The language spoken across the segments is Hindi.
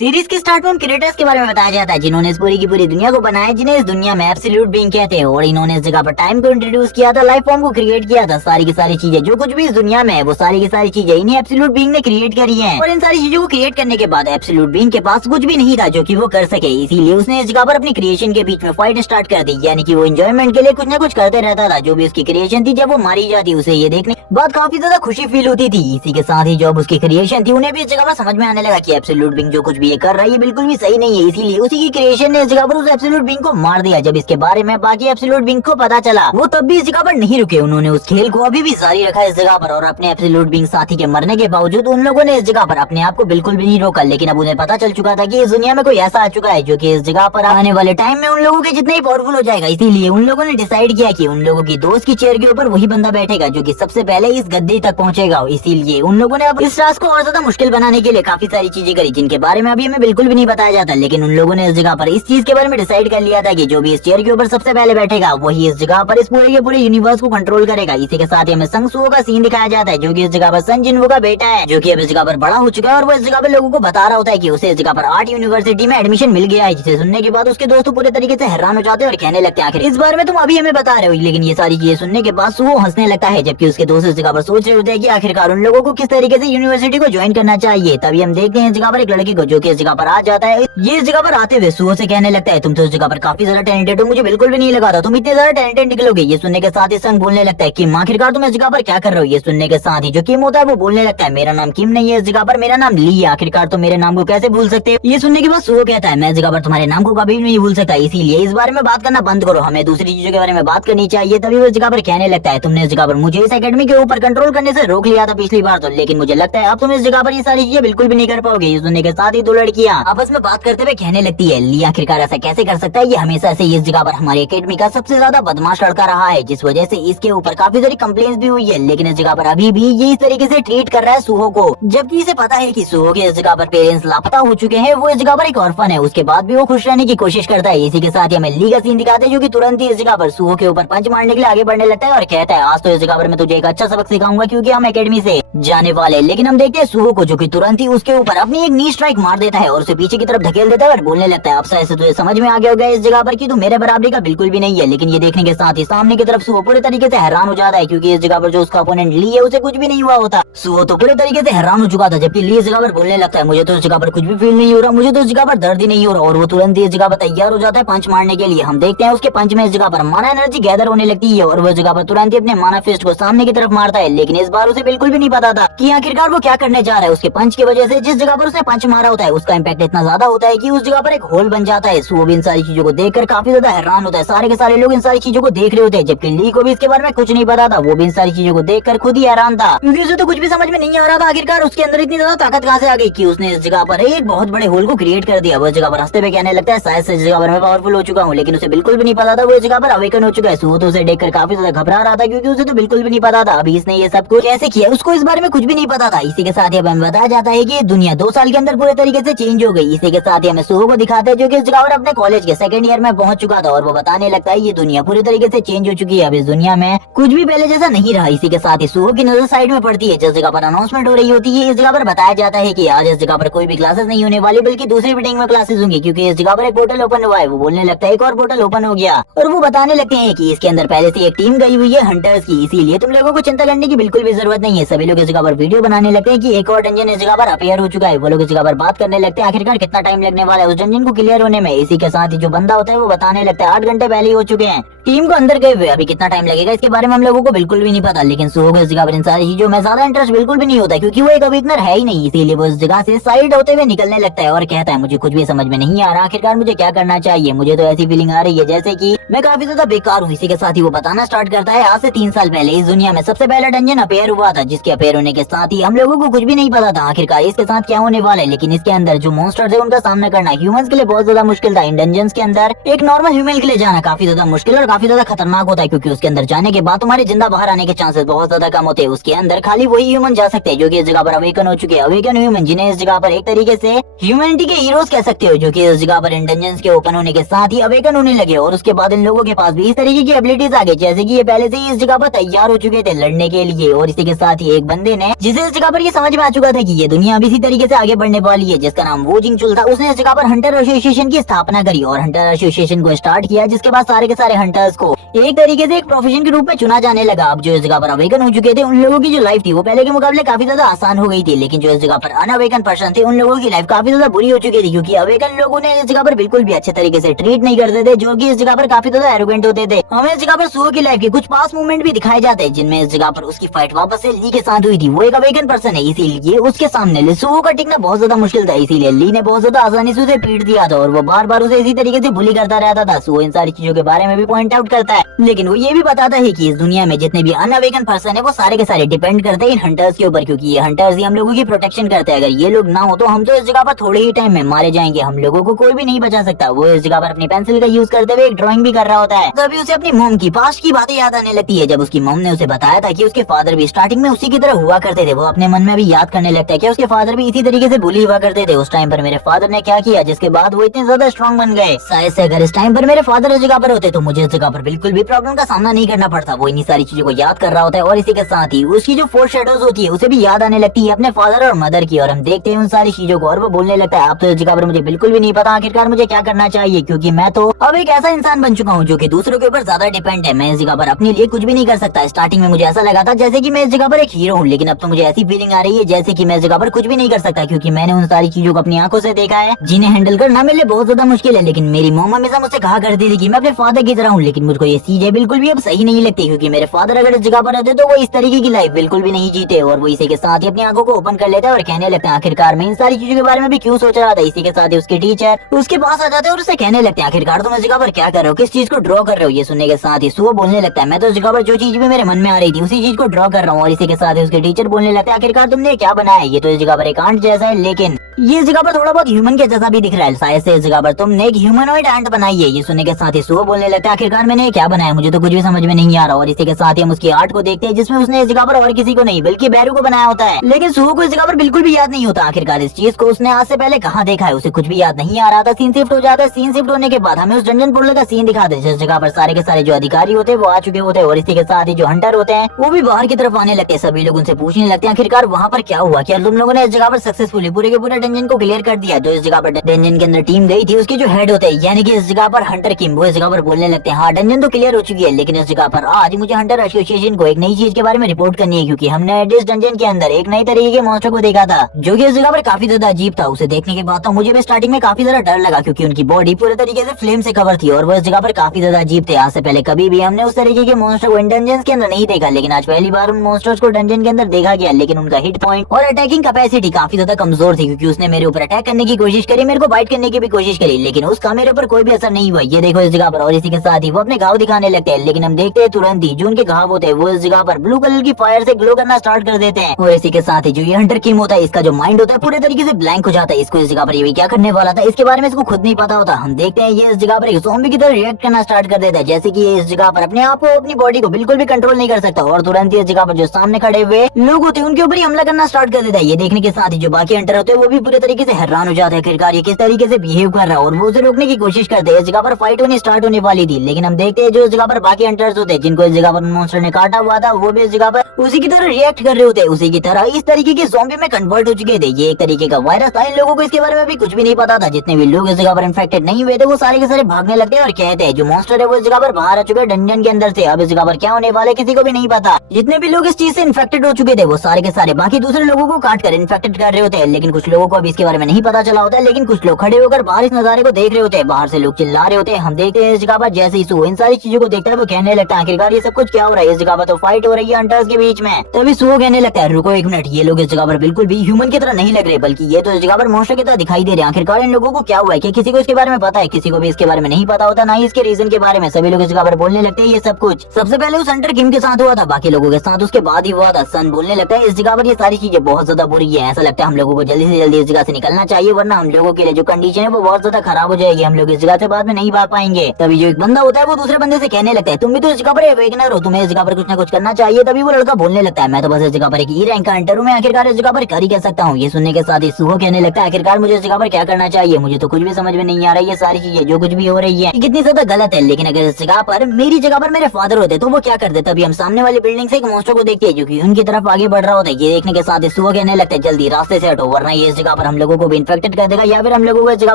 सीरीज के स्टार्ट में उन क्रिएटर्स के बारे में बताया जाता है जिन्होंने इस पूरी की पूरी दुनिया को बनाया, जिन्हें इस दुनिया में एब्सोल्यूट बीइंग कहते हैं। और इन्होंने इस जगह पर टाइम को इंट्रोड्यूस किया था, लाइफ फॉर्म को क्रिएट किया था। सारी की सारी चीजें जो कुछ भी इस दुनिया में है वो सारी की सारी चीजें इन्हीं एब्सोल्यूट बीइंग ने क्रिएट करी है। और इन सारी चीजों को क्रिएट करने के बाद एब्सोल्यूट बीइंग के पास कुछ भी नहीं था जो कि वो कर सके, इसीलिए उसने इस जगह पर अपनी क्रिएशन के बीच में फाइट स्टार्ट कर दी। यानी कि वो एंजॉयमेंट के लिए कुछ न कुछ करते रहता था। जो भी उसकी क्रिएशन थी, जब वो मारी जाती उसे ये देखने बाद काफी ज्यादा खुशी फील होती थी। इसी के साथ ही जो उसकी क्रिएशन थी उन्हें भी इस जगह पर समझ में आने लगा कि एब्सोल्यूट बीइंग जो कुछ भी ये कर रहा है ये बिल्कुल भी सही नहीं है। इसीलिए उसी की क्रिएशन ने इस जगह पर उस एब्सोल्यूट बीइंग को मार दिया। जब इसके बारे में बाकी एब्सोल्यूट बीइंग को पता चला, वो तब भी इस जगह पर नहीं रुके। उन्होंने उस खेल को अभी भी जारी रखा इस जगह पर। और अपने एब्सोल्यूट बीइंग साथी के मरने के बावजूद उन लोगों ने इस जगह पर अपने आप को बिल्कुल भी नहीं रोका। लेकिन अब उन्हें पता चल चुका था कि इस दुनिया में कोई ऐसा आ चुका है जो कि इस जगह पर आने वाले टाइम में उन लोगों के जितने ही पावरफुल हो जाएगा। इसीलिए उन लोगों ने डिसाइड किया कि उन लोगों की दोस्त की चेयर के ऊपर वही बंदा बैठेगा जो कि सबसे पहले इस गद्दी तक पहुंचेगा। इसीलिए उन लोगों ने अब इस टास्क को और ज्यादा मुश्किल बनाने के लिए काफी सारी चीजें करी, जिनके बारे में अभी हमें बिल्कुल भी नहीं बताया जाता। लेकिन उन लोगों ने इस जगह पर इस चीज के बारे में डिसाइड कर लिया था कि जो भी इस चेयर के ऊपर सबसे पहले बैठेगा वही इस जगह पर इस पूरे के पूरे यूनिवर्स को कंट्रोल करेगा। इसी के साथ ही हमें संग सुओ का सीन दिखाया जाता है जो कि इस जगह पर सन जिनवो का बेटा है, जो कि अब इस जगह पर बड़ा हो चुका है। और वो इस जगह पर लोगों को बता रहा होता है कि उसे इस जगह पर आर्ट यूनिवर्सिटी में एडमिशन मिल गया है। जिसे सुनने के बाद उसके दोस्त पूरे तरीके से हैरान हो जाते हैं और कहने लगते हैं आखिर इस बारे में तुम अभी हमें बता रहे हो। लेकिन ये सारी चीजें सुनने के बाद सुओ हंसने लगता है, जबकि उसके दोस्त इस जगह पर सोच रहे होते हैं कि आखिरकार उन लोगों को किस तरीके से यूनिवर्सिटी को ज्वाइन करना चाहिए। तभी हम देखते हैं इस जगह पर एक लड़की को जो कि इस जगह पर आ जाता है। ये इस जगह पर आते हुए सुओ से कहने लगता है तुम तो इस जगह पर काफी ज्यादा टैलेंटेड हो, मुझे बिल्कुल भी नहीं लगा था तुम इतने ज्यादा टैलेंटेड निकलोगे। ये सुनने के साथ ही संग बोलने लगता है किम आखिरकार तुम इस जगह पर क्या कर रहे हो। ये सुनने के साथ ही जो किम होता है वो बोलने लगता है मेरा नाम किम नहीं है इस जगह पर, मेरा नाम ली है। आखिरकार तुम मेरे नाम को कैसे भूल सकते हो। ये सुनने के बाद सुओ कहता है मैं इस जगह पर तुम्हारे नाम को कभी नहीं भूल सकता, इसीलिए इस बारे में बात करना बंद करो, हमें दूसरी चीजों के बारे में बात करनी चाहिए। तभी वो इस जगह पर कहने लगता है तुमने इस जगह पर मुझे इस एकेडमी के ऊपर कंट्रोल करने से रोक लिया था पिछली बार तो, लेकिन मुझे लगता है अब तुम इस जगह पर ये सारी चीजें बिल्कुल भी नहीं कर पाओगे। ये सुनने के साथ ही दो लड़कियां आपस में बात करते हुए कहने लगती है ली आखिरकार ऐसा कैसे कर सकता है, ये हमेशा से इस जगह पर हमारी एकेडमी का सबसे ज्यादा बदमाश लड़का रहा है, जिस वजह से इसके ऊपर काफी सारी कंप्लेंट्स भी हुई है। लेकिन इस जगह पर अभी भी ये इस तरीके से ट्रीट कर रहा है सुहो को, जबकि इसे पता है कि सुहो के इस जगह पर पेरेंट्स लापता हो चुके हैं। वो इस जगह पर एक ऑर्फन है, उसके बाद भी वो खुश रहने की कोशिश करता है। इसी के साथ ही हमें ली का सीन दिखाते हैं जो कि तुरंत ही इस जगह पर सुहो के ऊपर पंच मारने के लिए आगे बढ़ने लगता है और कहता है आज तो इस जगह पर मैं तुझे एक अच्छा सबक सिखाऊंगा क्योंकि हम एकेडमी से जाने वाले। लेकिन हम देखते हैं सुहो को जो कि तुरंत ही उसके ऊपर अपनी एक नी स्ट्राइक मार देता है और उसे पीछे की तरफ धकेल देता है और बोलने लगता है अब ऐसे तुझे समझ में आ गया होगा इस जगह पर कि तू मेरे बराबरी का बिल्कुल भी नहीं है। लेकिन ये देखने के साथ ही सामने की तरफ सुहो पूरे तरीके से हैरान हो जाता है क्योंकि इस जगह पर जो उसका अपोनेंट ली है उसे कुछ भी नहीं हुआ होता। सुहो तो पूरे तरीके से हैरान हो चुका था, जबकि ली इस जगह पर बोलने लगता है मुझे तो इस जगह पर कुछ भी फील नहीं हो रहा, मुझे तो इस जगह पर दर्द ही नहीं हो रहा। और वो तुरंत ही इस जगह पर तैयार हो जाता है पंच मारने के लिए। हम देखते हैं उसके पंच में इस जगह पर माना एनर्जी गैदर होने लगती है और वो जगह पर तुरंत ही अपने माना फिस्ट को सामने की तरफ मारता है। लेकिन इस बार उसे बिल्कुल भी नहीं पता था कि आखिरकार वो क्या करने जा रहा है। उसके पंच की वजह से जिस जगह पर उसने पंच मारा होता है उसका इम्पैक्ट इतना ज्यादा होता है कि उस जगह पर एक होल बन जाता है। सुहो भी इन सारी चीजों को देखकर काफी ज्यादा हैरान होता है, सारे के सारे लोग इन सारी चीजों को देख रहे होते हैं, जबकि ली को भी इसके बारे में कुछ नहीं पता था। वो भी इन सारी चीजों को देखकर खुद ही हैरान था क्योंकि उसे तो कुछ भी समझ में नहीं आ रहा था आखिरकार उसके अंदर इतनी ज्यादा ताकत कहां से आ गई कि उसने इस जगह पर एक बहुत बड़े होल को क्रिएट कर दिया। वो इस जगह पर हंसते हुए कहने लगता है शायद से इस जगह पर मैं पावरफुल हो चुका हूँ, लेकिन उसे बिल्कुल भी नहीं पता था वो इस जगह पर अवेकन हो चुका है। सुहो तो उसे देखकर काफी ज्यादा घबरा रहा था क्योंकि उसे तो बिल्कुल भी नहीं पता था अभी इसने ये सब कुछ कैसे किया, उसको इस बारे में कुछ भी नहीं पता था। इसी के साथ ही अब हमें बताया जाता है कि दुनिया 2 साल के अंदर पूरे तरीके से चेंज हो गई। इसी के साथ ही हमें सुहो को दिखाते हैं जो कि इस जगह पर अपने कॉलेज के सेकंड ईयर में पहुंच चुका था और वो बताने लगता है ये दुनिया पूरी तरीके से चेंज हो चुकी है, अब इस दुनिया में कुछ भी पहले जैसा नहीं रहा। इसी के साथ ही सुहो की नजर साइड में पड़ती है जिस जगह पर अनाउंसमेंट हो रही होती है। इस जगह पर बताया जाता है कि आज इस जगह पर कोई भी क्लासेस नहीं होने वाली बल्कि दूसरी बिल्डिंग में क्लासेस होंगी क्योंकि इस जगह पर एक पोर्टल ओपन हुआ है। वो बोलने लगता है एक और पोर्टल ओपन हो गया और वो बताने लगते हैं कि इसके अंदर पहले से एक टीम गई हुई है हंटर्स की, इसीलिए तुम लोगों को चिंता करने की बिल्कुल भी जरूरत नहीं है। सभी लोग इस जगह पर वीडियो बनाने लगते हैं कि एक और डंजन इस जगह पर अपेयर हो चुका है। वो लोग इस जगह पर बात करने लगते हैं आखिरकार कितना टाइम लगने वाला है उस डंजन को क्लियर होने में। इसी के साथ ही जो बंदा होता है वो बताने लगता है 8 घंटे पहले ही हो चुके हैं टीम को अंदर गए हुए, अभी कितना टाइम लगेगा इसके बारे में हम लोगों को बिल्कुल भी नहीं पता। लेकिन सुहो को इस जगह पर इन सारी चीजों में ज्यादा इंटरेस्ट बिल्कुल भी नहीं होता क्योंकि वो एक अवेकनर है ही नहीं, इसीलिए वो इस जगह से साइड होते हुए निकलने लगता है और कहता है मुझे कुछ भी समझ में नहीं आ रहा आखिरकार मुझे क्या करना चाहिए, मुझे तो ऐसी फीलिंग आ रही है जैसे कि मैं काफी ज्यादा बेकार हूँ। इसी के साथ ही वो बताना स्टार्ट करता है आज से 3 साल पहले इस दुनिया में सबसे पहला डंजन अपेयर हुआ था, जिसके अपेयर होने के साथ ही हम लोगों को कुछ भी नहीं पता था आखिरकार इसके साथ क्या होने वाला है। लेकिन इसके अंदर जो मॉन्स्टर थे उनका सामना करना ह्यूमंस के लिए बहुत ज्यादा मुश्किल था। इन डंजन्स के अंदर एक नॉर्मल ह्यूमन के लिए जाना काफी ज्यादा मुश्किल और काफी ज्यादा खतरनाक होता है, क्योंकि उसके अंदर जाने के बाद तुम्हारे जिंदा बाहर आने के चांसेस बहुत ज्यादा कम होते हैं। उसके अंदर खाली वही ह्यूमन जा सकते हैं जो कि इस जगह पर अवेकन हो चुके हैं, अवेकन ह्यूमन, जिन्हें इस जगह पर एक तरीके से ह्यूमैनिटी के हीरोज कह सकते हो, जो कि इस जगह पर इन डंजन्स के ओपन होने के साथ ही अवेकन होने लगे। और उसके बाद इन लोगों के पास भी इस तरीके की एबिलिटीज आ गई, जैसे कि ये पहले से ही इस जगह पर तैयार हो चुके थे लड़ने के लिए। और इसी के साथ ही एक बंदे ने, जिसे इस जगह पर ये समझ में आ चुका था कि ये दुनिया अभी इसी तरीके से आगे बढ़ने वाली है, जिसका नाम वो जिंगचुल था, उसने इस जगह पर हंटर एसोसिएशन की स्थापना करी और हंटर एसोसिएशन को स्टार्ट किया, जिसके बाद सारे के सारे हंटर्स को एक तरीके से एक प्रोफेशन के रूप में चुना जाने लगा। अब जो इस जगह पर अवेकन हो चुके थे उन लोगों की जो लाइफ थी वो पहले के मुकाबले काफी ज्यादा आसान हो गई थी, लेकिन जो इस जगह पर अनअवेकन पर्सन थे उन लोगों की लाइफ काफी ज्यादा बुरी हो चुकी थी, क्योंकि अवेकन लोगों ने इस जगह पर बिल्कुल भी अच्छे तरीके से ट्रीट नहीं करते थे, जो कि इस जगह पर काफी ज्यादा एरोगेंट होते थे। हमें इस जगह पर सुओ की लाइफ के कुछ पास मूवमेंट भी दिखाए जाते हैं, जिनमें इस जगह पर उसकी फाइट वापस से ली के साथ हुई थी। वो एक अवेकन पर्सन है, इसीलिए उसके सामने सुओ का टिकना बहुत ज्यादा मुश्किल था, इसीलिए ली ने बहुत ज्यादा आसानी से उसे पीट दिया था और वो बार बार उसे इसी तरीके से बुली करता रहता था। सुओ इन सारी चीजों के बारे में भी पॉइंट आउट करता है, लेकिन वो ये भी बताता है कि इस दुनिया में जितने भी अनअवेकन पर्सन है वो सारे के सारे डिपेंड करते हैं इन हंटर्स के ऊपर, क्योंकि ये हंटर्स ही हम लोगों की प्रोटेक्शन करते हैं। अगर ये लोग ना हो तो हम तो इस जगह पर थोड़े ही टाइम में मारे जाएंगे, हम लोगों को कोई भी नहीं बचा सकता। वो इस जगह पर अपनी पेंसिल का यूज करते हुए एक ड्राइंग भी कर रहा होता है, तभी उसे अपनी मॉम की पास्ट की बातें याद आने लगती है। जब उसकी मॉम ने उसे बताया था कि उसके फादर भी स्टार्टिंग में उसी की तरह हुआ करते थे, वो अपने मन में भी याद करने लगता है कि उसके फादर भी इसी तरीके से बुली हुआ करते थे। उस टाइम पर मेरे फादर ने क्या किया जिसके बाद वो इतने ज्यादा स्ट्रॉन्ग बन गए। शायद से अगर इस टाइम पर मेरे फादर इस जगह पर होते तो मुझे इस जगह पर बिल्कुल भी प्रॉब्लम का सामना नहीं करना पड़ता। वो इन्हीं सारी चीजों को याद कर रहा होता है और इसी के साथ ही उसकी जो फोर शेडोज होती है उसे भी याद आने लगती है अपने फादर और मदर की, और हम देखते हैं उन सारी चीजों को और वो बोलने लगता है अब तो इस जगह पर मुझे बिल्कुल भी नहीं पता आखिरकार मुझे क्या करना चाहिए, क्योंकि मैं तो अब एक ऐसा इंसान बन चुका हूँ जो कि दूसरों के ऊपर ज्यादा डिपेंड है। मैं इस जगह पर अपने लिए कुछ भी नहीं कर सकता। स्टार्टिंग में मुझे ऐसा लगा था जैसे कि मैं इस जगह पर एक हीरो हूँ, लेकिन अब तो मुझे ऐसी फीलिंग आ रही है जैसे कि मैं इस जगह पर कुछ भी नहीं कर सकता, क्योंकि मैंने उन सारी चीजों को अपनी आंखों से देखा है जिन्हें हैंडल करना मेरे लिए बहुत ज्यादा मुश्किल है। लेकिन मेरी मॉम हमेशा मुझसे कहा करती थी कि मैं अपने फादर की तरह हूँ, लेकिन मुझको ये चीजें बिल्कुल भी अब सही नहीं लगती, क्योंकि मेरे फादर अगर इस जगह पर रहते तो वो इस तरीके की लाइफ बिल्कुल भी नहीं जीते। और वो इसी के साथ ही अपनी आंखों को ओपन कर लेता है और कहने लगता है आखिरकार मैं इन सारी चीजों के बारे में भी क्यों सोच रहा था। इसी के साथ ही उसके टीचर उसके पास आ जाते हैं और उससे कहने लगते हैं आखिरकार तुम इस जगह पर क्या कर रहे हो, किस चीज को ड्रॉ कर रहे हो। ये सुनने के साथ ही सुओ बोलने लगता है मैं तो इस जगह पर जो चीज भी मेरे मन में आ रही थी उसी चीज को ड्रॉ कर रहा हूँ। और इसी के साथ ही उसके टीचर बोलने लगता है आखिरकार तुमने क्या बनाया, ये तो इस जगह पर एक आंट जैसा है, लेकिन ये इस जगह पर थोड़ा बहुत ह्यूमन के जैसा भी दिख रहा है, शायद से इस जगह पर तुमने एक ह्यूमनॉइड आंट बनाई है। ये सुनने के साथ ही सुओ बोलने लगता है आखिरकार मैंने क्या बनाया, मुझे तो कुछ भी समझ में नहीं आ रहा। और इसी के साथ ही हम उसकी आर्ट को देखते हैं जिसमें उसने इस जगह पर और किसी को नहीं बल्कि बैरू को बनाया होता है, लेकिन सुओ को इस जगह पर बिल्कुल भी याद नहीं होता आखिरकार इस चीज को उसने आज से पहले कहाँ देखा है, उसे कुछ भी याद नहीं आ रहा था। सीन शिफ्ट हो जाता है, सीन शिफ्ट होने के बाद हमें उस डंजन पोर्टल का सीन दिखाते हैं जिस जगह पर सारे के सारे जो अधिकारी होते हैं वो आ चुके होते हैं, और इसी के साथ ही जो हंटर होते हैं वो भी बाहर की तरफ आने लगते हैं। सभी लोग उनसे पूछने लगते हैं आखिरकार वहाँ पर क्या हुआ, क्या तुम लोगों ने इस जगह पर सक्सेसफुली पूरे के पूरे डंजन को क्लियर कर दिया। जो इस जगह पर डंजन के अंदर टीम गई थी उसके जो हेड होते हैं यानी कि इस जगह पर हंटर किम, वो इस जगह पर बोलने लगते हैं हाँ डंजन तो क्लियर हो चुकी है, लेकिन इस जगह पर आज मुझे हंटर एसोसिएशन को एक नई चीज के बारे में रिपोर्ट करनी है, क्योंकि हमने इस डंजन के अंदर एक नई तरीके के मॉन्स्टर को देखा था जो कि इस जगह पर काफी ज्यादा अजीब था। उसे देखने के बाद तो मुझे भी स्टार्टिंग में काफी ज्यादा डर लगा, क्योंकि उनकी बॉडी पूरे तरीके से फ्लेम से कवर थी और वो इस जगह पर काफी ज्यादा अजीब थे। आज से पहले कभी भी हमने उस तरीके के मॉन्स्टर को इन डंजन के अंदर नहीं देखा, लेकिन आज पहली बार उन मॉन्स्टर्स को डंजन के अंदर देखा गया। लेकिन उनका हिट पॉइंट और अटैकिंग कैपेसिटी काफी ज्यादा कमजोर थी, क्योंकि उसने मेरे ऊपर अटैक करने की कोशिश करी, मेरे को बाइट करने की भी कोशिश करी, लेकिन उसका मेरे ऊपर कोई भी असर नहीं हुआ। ये देखो इस जगह पर। और इसी के साथ ही वो अपने घाव दिखाने लगते हैं, लेकिन हम देखते हैं तुरंत ही जो उनके घाव होते हैं वो इस जगह पर ब्लू कलर की फायर से ग्लो करना स्टार्ट कर देते हैं। और इसी के साथ ही जो ये हंटर किम होता है इसका जो माइंड होता है पूरे तरीके से ब्लैंक हो जाता है। इसको इस जगह पर ये क्या करने वाला था इसके बारे में इसको खुद नहीं पता होता। हम देखते हैं ये इस जगह पर एक ज़ॉम्बी की तरह रिएक्ट करना स्टार्ट कर देता है, जैसे कि ये इस जगह पर अपने आप को अपनी बॉडी को बिल्कुल भी कंट्रोल नहीं कर सकता और तुरंत ही इस जगह पर जो सामने खड़े हुए लोग होते हैं उनके ऊपर ही हमला करना स्टार्ट कर देता है। ये देखने के साथ ही जो बाकी हंटर होते हैं वो भी पूरे तरीके से हैरान हो जाते हैं आखिरकार ये किस तरीके से बिहेव कर रहा है, और वो उसे रोकने की कोशिश करते हैं। इस जगह पर फाइट होनी स्टार्ट होने वाली थी, लेकिन हम देखते हैं जो इस जगह पर बाकी हंटर्स होते हैं जिनको इस जगह पर मॉन्स्टर ने काटा हुआ था वो भी इस जगह पर उसी की तरह रिएक्ट कर रहे होते हैं, उसी की तरह इस तरीके के ज़ॉम्बी में कन्वर्ट हो चुके थे। ये एक तरीके का वायरस था, इन लोगों को इसके बारे में भी कुछ भी नहीं पता था। जितने भी लोग इस जगह पर इन्फेक्टेड नहीं हुए थे वो सारे के सारे भागने लगते हैं और कहते हैं जो मॉन्स्टर है वो इस जगह पर बाहर आ चुके हैं डंजन के अंदर से। अब इस जगह पर क्या होने वाले किसी को भी नहीं पता। जितने भी लोग इस चीज से इन्फेक्टेड हो चुके थे वो सारे के सारे बाकी दूसरे लोगों को काट कर इन्फेक्टेड कर रहे होते हैं, लेकिन कुछ लोगों को अभी इसके बारे में नहीं पता चला होता है। लेकिन कुछ लोग खड़े होकर बाहर इस नजारे को देख रहे होते हैं, बाहर से लोग चिल्ला रहे होते हैं। हम देखते हैं इस जगह पर जैसे ही सुओ इन सारी चीजों को देखता है वो कहने लगता है आखिरकार ये सब कुछ क्या हो रहा है, इस जगह पर तो फाइट हो रही है हंटर्स के बीच में। तभी सुओ कहने लगता है रुको एक मिनट, ये लोग इस जगह पर बिल्कुल भी ह्यूमन की तरह नहीं लग रहे, बल्कि ये तो इस जगह पर मॉन्स्टर की तरह दिखाई दे रहे हैं। आखिरकार इन लोगों को क्या हुआ है कि किसी को इसके बारे में पता है, किसी को भी इसके बारे में नहीं पता होता, ना ही इसके रीजन के बारे में। सभी लोग इस जगह पर बोलने लगते हैं ये सब कुछ सबसे पहले उस हंटर किम के साथ हुआ था, बाकी लोगों के साथ उसके बाद ही हुआ था। सन बोलने लगता है इस जगह पर ये सारी चीजें बहुत ज्यादा बुरी है, ऐसा लगता है हम लोगों को जल्दी से जल्दी इस जगह से निकलना चाहिए, वरना हम लोगों के लिए जो कंडीशन है वो बहुत ज्यादा खराब हो जाएगी, हम लोग इस जगह से बाद में नहीं भाग पाएंगे। तभी जो एक बंदा होता है वो दूसरे बंदे से कहने लगता है तुम भी तो इस जगह पर अवेकनर हो, तुम्हें इस जगह पर कुछ ना कुछ करना चाहिए। तभी वो लड़का बोलने लगता है मैं तो बस इस जगह पर एक ई रैंक का हंटर हूं, मैं आखिरकार इस जगह पर कर ही कह सकता हूँ। ये सुनने के साथ ही सुहो कहने लगता है आखिरकार मुझे इस जगह पर क्या करना चाहिए, मुझे तो कुछ भी समझ में नहीं आ रहा है। ये सारी चीजें जो कुछ भी हो रही है कितनी ज्यादा गलत है, लेकिन अगर इस जगह पर मेरी जगह पर मेरे फादर होते तो वो क्या करते। तभी हम सामने वाली बिल्डिंग से एक मॉन्स्टर को देखते हैं जो कि उनकी तरफ आगे बढ़ रहा होता है। ये देखने के साथ ही सुहो कहने लगता है जल्दी रास्ते से हटो वरना ये इस जगह पर हम लोगों को भी इन्फेक्टेड कर देगा या फिर हम लोगों को इस जगह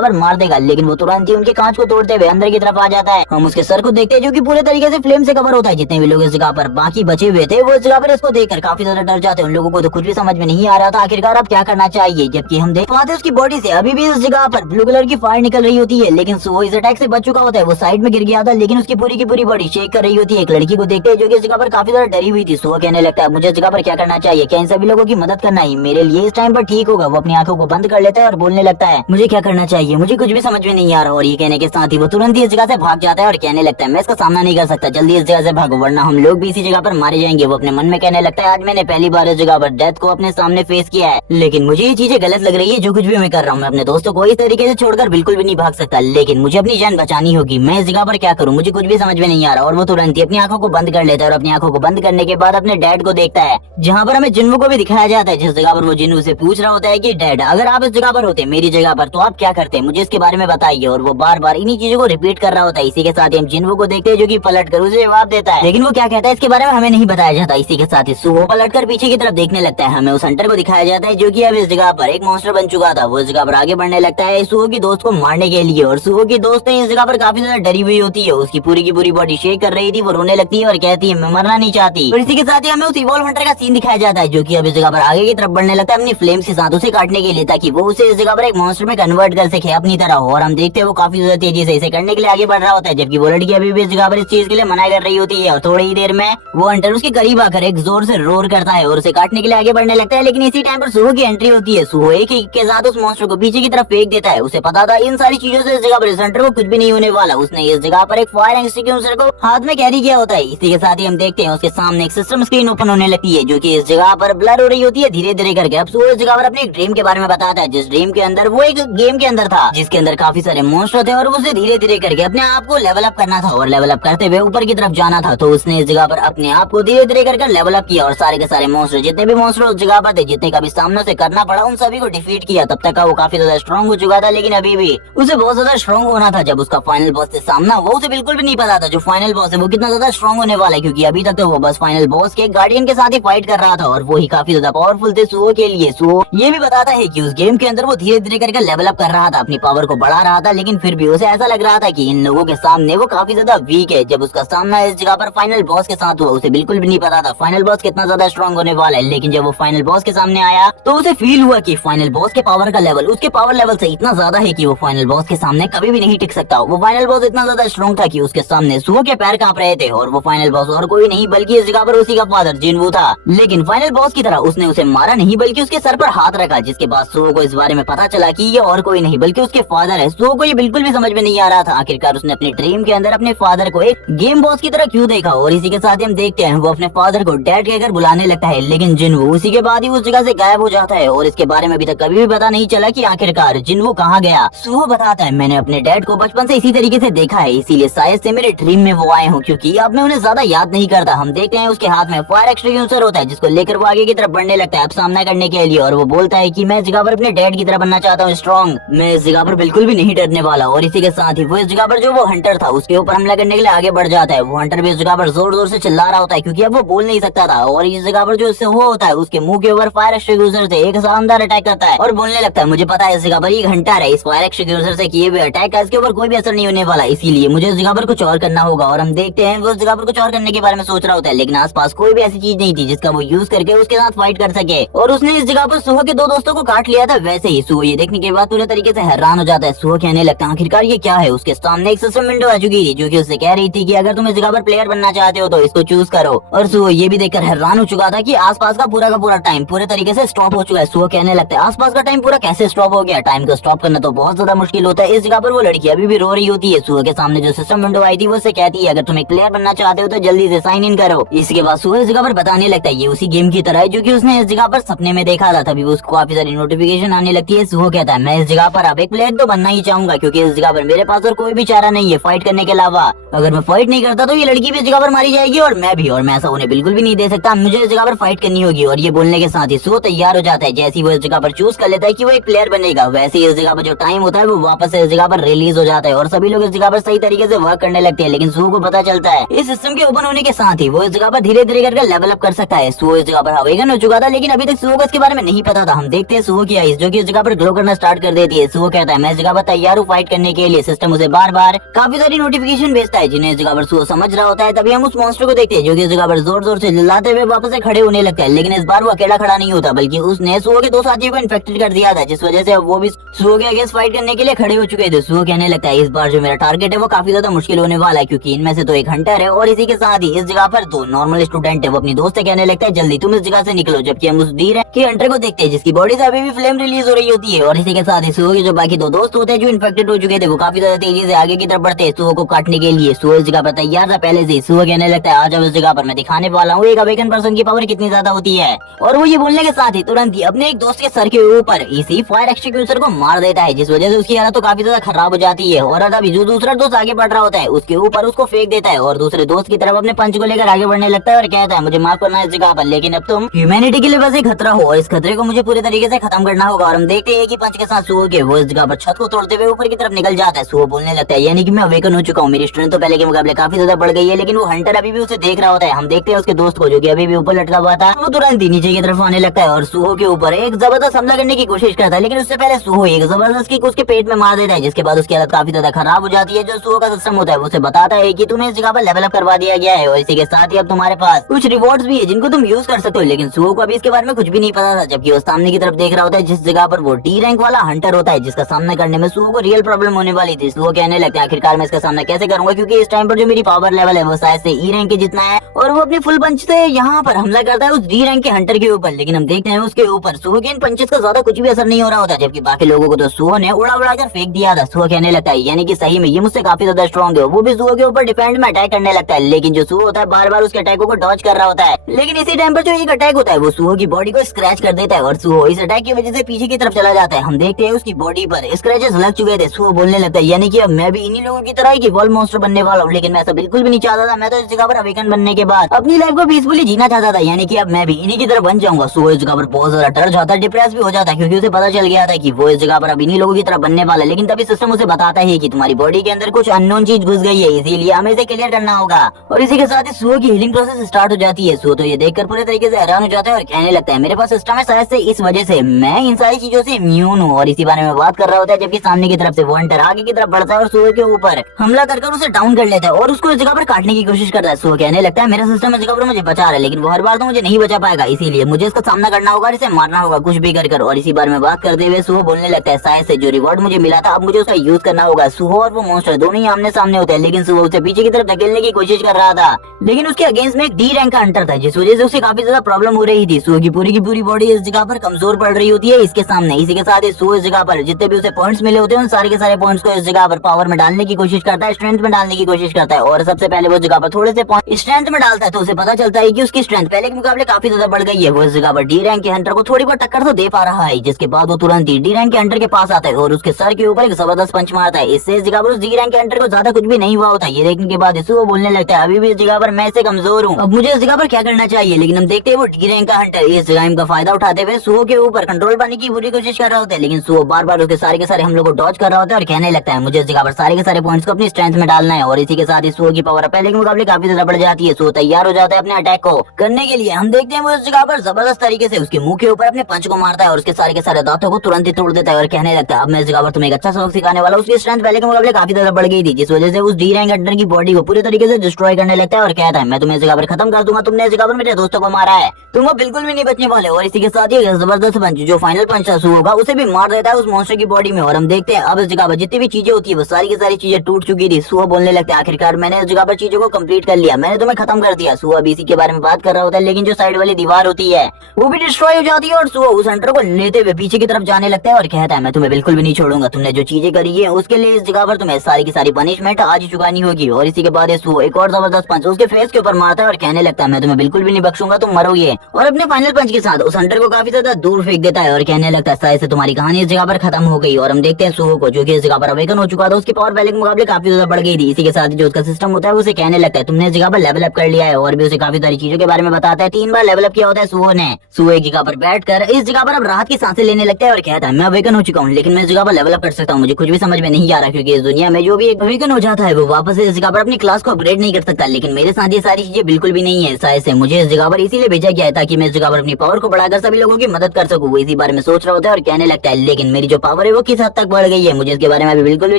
पर मार देगा। लेकिन वो तुरंत ही उनके कांच को तोड़ते हुए अंदर की तरफ आ जाता है। हम उसके सर को देखते हैं जो कि पूरे तरीके से फ्लेम से कवर होता है। जितने भी लोग इस जगह पर बाकी बचे हुए थे वो इस जगह पर इसको देखकर काफी ज्यादा डर जाते हैं। उन लोगों को तो कुछ भी समझ में नहीं आ रहा था आखिरकार अब क्या करना चाहिए। जबकि हम देख पाते उसकी बॉडी से अभी भी इस जगह पर ब्लू कलर की फायर निकल रही होती है, लेकिन वो इस अटैक से बच चुका होता है। वो साइड में गिर गया था लेकिन उसकी पूरी की पूरी बॉडी शेक कर रही होती है। एक लड़की को देखते हैं जो कि इस जगह पर काफी ज्यादा डरी हुई थी। सुहो कहने लगता है मुझे इस जगह पर क्या करना चाहिए, क्या इन सभी लोगों की मदद करना ही मेरे लिए इस टाइम पर ठीक होगा। वो अपनी आंखों को बंद कर लेता है और बोलने लगता है मुझे क्या करना चाहिए, मुझे कुछ भी समझ में नहीं आ रहा। और ये कहने के साथ ही वो तुरंत ही इस जगह से भाग जाता है और कहने लगता है मैं इसका सामना नहीं कर सकता, जल्दी इस जगह से भागो वरना हम लोग भी इसी जगह पर मारे जाएंगे। वो अपने मन में कहने लगता है आज मैंने पहली बार इस जगह पर डेथ को अपने सामने फेस किया है, लेकिन मुझे ये चीजें गलत लग रही है जो कुछ भी मैं कर रहा हूँ। मैं अपने दोस्तों को इस तरीके से छोड़कर बिल्कुल भी नहीं भाग सकता, लेकिन मुझे अपनी जान बचानी होगी। मैं इस जगह पर क्या करूँ, मुझे कुछ भी समझ में नहीं आ रहा। और वो तुरंत ही अपनी आंखों को बंद कर लेता है और अपनी आंखों को बंद करने के बाद अपने डैड को देखता है, जहाँ पर हमें जिन्नू को भी दिखाया जाता है, जिस जगह पर वो जिन्नू से पूछ रहा होता है कि डैड अगर आप इस जगह पर होते मेरी जगह पर तो आप क्या करते, मुझे इसके बारे में बताइए। और वो बार बार इन्हीं चीजों को रिपीट कर रहा होता है। इसी के साथ ही हम जिन्नू को देखते हैं जो कि पलट कर उसे जवाब देता है, लेकिन वो क्या कहता है इसके बारे में हमें नहीं बताया जाता। इसी के साथ ही सुहो पलट कर पीछे की तरफ देखने लगता है। हमें उस हंटर को दिखाया जाता है जो कि अब इस जगह पर एक मॉन्स्टर बन चुका था। वो इस जगह पर आगे बढ़ने लगता है सुहो की दोस्त को मारने के लिए, और सुहो की दोस्त इस जगह पर काफी ज्यादा डरी हुई होती है। उसकी पूरी की पूरी बॉडी शेक कर रही थी, वो रोने लगती है और कहती है मैं मरना नहीं चाहती। और इसी के साथ ही हमें उस इवॉल्व हंटर का सीन दिखाया जाता है जो कि अब इस जगह पर आगे की तरफ बढ़ने लगता है अपनी फ्लेम के साथ उसे काटने के लिए, ताकि वो उसे इस जगह पर एक मॉन्स्टर में कन्वर्ट कर सके अपनी तरह। और हम देखते हैं वो काफी ज्यादा तेजी से इसे करने के लिए आगे बढ़ रहा होता है, जबकि वो लड़की अभी भी इस जगह पर इस चीज के लिए मना कर रही होती है। और थोड़ी ही देर में वो हंटर उसके करीब आकर एक जोर से रोर करता है और उसे काटने के लिए आगे बढ़ने लगता है। लेकिन इसी टाइम पर सुहो की एंट्री होती है। सुहो एक ही के साथ उस मॉन्स्टर को पीछे की तरफ फेंक देता है। उसे पता था इन सारी चीजों से इस जगह पर इस हंटर को कुछ भी नहीं होने वाला। उसने इस जगह पर एक फायर एक्सटिंग्विशर को हाथ में कैरी किया होता है। इसी के साथ ही हम देखते हैं उसके सामने एक सिस्टम स्क्रीन ओपन होने लगती है जो कि इस जगह पर ब्लर हो रही होती है धीरे धीरे करके। अब सुहो इस जगह पर अपने एक ड्रीम के बारे में बताता है, जिस ड्रीम के अंदर वो एक गेम के अंदर था जिसके अंदर काफी सारे मॉन्स्टर थे और उसे धीरे धीरे करके अपने आप को लेवल अप करना था और लेवल अप करते हुए ऊपर की तरफ जाना था। तो उसने इस जगह पर अपने आप को धीरे धीरे करके लेवल अप किया और सारे के सारे मॉन्स्टर जितने भी मॉन्स्टर उस जगह पर थे, जितने का भी सामने से करना पड़ा, उन सभी को डिफीट किया। तब तक का वो काफी ज्यादा स्ट्रॉन्ग हो चुका था, लेकिन अभी भी उसे बहुत ज्यादा स्ट्रॉन्ग होना था। जब उसका फाइनल बॉस से सामना, वो उसे बिल्कुल भी नहीं पता था जो फाइनल बॉस है वो कितना ज्यादा स्ट्रॉन्ग होने वाला है, क्योंकि अभी तक तो वो बस फाइनल बॉस के गार्डियन के साथ ही फाइट कर रहा था और वो ही काफी ज्यादा पावरफुल थे सुहो के लिए। सुहो ये भी बताता है कि उस गेम के अंदर वो धीरे धीरे करके लेवल अप कर रहा था, अपनी पावर को बढ़ा रहा था, लेकिन फिर भी उसे ऐसा लग रहा था कि इन लोगों के सामने वो काफी ज्यादा वीक है। जब उसका सामना इस जगह पर फाइनल बॉस के साथ हुआ, उसे बिल्कुल भी नहीं पता था फाइनल बॉस कितना ज्यादा स्ट्रॉन्ग होने वाला है। लेकिन जब वो फाइनल बॉस के सामने आया तो उसे फील हुआ कि फाइनल बॉस के पावर का लेवल उसके पावर लेवल से इतना ज्यादा है कि वो फाइनल बॉस के सामने कभी भी नहीं टिक सकता। वो फाइनल बॉस इतना ज्यादा स्ट्रॉन्ग था कि उसके सामने सुहो के पैर कांप रहे थे। और वो फाइनल बॉस और कोई नहीं बल्कि इस जगह पर उसी का फादर जिन्वू था। लेकिन फाइनल बॉस की तरह उसने उसे मारा नहीं बल्कि उसके सर पर हाथ रखा, जिसके बाद सुहो को इस बारे में पता चला कि ये और कोई नहीं बल्कि उसके फादर है। सुहो को ये बिल्कुल भी समझ में नहीं आ रहा था आखिरकार उसने अपने ड्रीम के अंदर अपने फादर को एक गेम बॉस की तरह क्यों देखा। और इसी के साथ ही हम देखते हैं वो अपने फादर को डैड कहकर बुलाने लगता है, लेकिन जिन्वू उसी के बाद ही उस जगह से गायब हो जाता है और इसके बारे में अभी तक कभी भी पता नहीं चला कि आखिरकार जिन्वू कहाँ गया। सुहो बताता है मैंने अपने डैड को बचपन से इसी तरीके से देखा है, इसीलिए शायद से मेरे ड्रीम में वो आए हूँ, क्योंकि अब मैं उन्हें ज्यादा याद नहीं करता। हम देखते हैं उसके हाथ में फायर एक्सटिंग्विशर होता है जिसको लेकर वो आगे की तरफ बढ़ने लगता है अब सामना करने के लिए। और वो बोलता है कि मैं इस जगह पर अपने डैड की तरह बनना चाहता हूँ स्ट्रॉन्ग, मैं इस जगह पर बिल्कुल भी नहीं डरने वाला। और इसी के साथ ही वो इस जगह पर जो वो हंटर था उसके ऊपर हमला करने के लिए आगे बढ़ जाता है। वो हंटर भी इस जगह पर जोर जोर से चिल्ला रहा होता है क्योंकि अब वो बोल नहीं सकता था। और इस जगह पर जो इससे हुआ होता है उसके मुंह के ऊपर फायर एक्सटिंग्विशर से एक शानदार अटैक करता है और बोलने लगता है मुझे पता है इस जगह पर एक हंटर है, इस फायर एक्सटिंग्विशर से किए हुए अटैक का इसके ऊपर कोई भी असर नहीं होने वाला, इसीलिए मुझे इस जगह पर कुछ और करना होगा। और हम देखते हैं वो इस जगह पर कुछ और करने के बारे में सोच रहा होता है, लेकिन आसपास कोई भी ऐसी चीज नहीं थी जिसका वो यूज करके उसके साथ फाइट कर सके। और उसने इस जगह पर सुहो के दो दोस्तों को काट लिया था। वैसे ही सुहो ये देखने के बाद पूरे तरीके से हैरान हो जाता है। सुहो कहने लगता है आखिरकार ये क्या है। उसके सामने एक सिस्टम विंडो आ चुकी थी जो कि उससे कह रही थी कि अगर तुम इस जगह पर प्लेयर बनना चाहते हो तो इसको चूज करो। और सुहो ये भी देखकर हैरान हो चुका था कि आसपास का पूरा टाइम पूरे तरीके से स्टॉप हो चुका है। सुहो कहने लगता है आसपास का टाइम पूरा कैसे स्टॉप हो गया, टाइम को स्टॉप करना तो बहुत ज्यादा मुश्किल होता है। इस जगह पर वो लड़की अभी भी रो रही होती है। सुहो के सामने जो सिस्टम विंडो आई थी वो उससे कहती है अगर तुम एक प्लेयर बनना चाहते हो तो जल्दी से साइन इन करो। इसके बाद सुहो इस जगह पर बताने लगता है ये उसी गेम की तरह है जो कि उसने इस जगह पर सपने में देखा था। तभी उसको काफी सारी नोटिफिकेशन आने लगती है। सुहो कहता है मैं इस जगह पर अब एक प्लेयर तो बनना ही चाहूंगा क्योंकि इस जगह पर मेरे पास और कोई भी चारा नहीं है फाइट करने के अलावा अगर मैं फाइट नहीं करता तो ये लड़की भी इस जगह पर मारी जाएगी और मैं भी, और मैं ऐसा उन्हें बिल्कुल भी नहीं दे सकता। मुझे इस जगह पर फाइट करनी होगी। और ये बोलने के साथ ही सो तैयार हो जाता है। जैसे ही वो इस जगह पर चूज कर लेता है कि वो एक प्लेयर बनेगा, वैसे ही इस जगह पर जो टाइम होता है वो वापस से इस जगह पर रिलीज हो जाता है और सभी लोग इस जगह पर सही तरीके से वर्क करने लगते हैं। लेकिन सो को पता चलता है इस सिस्टम के ओपन होने के साथ ही वो इस जगह पर धीरे धीरे करके लेवल अप कर सकता है। सो इस जगह पर अवेकन हो चुका था, लेकिन अभी तक सो को इसके बारे में नहीं पता था। हम देखते हैं सो की आइस जो कि इस जगह पर ग्लो करना स्टार्ट कर देती है। सो कहता है मैं इस जगह पर तैयार हूँ फाइट करने के लिए। सिस्टम उसे बार बार काफी सारी नोटिफिकेशन भेजता है जिन्हें इस जगह पर सो समझ रहा होता है। तभी हम उस मॉन्स्टर को देखते हैं जो कि इस जगह पर जोर जोर से चिल्लाते हुए वापस से खड़े होने लगता है। लेकिन इस बार वो अकेला खड़ा नहीं होता, बल्कि उसने सो के दो साथियों को इन्फेक्टेड कर दिया था, जिस वजह से वो भी सो के अगेंस्ट फाइट करने के लिए खड़े हो चुके थे। सो कहने लगता है इस बार जो मेरा टारगेट है वो काफी ज्यादा मुश्किल होने वाला है, क्योंकि इनमें से तो एक हंटर है और इसी के साथ ही इस जगह पर दो नॉर्मल स्टूडेंट है। वो अपनी दोस्त से कहने लगता है जल्दी तुम इस जगह से निकलो। जबकि हम उस डी रैंक के हंटर को देखते हैं जिसकी बॉडी से अभी भी फ्लेम रिलीज हो रही होती है। और इसी के साथ ही सो के जो बाकी दो दोस्त होते हैं जो इन्फेक्टेड हो चुके थे वो काफी ज्यादा तेजी से आगे की तरफ बढ़ते हैं सो को काटने के लिए। सो इस जगह पर तैयार था पहले से। सो कहने लगता है आज अब इस जगह पर मैं दिखाने वाला हूँ एक अवेकन पर्सन की पावर कितनी ज्यादा होती है। और वो ये बोलने के साथ ही तुरंत ही अपने एक दोस्त के सर के ऊपर इसी फायर एक्सटिंग्विशर को मार देता है, जिस वजह से उसकी हालत तो काफी ज्यादा खराब हो जाती है। और अभी जो दूसरा दोस्त आगे बढ़ रहा होता है उसके ऊपर उसको फेंक देता है और दूसरे दोस्त की तरफ अपने पंच को लेकर आगे बढ़ने लगता है और कहता है मुझे माफ करना इस जगह पर, लेकिन अब तुम ह्यूमैनिटी के लिए वैसे खतरा हो और इस खतरे को मुझे पूरे तरीके से खत्म करना होगा। और हम देखते हैं कि पंच के साथ सो के वो इस जगह पर छत को तोड़ते हुए ऊपर की तरफ निकल जाता है। सो बोलने लगता है यानी कि मैं अवेकन हो चुका हूँ, मेरी स्ट्रेंथ तो पहले के मुकाबले काफी ज्यादा बढ़ गई है। लेकिन वो हंटर अभी भी उसे देख रहा होता है। हम देखते हैं उसके दोस्त को जो कि अभी भी ऊपर लटका हुआ था, वो तुरंत ही नीचे की तरफ आने लगता है और सूहो के ऊपर एक जबरदस्त हमला करने की कोशिश करता है। लेकिन उससे पहले सूहो एक जबरदस्त किक उसके पेट में मार देता है, जिसके बाद उसकी हालत काफी ज्यादा खराब हो जाती है। जो सूहो का सिस्टम होता है वो उसे बताता है कि तुम्हें इस जगह पर लेवल अप करवा दिया गया है और इसी के साथ ही अब तुम्हारे पास कुछ रिवॉर्ड्स भी है जिनको तुम यूज कर सकते हो। लेकिन सूहो को अभी इसके बारे में कुछ भी नहीं पता था, जबकि वो सामने की तरफ देख रहा होता है जिस जगह पर वो डी रैंक वाला हंटर होता है, जिसका सामना करने में सूहो को रियल प्रॉब्लम होने वाली थी। सूहो कहने लगता है आखिरकार मैं इसका सामना कैसे करूंगा, क्योंकि इस टाइम पर जो मेरी पावर लेवल है वो शायद से ई रैंक के जितना है। और वो अपनी फुल पंच से यहाँ पर हमला करता है उस डी रैंक के हंटर के ऊपर। लेकिन हम देखते हैं उसके ऊपर सूहो के इन पंचेस का ज्यादा कुछ भी असर नहीं हो रहा होता, जबकि बाकी लोगों को तो सूहो ने उड़ा उड़ा कर फेंक दिया था। सूहो कहने लगता है यानी कि सही में ये मुझसे काफी ज्यादा स्ट्रॉन्ग है। वो भी सूहो के ऊपर डिफेंड में अटैक करने लगता है, लेकिन जो सूहो होता है बार बार उसके अटैकों को डॉज कर रहा होता है। लेकिन इसी टाइम पर जो एक अटैक होता है वो सूहो की बॉडी को स्क्रैच कर देता है और सूहो इस अटैक की वजह से पीछे की तरफ चला जाता है। हम देखते हैं उसकी बॉडी पर स्क्रैचेस लग चुके थे। सूहो बोलने लगता है यानी कि अब मैं भी इन्हीं लोगों की तरह ही वॉल मॉन्स्टर बनने वाला हूँ। लेकिन मैं ऐसा बिल्कुल भी नहीं चाहता था। मैं तो इस जगह पर अवेकन बनने के बाद अपनी लाइफ को पीसफुली जीना चाहता था, यानी कि अब मैं भी इन्हीं की तरह बन जाऊंगा। सूहो इस जगह पर बहुत ज्यादा डर जाता है, डिप्रेस भी हो जाता है, क्योंकि उसे पता चल गया था कि वो इस जगह पर अब इन्हीं लोगों की तरह बनने वाला है। लेकिन तभी सिस्टम उसे बताता है कि तुम्हारी बॉडी के अंदर कुछ अननोन चीज घुस गई है, इसीलिए हमें इसे क्लियर करना होगा। और इसी के साथ ही सूहो की हीलिंग प्रोसेस स्टार्ट हो जाती है। सूहो तो ये देखकर पूरे तरीके से हैरान हो जाता है और कहने लगता है मेरे पास सिस्टम है, शायद से इस वजह से मैं इन सारी चीजों से इम्यून हूँ। और इसी बारे में बात कर रहा होता है जबकि सामने की तरफ से वो हंटर आगे की तरफ बढ़ता है और सूहो के ऊपर हमला कर उसे डाउन कर लेता है और उसको इस जगह पर काटने की कोशिश करता है। सूहो कहने लगता है मेरा सिस्टम इस जगह पर मुझे बचा रहा है, लेकिन वो हर बार तो मुझे नहीं बचा पाएगा, इसीलिए मुझे इसका सामना करना होगा, इसे मारना होगा कुछ भी कर। और इसी बारे में बात करते हुए सूहो बोलने लगता है शायद से जो रिवॉर्ड मुझे मिला था अब मुझे उसका यूज करना होगा। सूहो और वो मॉन्स्टर दोनों ही आमने सामने होते हैं, लेकिन सूहो उसे पीछे की तरफ धकेलने की कोशिश कर रहा था। लेकिन उसके अगेंस्ट में एक डी रैंक का हंटर था, जिस वजह से उसे काफी ज्यादा प्रॉब्लम हो रही थी। सूहो की पूरी बॉडी इस जगह पर कमजोर पड़ रही होती है इसके सामने। इसी के साथ ही सूहो इस जगह पर जितने भी उसे पॉइंट्स मिले होते हैं उन सारे के सारे पॉइंट्स को इस जगह पर पावर में डालने की कोशिश करता है, स्ट्रेंथ में डालने की कोशिश करता है। और सबसे पहले वो जगह पर थोड़े से पॉइंट स्ट्रेंथ में डालता है तो उसे पता चलता है कि उसकी स्ट्रेंथ पहले के मुकाबले काफी ज्यादा बढ़ गई है। वो इस जगह पर डी रैंक के हंटर को थोड़ी बहुत टक्कर तो दे पा रहा है, जिसके बाद वो तुरंत ही डी रैंक के हंटर के पास आता है और उसके सर के ऊपर एक जबरदस्त पंच मारता है। इससे इस जगह पर उस डी रैंक के हंटर को ज्यादा कुछ भी नहीं हुआ होता। ये देखने के बाद वो बोलने लगता है अभी भी इस जगह पर मैं से कमजोर हूँ, अब मुझे इस जगह पर क्या करना चाहिए। लेकिन हम देखते हैं वो डी रैंक का हंटर इस जगह का फायदा उठाते हुए सूहो के ऊपर कंट्रोल पाने की पूरी कोशिश कर रहा होता है। लेकिन सूहो बार बार उसके सारे के सारे हमलों को डॉज कर रहा होता है और कहने लगता है मुझे इस जगह पर सारे के सारे पॉइंट्स को अपनी स्ट्रेंथ में डालना है। और इसी के साथ ही सूहो की पावर पहले के मुकाबले काफी ज्यादा बढ़ जाती है। सूहो तैयार हो जाता है अपने अटैक को करने के लिए। हम देखते हैं वो इस जगह पर जबरदस्त तरीके से उसके मुंह के ऊपर अपने पंच को मारता है और उसके सारे के सारे दांतों को तुरंत ही तोड़ देता है और कहने लगता है अब मैं इस जगह पर तुम्हें एक अच्छा सबक सिखाने वाला हूं। उसकी स्ट्रेंथ पहले के मुकाबले काफी ज्यादा बढ़ गई थी, जिस वजह से उस डी रैंक हंटर की बॉडी को पूरी तरीके से डिस्ट्रॉय करने लगता है और कहता है मैं तुम्हें इस जगह पर खत्म कर दूंगा, तुमने इस जगह पर मेरे दोस्तों को मारा है, तुम बिल्कुल भी नहीं बचने वाले। और इसी के साथ ही जबरदस्त पंच जो फाइनल पंच होगा उसे भी मार देता है उस मॉन्स्टर की बॉडी में। और हम देखते हैं अब इस जगह पर जितनी भी चीजें होती है वो सारी की सारी चीजें टूट चुकी थी। सूहो बोलने लगता है आखिरकार मैंने इस जगह पर चीजों को कंप्लीट कर लिया, मैंने तुम्हें खत्म कर दिया। सूहो अभी इसी के बारे में बात कर रहा होता है, लेकिन जो साइड वाली दीवार होती है वो भी डिस्ट्रॉय हो जाती है और सूहो उस हंटर को लेते हुए पीछे की तरफ जाने लगता है और कहता है मैं तुम्हें बिल्कुल भी नहीं छोड़ूंगा, तुमने जो चीजें करी है उसके लिए इस जगह पर तुम्हें सारी की सारी पनिशमेंट आज ही चुकानी होगी। और इसी के बाद सूहो एक और जबरदस्त पंच उसके फेस के ऊपर मारता है और कहने लगता है मैं तुम्हें बिल्कुल भी नहीं बख्शूंगा, तुम मरोगे। और अपने फाइनल पंच के साथ उस हंटर को काफी ज्यादा दूर फेंक देता है और कहने लगता है शायद से तुम्हारी कहानी इस जगह पर खत्म हो गई। और हम देखते हैं सूहो को जो कि इस जगह पर अवेकन हो चुका था, उसकी पावर पहले के मुकाबले काफी ज्यादा बढ़ गई थी। इसी के साथ जो उसका सिस्टम होता है उसे कहने लगता है तुमने इस जगह पर लेवल अप कर लिया है, और भी उसे काफी सारी चीजों के बारे में बताता है। 3 बार लेवल अप किया होता है सुओ ने। सुओ एक जगह पर बैठकर इस जगह पर अब राहत की सांसें लेने लगता है और कहता है मैं अवेकन हो चुका हूँ, लेकिन मैं इस जगह पर लेवल अप कर सकता हूँ। मुझे कुछ भी समझ में नहीं आ रहा, क्योंकि इस दुनिया में जो भी एक अवेकन हो जाता है वो वापस इस जगह पर अपनी क्लास को अपग्रेड नहीं कर सकता। लेकिन मेरे साथ ये सारी चीजें बिल्कुल भी नहीं है। शायद से मुझे इस जगह पर इसीलिए भेजा गया है ताकि मैं इस जगह पर अपनी पावर को बढ़ाकर सभी लोगों की मदद कर सकूं। वो इसी बारे में सोच रहा होता है और कहने लगता है लेकिन मेरी जो पावर है वो किस हद तक बढ़ गई है मुझे इसके बारे में अभी बिल्कुल भी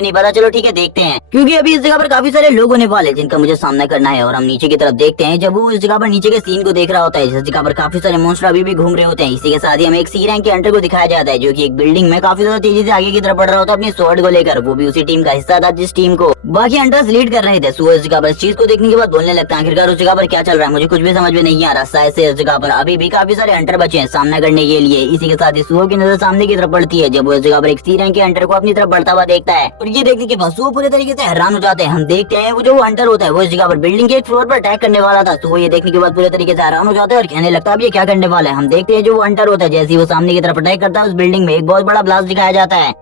नहीं पता। चलो ठीक है, देखते हैं, क्योंकि अभी इस जगह पर काफी सारे लोग होने वाले जिनका मुझे सामना करना है। और हम नीचे की तरफ देखते हैं, जब वो इस जगह पर नीचे के सीन को देख रहा होता है, इस जगह पर काफी सारे मॉन्स्टर अभी भी घूम रहे होते हैं। इसी के साथ ही हमें एक सी रैंक के हंटर को दिखाया जाता है जो कि एक बिल्डिंग में काफी ज्यादा तेजी से आगे की तरफ बढ़ रहा होता है अपनी स्वॉर्ड को लेकर। वो भी उसी टीम का हिस्सा था जिस टीम को बाकी हंटर्स लीड कर रहे थे। सो इस जगह पर इस चीज को देखने के बाद बोलने लगता है आखिरकार उस जगह पर क्या चल रहा है मुझे कुछ भी समझ में नहीं आ रहा। शायद से इस जगह पर अभी भी काफी सारे हंटर बचे हैं सामना करने के लिए। इसी के साथ ही सुओ की नजर सामने की तरफ पड़ती है जब वो इस जगह पर एक सी रैंक के हंटर को अपनी तरफ बढ़ता हुआ देखता है, और ये देखने के बाद सुओ पूरे तरीके से हैरान हो जाते हैं। हम देखते हैं वो जो हंटर होता है वो इस जगह पर बिल्डिंग के एक फ्लोर पर अटैक करने वाला था। सुओ ये देखने के बाद पूरे तरीके से हैरान हो जाता है और कहने लगता है अब ये क्या करने वाला है। हम देखते हैं जो वो हंटर होता है जैसे ही वो सामने की तरफ अटैक करता है उस बिल्डिंग में एक बहुत बड़ा ब्लास्ट दिखाया जाता है,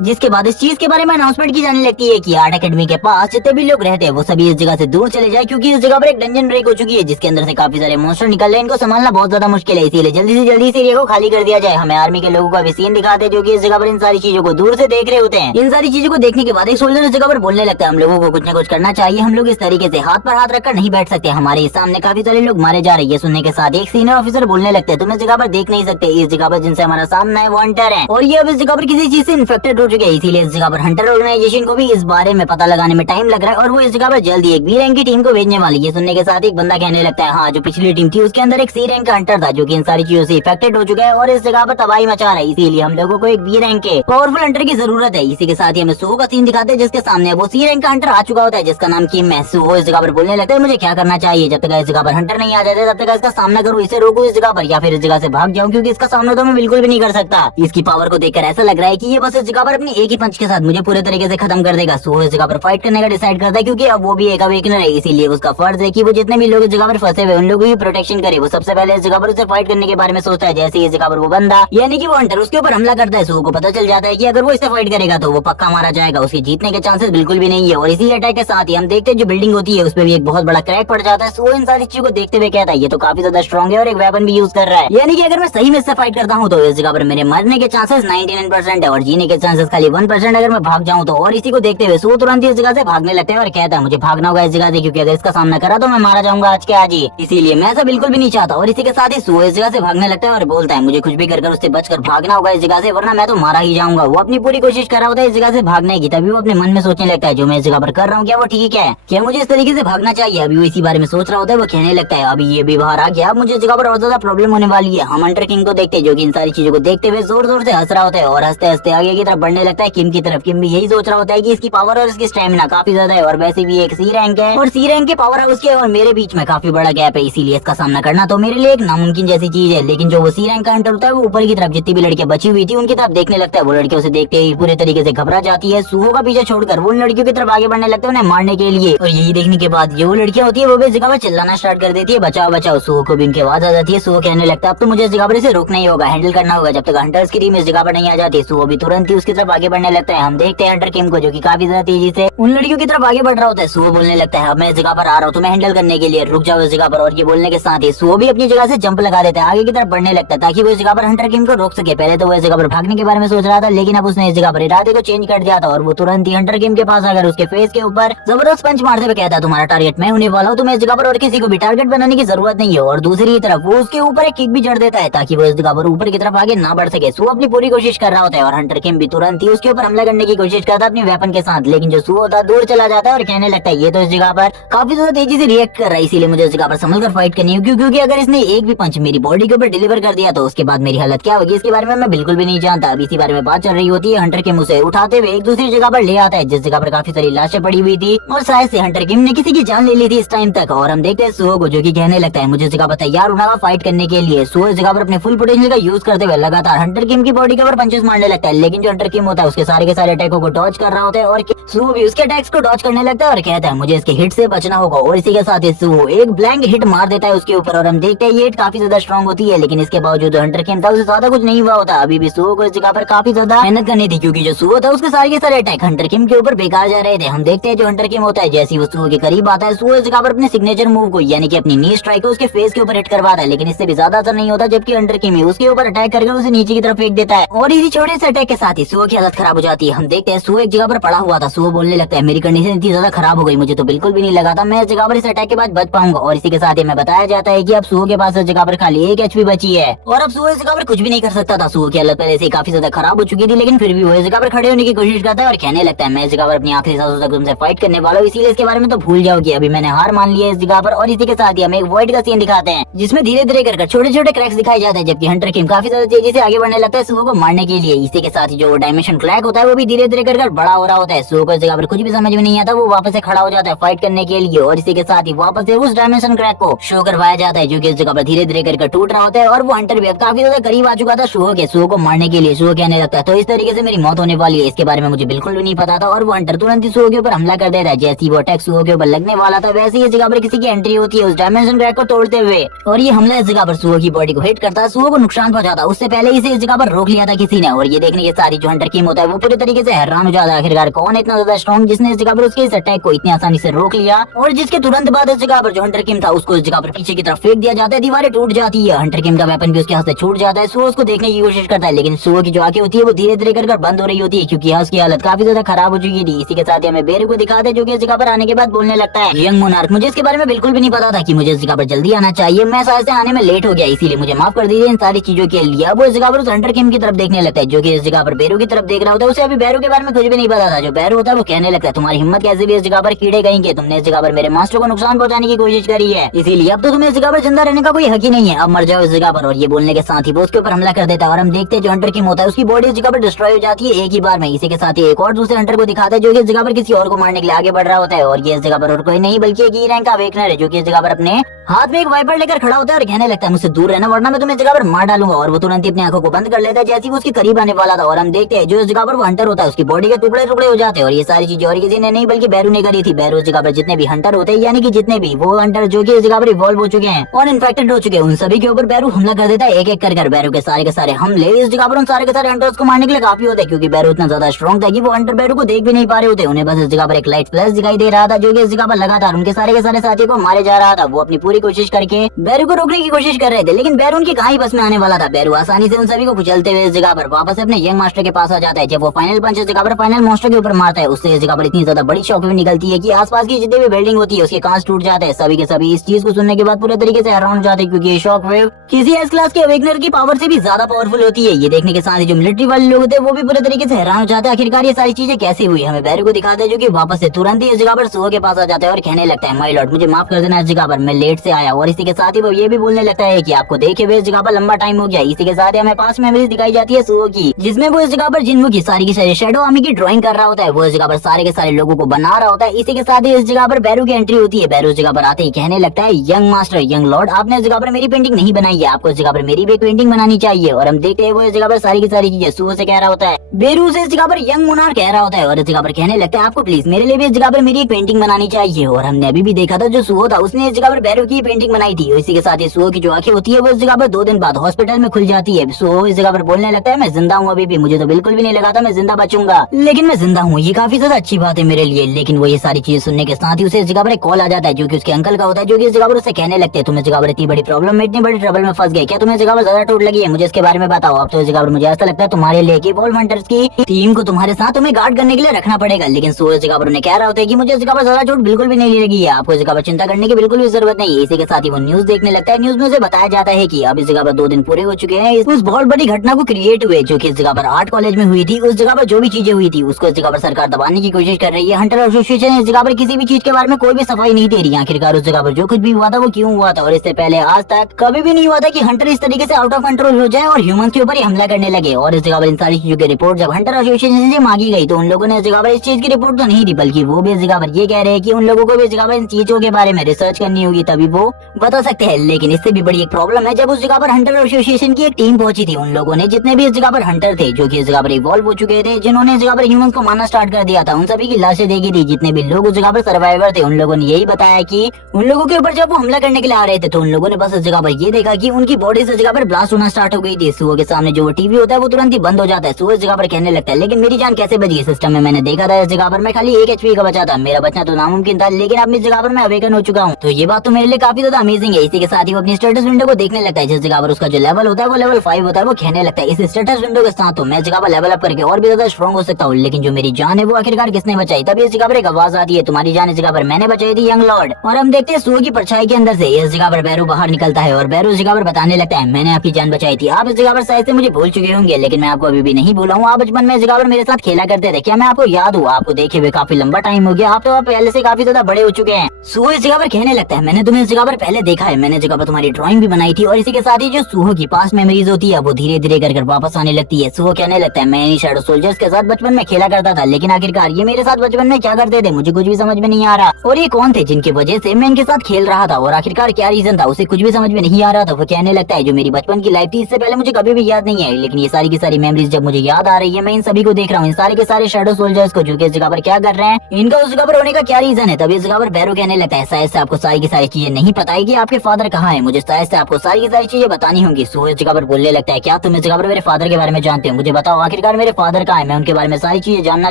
जिसके बाद इस चीज के बारे में अनाउंसमेंट की जाने लगती है कि आर्ट एकेडमी के पास जितने भी लोग रहते हैं वो सभी इस जगह से दूर चले जाए, क्योंकि इस जगह पर एक डंजन ब्रेक हो चुकी है जिसके अंदर से काफी सारे मॉन्स्टर निकल रहे हैं। इनको संभालना बहुत ज्यादा मुश्किल है, इसीलिए जल्दी से जल्दी इस एरिया को खाली कर दिया जाए। हमें आर्मी के लोगों का भी सीन दिखाते हैं जो कि इस जगह पर इन सारी चीजों को दूर से देख रहे होते हैं। इन सारी चीजों को देखने के बाद एक सोल्जर इस जगह पर बोलने लगता है हम लोगों को कुछ न कुछ करना चाहिए, हम लोग इस तरीके से हाथ पर हाथ रखकर नहीं बैठ सकते, हमारे सामने काफी सारे लोग मारे जा रहे हैं। ये सुनने के साथ एक सीनियर ऑफिसर बोलने लगते हैं तुम इस जगह पर देख नहीं सकते, इस जगह पर जिनसे हमारा सामना है वो हंटर है और ये अब इस जगह पर किसी चीज से इन्फेक्टेड हो चुके हैं। इसीलिए इस जगह पर हंटर ऑर्गेनाइजेशन को भी इस बारे में पता लगाने में टाइम लग रहा है और वो इस जगह पर जल्दी एक बी रैंक की टीम को भेजने वाली है। सुनने के साथ एक बंदा कहने लगता है हाँ जो पिछली टीम थी उसके अंदर एक सी रैंक का हंटर था जो कि इन सारी चीजों से इफेक्टेड हो चुका है और इस जगह पर तबाही मचा रहा है, इसीलिए हम लोगों को एक बी रैंक के पावरफुल हंटर की जरूरत है। इसी के साथ ही हमें सो का सीन दिखाते हैं जिसके सामने वो सी रैंक का हंटर आ चुका होता है जिसका नाम किम है। सो इस जगह पर बोलने लगता है मुझे क्या करना चाहिए, जब तक इस जगह पर हंटर नहीं आ जाते तब तक इसका सामना करूँ, इसे रोकूं इस जगह पर या फिर इस जगह से भाग जाऊं, क्योंकि इसका सामना तो मैं बिल्कुल भी नहीं कर सकता। इसकी पावर को देखकर ऐसा लग रहा है कि ये बस इस जगह पर अपनी एक ही पंच के साथ मुझे पूरे तरीके से खत्म कर देगा। सो इस जगह पर फाइट करने का डिसाइड करता है क्योंकि अब वो भी एक अवेकनर है, इसीलिए उसका फर्ज है कि वो जितने भी लोग इस जगह पर फंसे हुए उन लोगों की प्रोटेक्शन करे। वो सबसे पहले इस जगह पर उसे फाइट करने के बारे में सोचता है। जैसे इस जगह पर वो बंदा यानी कि वो हंटर उसके ऊपर हमला करता है, सो को पता चल जाता है कि अगर वो इससे फाइट करेगा तो वो पक्का मारा जाएगा, उसके जीतने के चांसेस बिल्कुल भी नहीं है। और इसी अटैक के साथ ही हम देखते हैं जो बिल्डिंग होती है उसपे भी एक बहुत बड़ा क्रैक पड़ जाता है। सो इन सारी चीजों को देखते हुए कहता है ये तो काफी ज्यादा स्ट्रॉन्ग है और एक वेपन भी यूज कर रहा है, यानी कि अगर मैं सही में इससे फाइट करता हूँ तो इस जगह पर मेरे मरने के चांसेस 99% है और जीने के चांसेस खाली 1% अगर मैं भाग जाऊँ तो। और इसी को देखते हुए सो तुरंत इस जगह से भागने लगते हैं और कहता है मुझे भागना होगा इस जगह से, क्योंकि अगर इसका सामना करा तो मैं मारा जाऊंगा आज के आज ही, इसीलिए मैं ऐसा बिल्कुल भी नहीं चाहता। और इसी के साथ ही सो इस जगह से भागने लगता है और बोलता है मुझे कुछ भी कर उससे बचकर भागना होगा इस जगह से, वरना मैं तो मारा ही जाऊंगा। वो अपनी पूरी कोशिश कर रहा होता है इस जगह से भागने की, तभी वो अपने मन में सोचने लगता है जो मैं इस जगह पर कर रहा हूँ क्या वो ठीक है, क्या मुझे इस तरीके से भागना चाहिए। अभी वो इसी बारे में सोच रहा होता है, वो कहने लगता है अभी ये भी बाहर आ गया, अब मुझे इस जगह पर और ज्यादा प्रॉब्लम होने वाली है। हम हंटर किंग को देखते हैं जो कि इन सारी चीजों को देखते हुए जोर जोर से हंस रहा होता है और हंसते हंसते आगे की तरफ बढ़ने लगता है किम की तरफ। किम भी यही सोच रहा होता है कि इसकी पावर और इसकी स्टेमिना काफी ज्यादा है और वैसे भी एक सी रैंक है और सी रैंक के पावर हाउस के और मेरे बीच में काफी बड़ा गैप है, इसीलिए इसका सामना करना तो मेरे लिए एक नामुमकिन जैसी चीज है। लेकिन जो वो सी रैंक का हंटर होता है वो ऊपर की तरफ जितनी भी लड़कियां बची हुई थी उनकी तरफ देखने लगता है। वो लड़कियों से देखते ही पूरे तरीके से घबरा जाती है। सुहो का पीछे छोड़कर वो उन लड़कियों की तरफ आगे बढ़ने लगते हैं उन्हें मारने के लिए, और यही देखने के बाद जो लड़कियां होती है वो भी इस जगह पर चिल्लाना स्टार्ट कर देती है बचाओ बचाओ। सुहो को भी इनकी आवाज आ जाती है। सुहो कहने लगता है अब तो मुझे इस जगह पर इसे रोकना ही होगा, हैंडल करना होगा जब तक हंटर्स की टीम इस जगह पर नहीं आ जाती। सुहो भी तुरंत ही उसकी तरफ आगे बढ़ने लगता है। हम देखते हैं हंटर किम को जो कि काफी ज्यादा तेजी से उन लड़कियों की तरफ आगे बढ़ रहा होता है। सुहो बोलने लगता है अब मैं इस जगह पर आ रहा हूँ तुम्हें हैंडल करने के लिए, रुक जाओ इस जगह पर। और ये बोलने के साथ ही सुहो भी अपनी जगह से जंप लगा देता है, आगे की तरफ बढ़ने लगता है ताकि वो इस जगह पर हंटर किम को रोक सके। पहले तो वो इस जगह पर भागने के बारे में सोच रहा था, लेकिन अब उसने इस जगह पर इरादे को चेंज कर दिया था और वो तुरंत ही हंटर किम के पास आकर उसके फेस के ऊपर जबरदस्त पंच मारते हुए कहता है तुम्हारा टारगेट मैं होने वाला हूँ, तुम्हें इस जगह पर और किसी को भी टारगेट बनाने की जरूरत नहीं है। और दूसरी तरफ वो उसके ऊपर एक किक भी जड़ देता है ताकि वो इस जगह पर ऊपर की तरफ आगे ना बढ़ सके। सो अपनी पूरी कोशिश कर रहा होता है और हंटर किम भी तुरंत ही उसके ऊपर हमला करने की कोशिश करता है अपने वेपन के साथ, लेकिन जो सू होता है दूर चला जाता है और कहने लगता है ये तो इस जगह पर काफी ज्यादा तेजी से रिएक्ट कर रहा है, इसीलिए मुझे इस जगह पर संभल कर फाइट करनी है, क्योंकि अगर इसने एक भी पंच मेरी बॉडी के ऊपर डिलीवर कर दिया तो उसके बाद मेरी हालत क्या होगी इसके बारे में मैं बिल्कुल भी नहीं जानता। अब इसी बारे में बात चल रही होती है। हंटर किम उसे उठाते हुए एक दूसरी जगह पर ले आता है जिस जगह पर काफी सारी लाशें पड़ी हुई थी और शायद से हंटर किम ने किसी की जान ले ली थी इस टाइम तक। और हम देखते हैं सुहो को जो कि कहने लगता है मुझे इस जगह पर तैयार होना फाइट करने के लिए। सुहो इस जगह पर अपने फुल पोटेंशियल का यूज करते हुए लगातार हंटर किम की बॉडी के ऊपर पंचेस मारने लगता है, लेकिन जो हंटर किम होता है उसके सारे के सारे अटैकों को डॉज कर रहा होता है और सुहो भी उसके अटैक्स को डॉज करने लगता है और कहता है मुझे इसके हिट से बचना होगा। और इसी के साथ ही सुहो एक ब्लैंक हिट मार देता है उसके ऊपर और हम देखते हैं ये हिट काफी ज्यादा स्ट्रॉन्ग होती है, लेकिन इसके बावजूद जो हंटर किम था उसे ज्यादा कुछ नहीं हुआ होता। अभी भी सुहो को इस जगह पर काफी ज्यादा मेहनत करनी थी क्योंकि जो सुहो था उसके सारे के सारे अटैक हंटर किम के ऊपर बेकार जा रहे थे। हम देखते हैं जो हंटर किम होता है जैसे ही वो सुहो के करीब आता है सुहो इस जगह पर अपने सिग्नेचर मूव को यानी कि अपनी नी स्ट्राइक को उसके फेस के ऊपर हिट करवाता है, लेकिन इससे भी ज्यादा असर नहीं होता। जबकि हंटर किम उसके ऊपर अटैक करके उसे नीचे की तरफ फेंक देता है और इसी छोटे से अटैक के साथ ही सुहो की हालत खराब हो जाती है। हम देखते हैं सुहो एक जगह पर पड़ा हुआ था। सुहो बोलने लगता है मेरी कंडीशन इतनी ज्यादा खराब हो गई, मुझे तो बिल्कुल भी नहीं लगा था मैं इस जगह पर इस अटैक के बाद बच पाऊंगा। और इसी के साथ ही हमें बताया जाता है कि अब सुहो के पास इस जगह पर खाली 1 HP बची है और अब सुहो इस जगह पर कुछ भी नहीं कर सकता था। सुहो की हालत पहले से काफी ज्यादा खराब हो चुकी थी, लेकिन फिर भी वो इस जगह पर खड़े होने की कोशिश करता है और कहने लगता है मैं इस जगह पर अपनी आखिरी सांसों तक तुमसे फाइट करने वाला हूँ, इसीलिए इसके बारे में तो भूल जाओगी, अभी मैंने हार मान ली है इस जगह पर। और इसी के साथ ही हमें एक वॉइड का सीन दिखाते हैं जिसमें धीरे धीरे कर छोटे छोटे क्रैक्स दिखाई जाते हैं, जबकि हंटर किम काफी ज्यादा तेजी से आगे बढ़ने लगता है सुहो को मारने के लिए। इसी के साथ ही जो डायमेंशन क्रैक होता है वो भी धीरे धीरे कर बड़ा हो रहा होता है। सुहो को इस जगह पर कुछ भी समझ में नहीं आता, वो वापस से खड़ा हो जाता है फाइट करने के लिए और इसी के साथ ही वापस से उस डायमेंशन क्रैक को शो करवाया जाता है जो कि इस जगह पर धीरे धीरे कर टूट रहा होता है। और वो हंटर भी काफी ज्यादा करीब आ चुका था सुहो को मारने के लिए। सुहो कहने लगता है तो इस तरीके से मेरी मौत होने वाली है, इसके बारे में मुझे बिल्कुल भी नहीं पता था। और वो हंटर तुरंत ही सुहो के ऊपर हमला कर देता है। जैसे ही वो अटैक सुहो के ऊपर लगने वाला था वैसे ही इस जगह पर किसी की एंट्री होती है उस डायमेंशन क्रैक को तोड़ते हुए और ये हमला इस जगह पर सुहो की बॉडी को हिट करता है, सुहो को नुकसान पहुंचाता है। उससे पहले इसे इस जगह पर रोक लिया था किसी ने और ये देखने के साथ ही जो हंटर किम होता है वो पूरी तरीके से हैरान हो जाता है आखिरकार कौन है इतना ज्यादा स्ट्रॉन्ग जिसने इस जगह पर उसके इस अटैक को इतनी आसानी से रोक लिया। और जिसके तुरंत बाद इस जगह पर जो हंटर किम था उसको इस जगह पर पीछे की तरफ फेंक दिया जाता है, दीवारें टूट जाती है, हंटर किम का वेपन भी उसके हाथ से छूट जाता है। सुहो उसको देखने की कोशिश करता है लेकिन सुहो की जो आंखें होती है वो धीरे धीरे कर बंद हो रही होती है क्योंकि उसकी हालत काफी ज्यादा खराब हो चुकी थी। इसी के साथ ही हमें बेरू को दिखाते हैं जो कि इस जगह पर आने के बाद बोलने लगता है यंग मोनार्क मुझे इसके बारे में बिल्कुल भी नहीं पता था कि मुझे इस जगह पर जल्दी आना चाहिए, मैं शायद से आने में लेट हो गया, इसीलिए मुझे माफ कर दीजिए इन सारी चीजों के लिए। वो इस जगह पर उस हंटर किम की तरफ देखने लगता है जो कि इस जगह पर बेरू की तरफ देख रहा होता है। उसे अभी बेरू के बारे में कुछ भी नहीं पता था। जो बेरू होता है वो कहने लगता है तुम्हारी हिम्मत कैसे भी इस जगह पर कीड़े कहेंगे, तुमने इस जगह पर मेरे मास्टर को नुकसान पहुंचाने की कोशिश करी है, इसीलिए अब तो तुम्हें इस जगह पर जिंदा रहने का कोई हक ही नहीं है, अब मर जाओ इस जगह पर। और ये बोलने के साथ ही वो उसके ऊपर हमला कर देता है और हम देखते हैं जो हंटर किम होता है उसकी बॉडी इस जगह पर डिस्ट्रॉय हो जाती है एक ही बार में। इसी के साथ ही एक और दूसरे हंटर को दिखाता है जो कि इस जगह पर किसी और को मारने के लिए आगे बढ़ रहा होता है और ये इस जगह पर और कोई नहीं बल्कि एक ई रैंक का अवेकनर है जो कि इस जगह पर अपने हाथ में एक वाइपर लेकर खड़ा होता है और कहने लगता है मुझसे दूर रहना वरना मैं तुम्हें इस जगह पर मार डालूंगा। और वो तुरंत ही अपनी आंखों को बंद कर लेता है जैसे ही वो उसके करीब आने वाला था और हम देखते हैं जो इस जगह पर वो हंटर होता है उसकी बॉडी के टुकड़े टुकड़े हो जाते हैं। और ये सारी चीजें और किसी ने नहीं बल्कि बैरू ने करी थी। बैरू इस जगह पर जितने भी हंटर होते हैं यानी कि जितने भी वो हंटर जो कि इस जगह पर इवॉल्व हो चुके हैं और इन्फेक्टेड हो चुके हैं उन सभी के ऊपर बैरू हमला कर देता है एक एक कर। बैरू के सारे हमले इस जगह पर उन सारे के सारे हंटर्स को मारने के लिए काफी होते हैं क्योंकि बैरू इतना ज्यादा स्ट्रॉन्ग था कि वो हंटर बैरू को देख भी नहीं पा रहे होते। उन्हें बस इस जगह पर एक लाइट फ्लैश दिखाई दे रहा था जो कि इस जगह पर लगातार उनके सारे के सारे साथियों को मारे जा रहा था। वो अपनी पूरी कोशिश करके बैरू को रोकने की कोशिश कर रहे थे लेकिन बैरू उनकी कहां ही बस में आने वाला था। बैरू आसानी से उन सभी को कुचलते हुए इस जगह पर वापस अपने यंग मास्टर के पास आ जाता है। जब वो फाइनल पंच इस जगह पर फाइनल मास्टर के ऊपर मारता है उससे इस जगह पर इतनी ज्यादा बड़ी शॉक निकलती है कि आसपास की जितनी भी बिल्डिंग होती है उसके कांच टूट जाते हैं। सभी के सभी इस चीज को सुनने के बाद पूरे तरीके से हैरान हो जाते हैं क्योंकि ये शॉक वेव किसी एस क्लास के अवेकनर की पावर से भी ज्यादा पावरफुल होती है। ये देखने के साथ ही जो मिलिट्री वाले लोग थे वो भी पूरे तरीके से हैरान हो जाते हैं आखिरकार ये सारी चीजें कैसे हुई। हमें बैरू को दिखाते हैं जो कि वापस से तुरंत ही इस जगह पर सुहो के पास आ जाता है और कहने लगता है माय लॉर्ड मुझे माफ कर देना इस जगह पर मैं लेट से आया। और इसी के साथ ही वो ये भी बोलने लगता है कि आपको देखे हुए इस जगह पर लंबा टाइम हो गया। इसी के साथ ही हमें 5 मेमोरीज दिखाई जाती है सुहो की जिसमें वो इस जगह पर जिन्हों की सारी शेडो आर्मी की ड्राइंग कर रहा होता है। वो इस जगह पर सारे के सारे लोगों को बना रहा होता है। इसी के साथ ही इस जगह पर बैरू की एंट्री होती है। बैरू इस जगह पर आते ही कहने लगता है यंग मास्टर यंग लॉर्ड आपने इस जगह पर मेरी पेंटिंग नहीं बनाई है, आपको इस जगह पर मेरी भी पेंटिंग बनानी चाहिए। और हम देखते हैं वो इस जगह पर सारी की सारी चीजें सुहो से कह रहा होता है। बैरू से इस जगह पर यंग मोनार्क कह रहा होता है और इस जगह पर कहने लगता है आपको प्लीज मेरे लिए भी इस जगह पर मेरी एक पेंटिंग बनानी चाहिए। और हमने अभी भी देखा था जो सुहो था उसने इस जगह पर बैरू की पेंटिंग बनाई थी। इसी के साथ ही सुहो की जो आंखें होती है वो इस जगह पर 2 दिन बाद हॉस्पिटल में खुल जाती है। सुहो इस जगह पर बोलने लगता है मैं जिंदा हूँ अभी भी, मुझे तो बिल्कुल भी नहीं लगा था मैं जिंदा बचूंगा लेकिन मैं जिंदा हूँ, ये काफी ज्यादा अच्छी बात है मेरे लिए। लेकिन वो ये सारी चीजें सुनने के साथ ही उसे इस जगह पर एक कॉल आ जाता है जो कि उसके अंकल का होता है जो कि इस जगह पर उसे कहने लगते हैं तुम इस जगह पर इतनी बड़ी प्रॉब्लम में इतनी बड़ी ट्रबल में फंस गए, क्या तुम्हें इस जगह पर ज्यादा टूट लगी है, मुझे इसके बारे में बताओ। अब तो इस जगह पर मुझे ऐसा लगता है तुम्हारे लिए वॉल्व हंटर्स की टीम को तुम्हारे साथ तुम्हें गार्ड करने के लिए रखना पड़ेगा। लेकिन सुहो इस जगह पर उन्हें कह रहा होता है कि मुझे इस जगह पर ज्यादा चोट बिल्कुल भी नहीं लगी है, आपको इस जगह पर चिंता करने की बिल्कुल भी जरूरत नहीं है। इसी के साथ ही वो न्यूज देखने लगता है। न्यूज में उसे बताया जाता है कि अब इस जगह पर 2 दिन पूरे हो चुके हैं उस बहुत बड़ी घटना को क्रिएट हुए जो कि इस जगह पर आर्ट कॉलेज में हुई थी। उस जगह पर जो भी चीजें हुई थी उसको इस जगह पर सरकार दबाने की कोशिश कर रही है। हंटर एसोसिएशन इस जगह पर किसी भी चीज के बारे में कोई भी सफाई नहीं दे रही है आखिरकार उस जगह पर जो कुछ भी हुआ था वो क्यों हुआ था। और इससे पहले आज तक कभी भी नहीं हुआ था कि हंटर इस तरीके से आउट ऑफ कंट्रोल हो जाए और ह्यूमंस के ऊपर ही हमला करने लगे। और इस जगह पर इन सारी चीजों की रिपोर्ट जब हंटर एसोसिएशन से मांगी गई तो उन लोगों ने इस जगह पर इस चीज की रिपोर्ट तो नहीं दी बल्कि वो भी इस जगह पर ये कह रहे हैं कि उन लोगों को भी इस जगह पर इन चीजों के बारे में रिसर्च करनी होगी तभी वो बता सकते हैं। लेकिन इससे भी बड़ी एक प्रॉब्लम है जब उस जगह पर हंटर एसोसिएशन की एक टीम पहुंची थी उन लोगों ने जितने भी इस जगह पर हंटर थे जो कि इस जगह पर पर इवॉल्व हो चुके थे, जिन्होंने इस जगह पर ह्यूमंस को मारना स्टार्ट कर दिया था। उन सभी की लाशें देखी थी। जितने भी लोग उस जगह पर सर्वाइवर थे, उन लोगों ने यही बताया कि उन लोगों के ऊपर जब वो हमला करने के लिए आ रहे थे तो उन लोगों ने बस इस जगह पर ये देखा कि उनकी बॉडी से जगह पर ब्लास्ट होना स्टार्ट हो गई थी। सुअर के सामने जो टीवी होता है वो तुरंत ही बंद हो जाता है। सुअर इस जगह पर कहने लगता है, लेकिन मेरी जान कैसे बच गई? सिस्टम में मैंने देखा था इस जगह पर मैं खाली 1 HP का बचा था, मेरा बचना तो नामुमकिन था, लेकिन अब इस जगह पर मैं अवेकन हो चुका हूँ। तो ये बात तो मेरे लिए काफी ज्यादा अमेजिंग है। इसी के साथ ही वो अपनी स्टेटस विंडो को देखने लगता है, जिस जगह पर उसका जो लेवल होता है वो लेवल 5 होता है। वो कहने लगता है, इस स्टेटस विंडो के साथ तो मैं जगह पर लेवल अप करके और भी ज्यादा स्ट्रॉन्ग हो सकता हूँ, लेकिन जो मेरी जान है वो आखिरकार किसने बचाई? तभी इस जगह पर एक आवाज आती है, तुम्हारी जान इस जगह पर मैंने बचाई थी यंग लॉर्ड। और हम देखते हैं सुअर की परछाई के अंदर से इस जगह पर बैरू बाहर निकलता है और बैरू इस जगह पर बताने लगता है, मैंने आपकी जान बचाई थी। आप इस जगह पर शायद से मुझे भूल चुके होंगे, लेकिन मैं आपको अभी भी नहीं भूला हूँ। आप बचपन में इस जगह पर मेरे साथ खेला करते थे, क्या मैं आपको याद हूँ? आपको देखे हुए काफी लंबा टाइम हो गया, आप तो पहले से काफी ज्यादा बड़े हो चुके हैं। सुअर इस जगह पर कहने लगता है, मैंने तुम्हें इस जगह पर पहले देखा है, मैंने जगह पर तुम्हारी ड्राइंग भी बनाई थी। और इसी के साथ ही जो सुअर की पास मेमोरीज होती है वो धीरे धीरे कर वापस आने लगती है। सुअर कहने लगता है, मैं इन शैडो सोल्जर्स के साथ बचपन में खेला करता था, लेकिन आखिरकार ये मेरे साथ बचपन में क्या करते थे मुझे कुछ भी समझ में नहीं आ रहा। और ये कौन थे जिनकी वजह से मैं इनके साथ खेल रहा था, और आखिरकार क्या रीजन था, उसे कुछ भी समझ में नहीं आ रहा था। वो कहने लगता है, जो मेरी बचपन की लाइफ थी इससे पहले मुझे कभी भी याद नहीं है, लेकिन ये सारी की सारी मेमोरीज जब मुझे याद आ रही है, मैं इन सभी को देख रहा हूँ, इन सारे के सारे शैडो सोल्जर्स को, जो कि इस जगह पर क्या कर रहे हैं, इनका उस जगह पर होने का क्या रीजन है। तभी इस जगह पर बैरो कहने लगता है, शायद से आपको सारी की सारी चीजें नहीं पता है कि आपके फादर कहाँ है, मुझे शायद से आपको सारी की सारी चीजें बतानी होंगी। सो इस जगह पर बोलने लगता है, क्या तुम इस जगह पर मेरे फादर के बारे में जानते हो? मुझे बताओ आखिरकार मेरे फादर कहाँ है, मैं उनके बारे में सारी चीजें जानना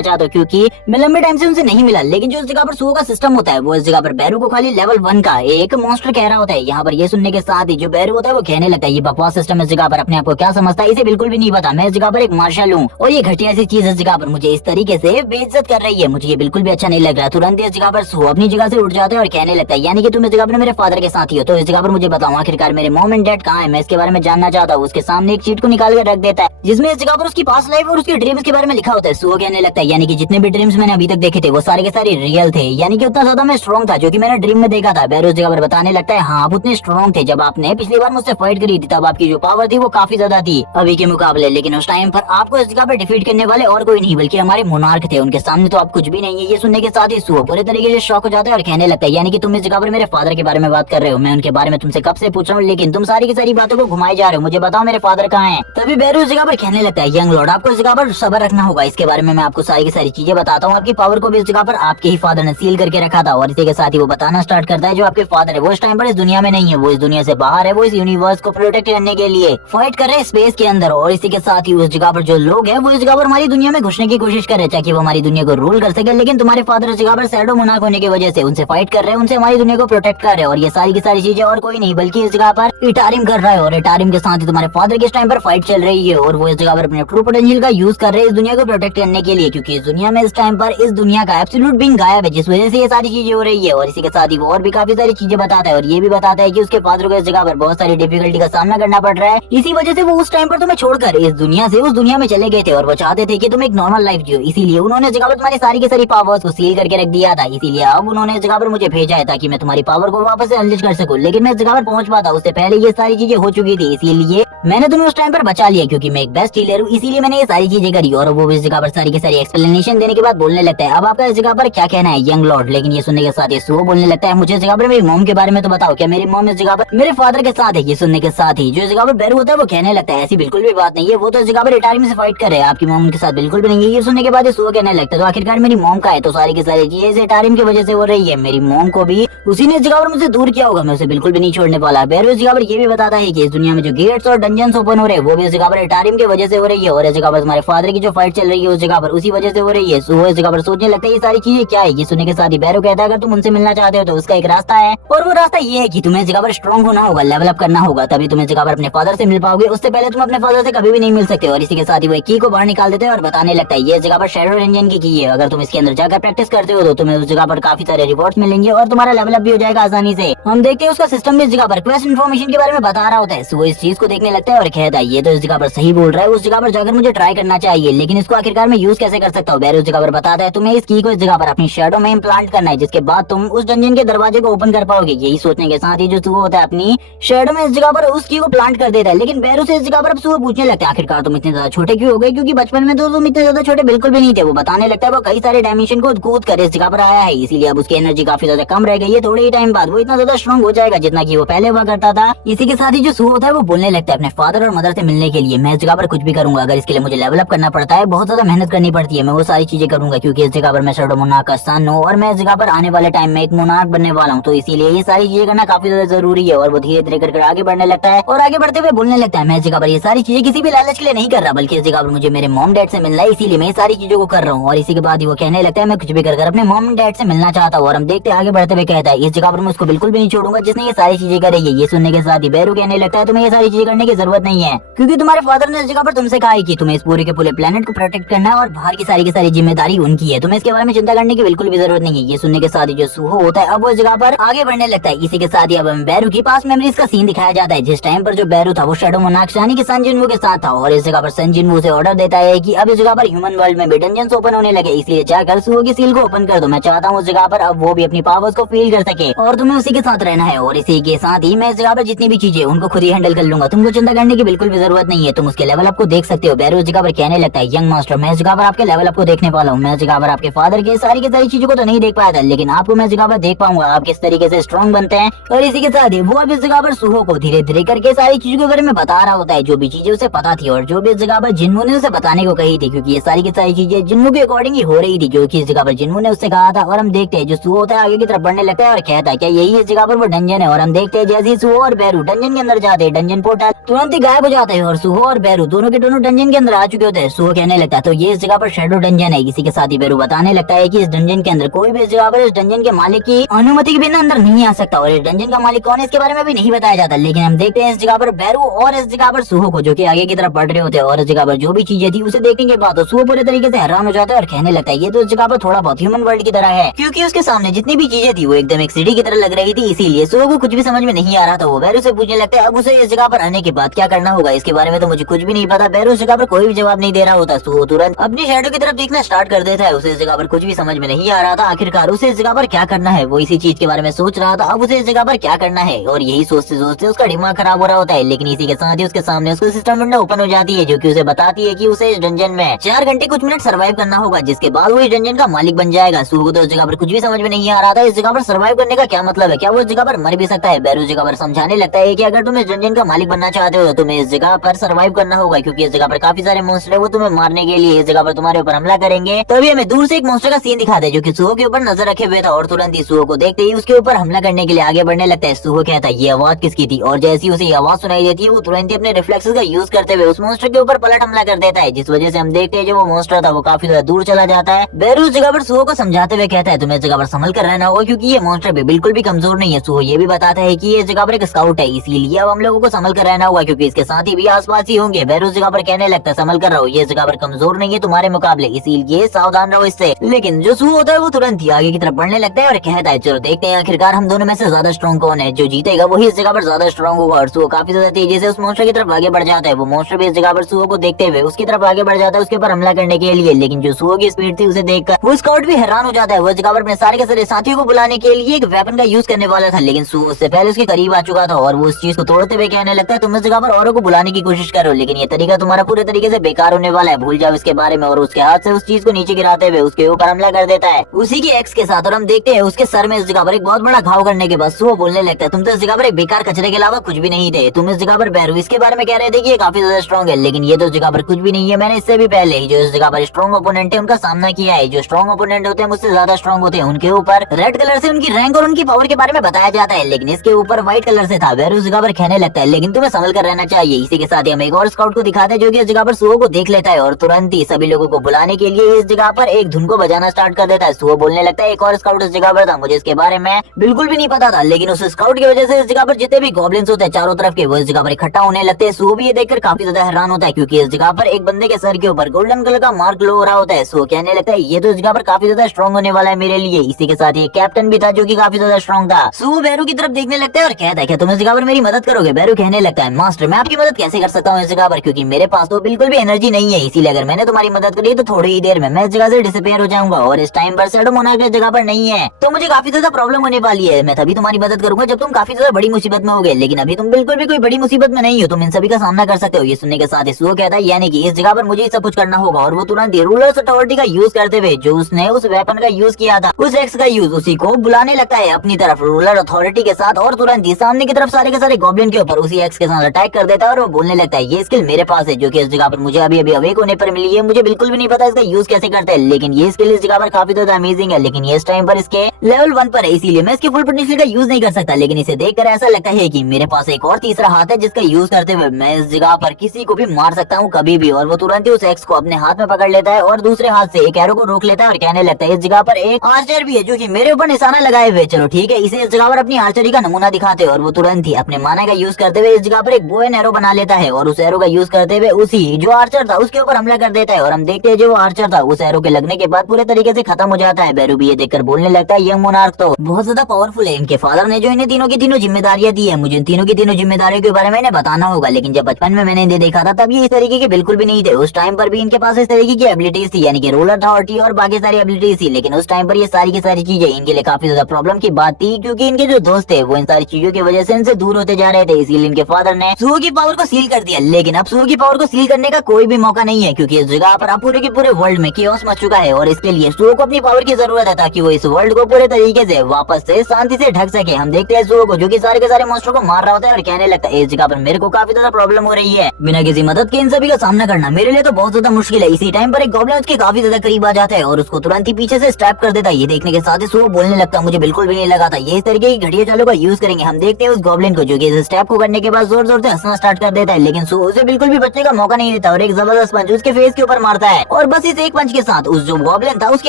चाहता हूँ, क्योंकि मैं लंबे टाइम से उनसे नहीं मिला। लेकिन जो इस जगह पर सो का सिस्टम होता है वो इस जगह पर बैरू को खाली लेवल 1 का एक मॉन्स्टर कह रहा होता है। यहाँ पर ये सुनने के साथ ही जो बैरू होता है वो कहने लगता है, ये बकवास सिस्टम इस जगह पर अपने आप को क्या समझता है, इसे बिल्कुल भी नहीं पता। मैं इस जगह पर एक मार्शल हूँ और ये घटिया सी चीज इस जगह पर मुझे इस तरीके से बेइज्जत कर रही है, मुझे ये बिल्कुल भी अच्छा नहीं लग रहा। तुरंत इस जगह पर सो अपनी जगह से उठ जाता है और कहने लगता है, यानी कि तुम इस जगह पर मेरे फादर के साथ ही हो, तो इस जगह पर मुझे बताओ आखिरकार मेरे मॉम एंड डैड कहाँ है, मैं इसके बारे में जानना चाहता हूँ। उसके सामने एक चीट को निकाल कर रख देता है, जिसमें इस जगह पर उसकी पास्ट लाइफ और उसके ड्रीम्स के बारे में लिखा होता है। सो कहने लगता है, यानी कि जितने भी ड्रीम्स मैंने अभी तक देखे थे वो सारे के सारे रियल थे, यानी कि उतना ज्यादा मैं स्ट्रॉन्ग था जो कि मैंने ड्रीम में देखा था। बैरो इस जगह पर बताने लगता है, हाँ आप उतने स्ट्रॉन्ग थे, जब आपने पिछली बार मुझसे फाइट करी थी तब आपकी जो पावर थी वो काफी ज्यादा थी अभी के मुकाबले, लेकिन उस टाइम पर आपको इस जगह पर डिफीट करने वाले और कोई नहीं बल्कि हमारे मोनार्क थे, उनके सामने तो आप कुछ भी नहीं है। ये सुनने के साथ ही सो पूरे तरीके से शॉक हो जाता है और कहने लगता है, यानी कि तुम इस जगह पर मेरे फादर के बारे में बात कर रहे हो, मैं उनके बारे में तुमसे कब से पूछ रहा हूँ, लेकिन तुम सारी की सारी बातों को घुमाए जा रहे हो, मुझे बताओ मेरे फादर कहाँ हैं। तभी बैरू इस जगह पर कहने लगता है, यंग लॉर्ड आपको इस जगह पर सब्र रखना होगा, इसके बारे में मैं आपको सारी की सारी चीजें बताता हूँ। आपकी पावर को भी इस जगह पर आपके ही फादर ने सील करके रखा था। और इसी के साथ ही वो बताना स्टार्ट करता है, जो आपके फादर है वो इस टाइम पर इस दुनिया में नहीं है, वो इस दुनिया से बाहर है, वो इस यूनिवर्स को प्रोटेक्ट करने के लिए फाइट कर रहे हैं स्पेस के अंदर। और इसी के साथ ही उस जगह पर जो लोग हैं वो इस जगह पर हमारी दुनिया में घुसने की कोशिश कर रहे हैं ताकि वो हमारी दुनिया को रूल कर सके, लेकिन तुम्हारे फादर इस जगह पर शैडो मोनार्क होने की वजह से उनसे फाइट कर रहे हैं, उनसे हमारी दुनिया को प्रोटेक्ट कर रहे हैं। और ये सारी की सारी चीजें और कोई नहीं बल्कि इस जगह पर इटारिम कर रहा है, और इटारिम के साथ ही तुम्हारे फादर के इस टाइम पर फाइट चल रही है, और वो इस जगह पर अपने ट्रू पोटेंशियल का यूज कर रहे हैं इस दुनिया को प्रोटेक्ट करने के लिए, क्योंकि इस दुनिया में इस टाइम पर इस दुनिया का एब्सोल्यूट बीइंग गायब है, जिस वजह से ये सारी चीजें हो रही है। और इसी के साथ ही वो और भी काफी सारी चीजें बताता है, और ये भी बताता है कि उसके फादर को इस जगह पर बहुत सारी डिफिकल्टी का सामना करना पड़ रहा है, इसी वजह से वो उस टाइम पर तुम्हें छोड़कर इस दुनिया से उस दुनिया में चले गए थे, और वो चाहते थे कि तुम एक नॉर्मल लाइफ जियो, इसीलिए उन्होंने इस जगह पर तुम्हारी सारी की सारी पावर्स को सील करके रख दिया था। इसीलिए अब उन्होंने इस जगह पर मुझे भेजा है ताकि मैं तुम्हारी पावर को वापस से अनलीश कर सकूं, लेकिन मैं इस जगह पर पहुंच पाता उससे पहले ये सारी चीजें हो चुकी थी, इसीलिए मैंने तुम्हें उस टाइम पर बचा लिया, क्योंकि मैं एक बेस्ट हीलर हूँ, इसीलिए मैंने ये सारी चीजें करी। और वो इस जगह पर सारी की सारी एक्सप्लेनेशन देने के बाद बोलने लगता है, अब आपका इस जगह पर क्या कहना है यंग लॉर्ड। लेकिन ये सुनने के साथ ही सो बोलने लगता है, मुझे इस जगह पर मेरी मॉम के बारे में तो बताओ, क्या मेरी मॉम इस जगह पर मेरे फादर के साथ है? ये सुनने के साथ ही जो इस जगह पर बैरू होता है वो कहने लगता है, ऐसी बिल्कुल भी बात नहीं है, वो तो इस जगह पर रिटायरमेंट से फाइट कर रहे हैं, आपकी मॉम उनके साथ बिल्कुल भी नहीं है। ये सुनने के बाद सो कहने लगता है, तो आखिरकार मेरी मॉम का है, तो सारी की सारी चीजें रिटायरमेंट की वजह से हो रही है, मेरी मॉम को भी उसी ने इस जगह पर मुझसे दूर किया होगा, मैं उसे बिल्कुल भी नहीं छोड़ने वाला। बैरू इस जगह पर ये भी बताता है कि इस दुनिया में जो गेट्स और डंजन्स ओपन हो रहे हैं वो भी इस जगह पर रिटायरमेंट की वजह से हो रही है, और इस जगह पर हमारे फादर की जो फाइट चल रही है उस जगह पर उसी वजह से हो रही है। सो इस जगह पर सोचने लगता है ये सारी चीजें क्या है। ये सुनने के साथ ही बैरू कहता है, अगर तुम उनसे मिलना चाहते हो तो उसका एक रास्ता है, और वो रास्ता ये है कि तुम्हें इस जगह पर स्ट्रॉन्ग होना होगा, लेवल अप करना होगा, तभी तुम इस जगह पर अपने फादर से मिल पाओगे, उससे पहले तुम अपने फादर से कभी भी नहीं मिल सकते। और इसी के साथ ही वो की को बाहर निकाल देते हैं और बताने लगता है, ये इस जगह पर शैडो रेंजन की है, अगर तुम इसके अंदर जाकर प्रैक्टिस करते हो तो तुम्हें उस जगह पर काफी सारे रिवॉर्ड्स मिलेंगे और तुम्हारा लेवल अप भी हो जाएगा आसानी से। हम देखते हैं उसका सिस्टम भी इस जगह पर क्वेस्ट इन्फॉर्मेशन के बारे में बता रहा होता है। सो इस चीज को देखने लगता है और कहता है, ये तो इस जगह पर सही बोल रहा है, उस जगह पर जाकर मुझे ट्राई करना चाहिए, लेकिन इसको आखिरकार मैं यूज कैसे कर सकता हूँ। बैरू उस जगह पर बताता है, तुम्हें इस की को इस जगह पर अपनी शैडो में इम्प्लांट करना है, जिसके बाद तुम उस डंजन के दरवाजे को ओपन कर पाओगे। यही सोचने के साथ ही जो सुबह होता है अपनी शैडो में इस जगह पर उस की को प्लांट कर देता है, लेकिन बैरू से इस जगह पर अब सुबह पूछने लगता है, आखिरकार तुम इतने ज्यादा छोटे क्यों हो गए, क्योंकि बचपन में तो तुम इतने ज्यादा छोटे बिल्कुल भी नहीं थे। वो बताने लगता है वो कई सारे डायमेंशन को कूद कर इस जगह पर आया है, इसीलिए अब उसकी एनर्जी काफी ज्यादा कम रह गई है, थोड़े ही टाइम बाद वो इतना ज्यादा स्ट्रॉन्ग हो जाएगा जितना कि वो पहले हुआ करता था। इसी के साथ ही जो सुबह होता है वो बोलने लगता है अपने फादर और मदर से मिलने के लिए, मैं इस जगह पर कुछ भी करूंगा, अगर इसके लिए मुझे लेवल अप करना पड़ता है, बहुत ज्यादा मेहनत करनी पड़ती है। मैं वो सारी चीजें करूंगा क्योंकि इस जगह पर मैं शैडो मोनार्क का सन हूँ और मैं इस जगह पर आने वाले टाइम में एक मोनार्क बनने वाला हूँ। तो इसीलिए ये सारी चीजें करना काफी ज्यादा जरूरी है। और वो धीरे धीरे करके आगे बढ़ने लगता है और आगे बढ़ते हुए बोलने लगता है, मैं इस जगह पर ये सारी चीजें किसी भी लालच के लिए नहीं कर रहा, बल्कि इस जगह पर मुझे मेरे मॉम डैड से मिलना है, इसीलिए मैं सारी चीजों को कर रहा हूँ। और इसी के बाद वो कहने लगता है, मैं कुछ भी कर अपने मॉम डैड से मिलना चाहता हूँ। और हम देखते आगे बढ़ते हुए कहता है, इस जगह पर मैं उसको बिल्कुल भी नहीं छोड़ूंगा जिसने ये सारी चीजें करेगी। ये सुनने के साथ ही बैरू कहने लगता है, तुम्हें ये सारी चीजें करने की जरूरत नहीं है, क्योंकि तुम्हारे फादर ने इस जगह पर तुमसे कहा है कि तुम्हें इस पूरे के पूरे प्लेनेट को प्रोटेक्ट करना है और बाहर की सारी जिम्मेदारी उनकी है। तुम्हें इसके बारे में चिंता करने की बिल्कुल भी जरूरत नहीं है। ये सुनने के साथ ही जो सूहो होता है अब वो इस जगह पर आगे बढ़ने लगता है। इसी के साथ ही अब हमें बैरू की पास मेमोरीज का सीन दिखाया जाता है, जिस टाइम पर जो बैरू था वो शैडो मोनार्क यानी कि सन जिनवू के साथ था। और इस जगह पर सन जिनवू से ऑर्डर देता है कि अब इस जगह पर ह्यूमन वर्ल्ड में भी डंजन्स ओपन होने लगे, इसलिए जाकर सूहो की सील को ओपन कर दो। मैं चाहता हूँ उस जगह पर अब वो भी अपनी पावर्स को फील कर सके और तुम्हें उसी के साथ रहना है। और इसी के साथ ही मैं इस जगह पर जितनी भी चीजें उनको खुद ही हैंडल कर लूंगा, तुमको चिंता करने की बिल्कुल भी जरूरत नहीं है। तुम उसके लेवल अप को देख सकते हो। बैरू इस जगह पर कहने लगता है, यंग मास्टर मैं इस जगह पर आपके लेवल अप को देखने वाला हूँ। मैं इस जगह पर आपके फादर की सारी चीजों को तो नहीं देख पाया था, लेकिन आपको मैं इस जगह पर देख पाऊंगा आप किस तरीके से स्ट्रॉन्ग बनते हैं। और इसी के साथ ही वो अब इस जगह पर सूहो को धीरे धीरे करके सारी चीजों के बारे में बता रहा होता है, जो भी चीजें उसे पता थी और जो भी इस जगह पर जिन्नू ने उसे बताने को कही थी, क्योंकि ये सारी की सारी चीजें जिन्नू के अकॉर्डिंग ही हो रही थी, जो कि इस जगह पर जिन्नू ने उससे कहा था। और हम देखते हैं जो सूहो होता है आगे की तरफ बढ़ने लगता है और कहता है, क्या यही इस जगह पर वो डंजन है। और हम देखते हैं जैसे ही सूहो और बैरू डंजन के अंदर जाते हैं, डंजन पोर्टल तुरंत ही गायब हो जाता है और सूहो और बैरू दोनों के दोनों डंजन के अंदर आ चुके होते हैं। सूहो कहने लगता है, तो ये इस जगह पर शैडो डंजन है। इसी के साथ ही बैरू बताने लगता है कि इस डंजन के अंदर कोई भी इस जगह पर इस डंजन के मालिक की अनुमति के बिना अंदर नहीं आ सकता और इस डंजन का मालिक कौन है इसके बारे में भी नहीं बताया जाता। लेकिन हम देखते हैं इस जगह पर बैरू और इस जगह पर सूहो को, जो कि आगे की तरफ बढ़ रहे होते हैं। और इस जगह पर जो भी चीजें थी उसे देखने के बाद सूहो पूरे तरीके से हैरान हो जाता है और कहने लगता है, ये तो इस जगह पर थोड़ा बहुत ह्यूमन वर्ल्ड की तरह है, क्योंकि उसके सामने जितनी भी चीजें थी वो एकदम एक सिटी की तरह लग रही थी। इसीलिए सूहो को कुछ भी समझ में नहीं आ रहा था। वो बैरू से पूछने लगता है, अब उसे इस जगह पर आने के बाद क्या करना होगा, इसके बारे में तो मुझे कुछ भी नहीं पता। बैरू इस जगह पर कोई भी जवाब नहीं दे रहा होता। सूहो तुरंत अपनी शैडो की तरफ देखना स्टार्ट कर देता है। उसे इस जगह पर कुछ भी समझ में नहीं आ रहा था। आखिरकार उसे इस जगह पर क्या करना है, वो इसी चीज के बारे में सोच रहा था। अब उसे इस जगह पर क्या करना है और यही सोचते सोचते उसका दिमाग खराब हो रहा होता है। लेकिन इसी के साथ ही उसके सामने उसका सिस्टम विंडो ओपन हो जाती है, जो कि उसे बताती है कि उसे इस डंजन में 4 घंटे कुछ मिनट सर्वाइव करना होगा, जिसके बाद वो इस डंजन का मालिक बन जाएगा। सूहो तो इस जगह पर कुछ भी समझ में नहीं आ रहा था। इस जगह पर सर्वाइव करने का क्या मतलब है, क्या वो इस जगह पर मर भी सकता है। बैरू इस जगह पर समझाने लगता है कि अगर तुम इस डंजन का मालिक बनना चाहते हो तो तुम्हें इस जगह पर सर्वाइव करना होगा, क्योंकि इस जगह पर काफी सारे मॉन्स्टर है, वो तुम्हें मारने के लिए इस जगह पर तुम्हारे ऊपर हमला करेंगे। तभी हमें दूर से एक मॉन्स्टर का सीन दिखाते हैं, जो कि सूहो के ऊपर नजर रखे हुए था और तुरंत ही सूहो को देखते ही उसके ऊपर हमला करने के लिए आगे बढ़ने लगता है। सूहो कहता है, ये आवाज किसकी थी। और जैसी उसे आवाज सुनाई देती है वो तुरंत ही अपने रिफ्लेक्सेस का यूज करते हुए उस मॉन्स्टर के ऊपर पलट हमला कर देता है, जिस वजह से हम देखते हैं जो वो मॉन्स्टर था वो काफी ज्यादा दूर चला जाता है। बैरू उस जगह पर सूहो को समझाते हुए कहता है, तुम्हें इस जगह पर संभल कर रहना होगा, क्योंकि ये मॉन्स्टर भी बिल्कुल भी कमजोर नहीं है। सूहो ये भी बताता है कि ये जगह पर एक स्काउट है, इसीलिए अब हम लोगों को संभल कर रहना होगा, क्योंकि इसके साथ ही भी आसपास ही होंगे। बैरू जगह पर कहने लगता है, संभल कर रहो, ये जगह पर कमजोर नहीं है तुम्हारे मुकाबले, इसीलिए सावधान रहो इससे। लेकिन जो सूहो होता है वो तुरंत ही आगे की तरफ बढ़ने लगता है और कहता है, चलो देखते हैं आखिरकार हम दोनों में से ज्यादा स्ट्रॉन्ग कौन है, जो जीतेगा वही इस जगह पर ज्यादा स्ट्रॉन्ग होगा। और सूहो काफी ज्यादा तेजी से उस मॉन्स्टर की तरफ आगे बढ़ जाता है। वो मॉन्स्टर भी इस जगह पर सूहो को देखते हुए उसकी तरफ आगे बढ़ जाता है उसके ऊपर हमला करने के लिए। लेकिन जो सूहो की स्पीड थी उसे देखकर वो स्काउट भी हैरान हो जाता है। वो जगह पर अपने सारे के सारे साथियों को बुलाने के लिए एक वेपन का यूज करने वाला था, लेकिन सूहो उससे पहले उसके करीब आ चुका था और वो उस चीज को तोड़ते हुए कहने लगता है, तुम इस जगह पर औरों को बुलाने की कोशिश करो, लेकिन ये तरीका तुम्हारा पूरे तरीके से बेकार होने वाला है, भूल जाओ इसके बारे में। और उसके हाथ से उस चीज को नीचे गिराते हुए उसके ऊपर हमला कर देता है उसी के एक्स के साथ। और हम देखते हैं उसके सर में इस जगह पर एक बहुत बड़ा घाव करने के बाद सूहो बोलने लगता है, तुम तो इस जगह पर एक बेकार कचरे के अलावा कुछ भी नहीं थे। तुम इस जगह पर बैरू इसके बारे में कह रहे थे कि ये काफी ज्यादा स्ट्रॉन्ग है, लेकिन ये तो इस जगह पर कुछ भी नहीं है। मैंने इससे भी पहले ही जो इस जगह पर स्ट्रॉन्ग ओपोनेंट है उनका सामना किया है। जो स्ट्रॉन्ग ओपोनेंट होते हैं मुझसे ज्यादा स्ट्रॉन्ग होते हैं, उनके ऊपर रेड कलर से उनकी रैंक और उनकी पावर के बारे में बताया जाता है, लेकिन इसके ऊपर व्हाइट कलर से था। बैरू इस जगह पर कहने लगता है, लेकिन तुम्हें संभल कर रहना चाहिए। इसी के साथ ही हम एक और स्काउट को दिखाते हैं, जो कि इस जगह पर सूहो को देख लेता है और तुरंत ही सभी लोगों को बुलाने के लिए इस जगह पर एक धुन को बजाना स्टार्ट कर देता है। सूहो बोलने लगता है, एक और स्काउट इस जगह पर था, मुझे इसके बारे में बिल्कुल भी नहीं पता था, लेकिन उस स्काउट की वजह से इस जगह पर जितने भी गॉब्लिन्स होते हैं चारों तरफ के, वो इस जगह पर इकट्ठा होने लगते हैं। सूहो भी ये देखकर काफी ज्यादा हैरान होता है, क्योंकि इस जगह पर एक बंदे के सर के ऊपर गोल्डन कलर का मार्क ग्लो हो रहा होता है। सूहो कहने लगता है, ये तो इस जगह पर काफी ज्यादा स्ट्रॉन्ग होने वाला है मेरे लिए। इसी के साथ ही कैप्टन भी था, जो कि काफी ज्यादा स्ट्रॉन्ग था। सूहो बैरू की तरफ देखने लगता है और कहता है, क्या तुम इस जगह पर मेरी मदद करोगे। बैरू कहने लगता है, मास्टर मैं आपकी मदद कैसे कर सकता हूँ इस जगह पर, क्योंकि मेरे पास तो बिल्कुल भी एनर्जी नहीं है, इसीलिए अगर मैंने तुम्हारी मदद करी तो थोड़ी ही देर में मैं इस जगह से डिसअपीयर हो जाऊंगा और इस टाइम पर शैडो मोनार्क इस जगह पर नहीं है, तो मुझे काफी ज्यादा प्रॉब्लम होने वाली है। मैं तभी तुम्हारी मदद करूंगा जब तुम काफी ज्यादा बड़ी मुसीबत में होगे, लेकिन अभी तुम बिल्कुल भी कोई बड़ी मुसीबत में नहीं हो, तुम इन सभी का सामना कर सकते हो। ये सुनने के साथ ही सूहो कहता है, यानी कि इस जगह पर मुझे सब कुछ करना होगा। और वो तुरंत रूलर्स अथॉरिटी का यूज करते हुए जो उसने उस वेपन का यूज किया था, उस एक्स का यूज उसी को बुलाने लगता है अपनी तरफ रूलर अथॉरिटी के साथ, और तुरंत ही सामने की तरफ सारे के सारे गॉब्लिन के ऊपर उसी एक्स के साथ अटैक कर देता है। और वो बोलने लगता है, ये स्किल मेरे पास है, जो कि इस जगह पर पर मुझे अभी अभी अवेक होने पर मिली है, मुझे बिल्कुल भी नहीं पता इसका यूज कैसे करते हैं, लेकिन ये स्किल इस जगह पर काफी ज्यादा अमेजिंग है। लेकिन ये इस टाइम पर इसके लेवल 1 पर है, इसीलिए मैं इसके फुल पोटेंशियल का यूज नहीं कर सकता। लेकिन इसे देखकर ऐसा लगता है कि मेरे पास एक और तीसरा हाथ है जिसका यूज करते हुए मैं इस जगह पर किसी को भी मार सकता हूँ कभी भी। और वो तुरंत ही उस एक्स को अपने हाथ में पकड़ लेता है और दूसरे हाथ से एक एरो को रोक लेता है और कहने लगता है इस जगह पर एक आर्चर भी है जो कि मेरे ऊपर निशाना लगाए हुए। चलो ठीक है, इसे इस जगह पर अपनी आर्चरी का नमूना दिखाते हैं और वो तुरंत ही अपने माना का यूज करते हुए इस जगह पर एक बो एंड एरो बना लेता है और उस एरो का यूज करते हुए उसी जो आर्चर था उसके ऊपर हमला कर देता है। और हम देखते हैं जो आर्चर था उस एरो के लगने के बाद पूरे तरीके से खत्म हो जाता है। बैरू भी ये देखकर बोलने लगता है यंग मोनार्क तो बहुत ज्यादा पावरफुल है, इनके फादर ने जो इन्हें तीनों की तीनों जिम्मेदारियां दी है, मुझे इन तीनों की तीनों जिम्मेदारियों के बारे में इन्हें बताना होगा। लेकिन जब बचपन में मैंने इन्हें देखा था तब ये इस तरीके के बिल्कुल भी नहीं थे। उस टाइम पर भी इनके पास इस तरीके की एबिलिटीज थी, यानी कि रोलर अथॉरिटी और बाकी सारी एबिलिटीज थी। लेकिन उस टाइम पर ये सारी की सारी चीजें इनके लिए काफी ज्यादा प्रॉब्लम की बात थी, क्योंकि इनके जो दोस्त थे वो इन सारी चीजों की वजह से इनसे दूर होते जा रहे थे। इसीलिए इनके फादर ने सुहो की पावर को सील कर दिया। लेकिन अब सुहो की पावर को सील करने का कोई भी मौका नहीं है, क्योंकि इस जगह पर अब पूरे के पूरे वर्ल्ड में कियोस मच चुका है और इसके लिए सुहो को अपनी पावर की जरूरत है ताकि वो इस वर्ल्ड को पूरे तरीके से वापस से शांति से ढक सके। हम देखते हैं सुहो को जो कि सारे के सारे मॉन्स्टर को मार रहा होता है और कहने लगता है इस जगह पर मेरे को काफी ज्यादा प्रॉब्लम हो रही है, बिना किसी मदद के इन सभी का सामना करना मेरे लिए तो बहुत ज्यादा मुश्किल है। इसी टाइम पर एक गॉब्लिन उसके काफी ज्यादा करीब आ जाता है और उसको तुरंत ही पीछे से स्टैप कर देता है। ये देखने के साथ ही सुहो बोलने लगता है मुझे बिल्कुल भी नहीं लगा था ये इस तरीके की घड़िया चालों का यूज करेंगे। हम देखते हैं उस गॉब्लिन को जो कि इस स्टैप को करने के बाद जोर जोर से हंसना स्टार्ट कर देता है, लेकिन सुहो उसे बिल्कुल भी बचने का मौका नहीं देता और एक जबरदस्त पंच उसके फेस के ऊपर मारता है। और बस इस एक पंच के साथ उस जो गॉब्लिन था उसकी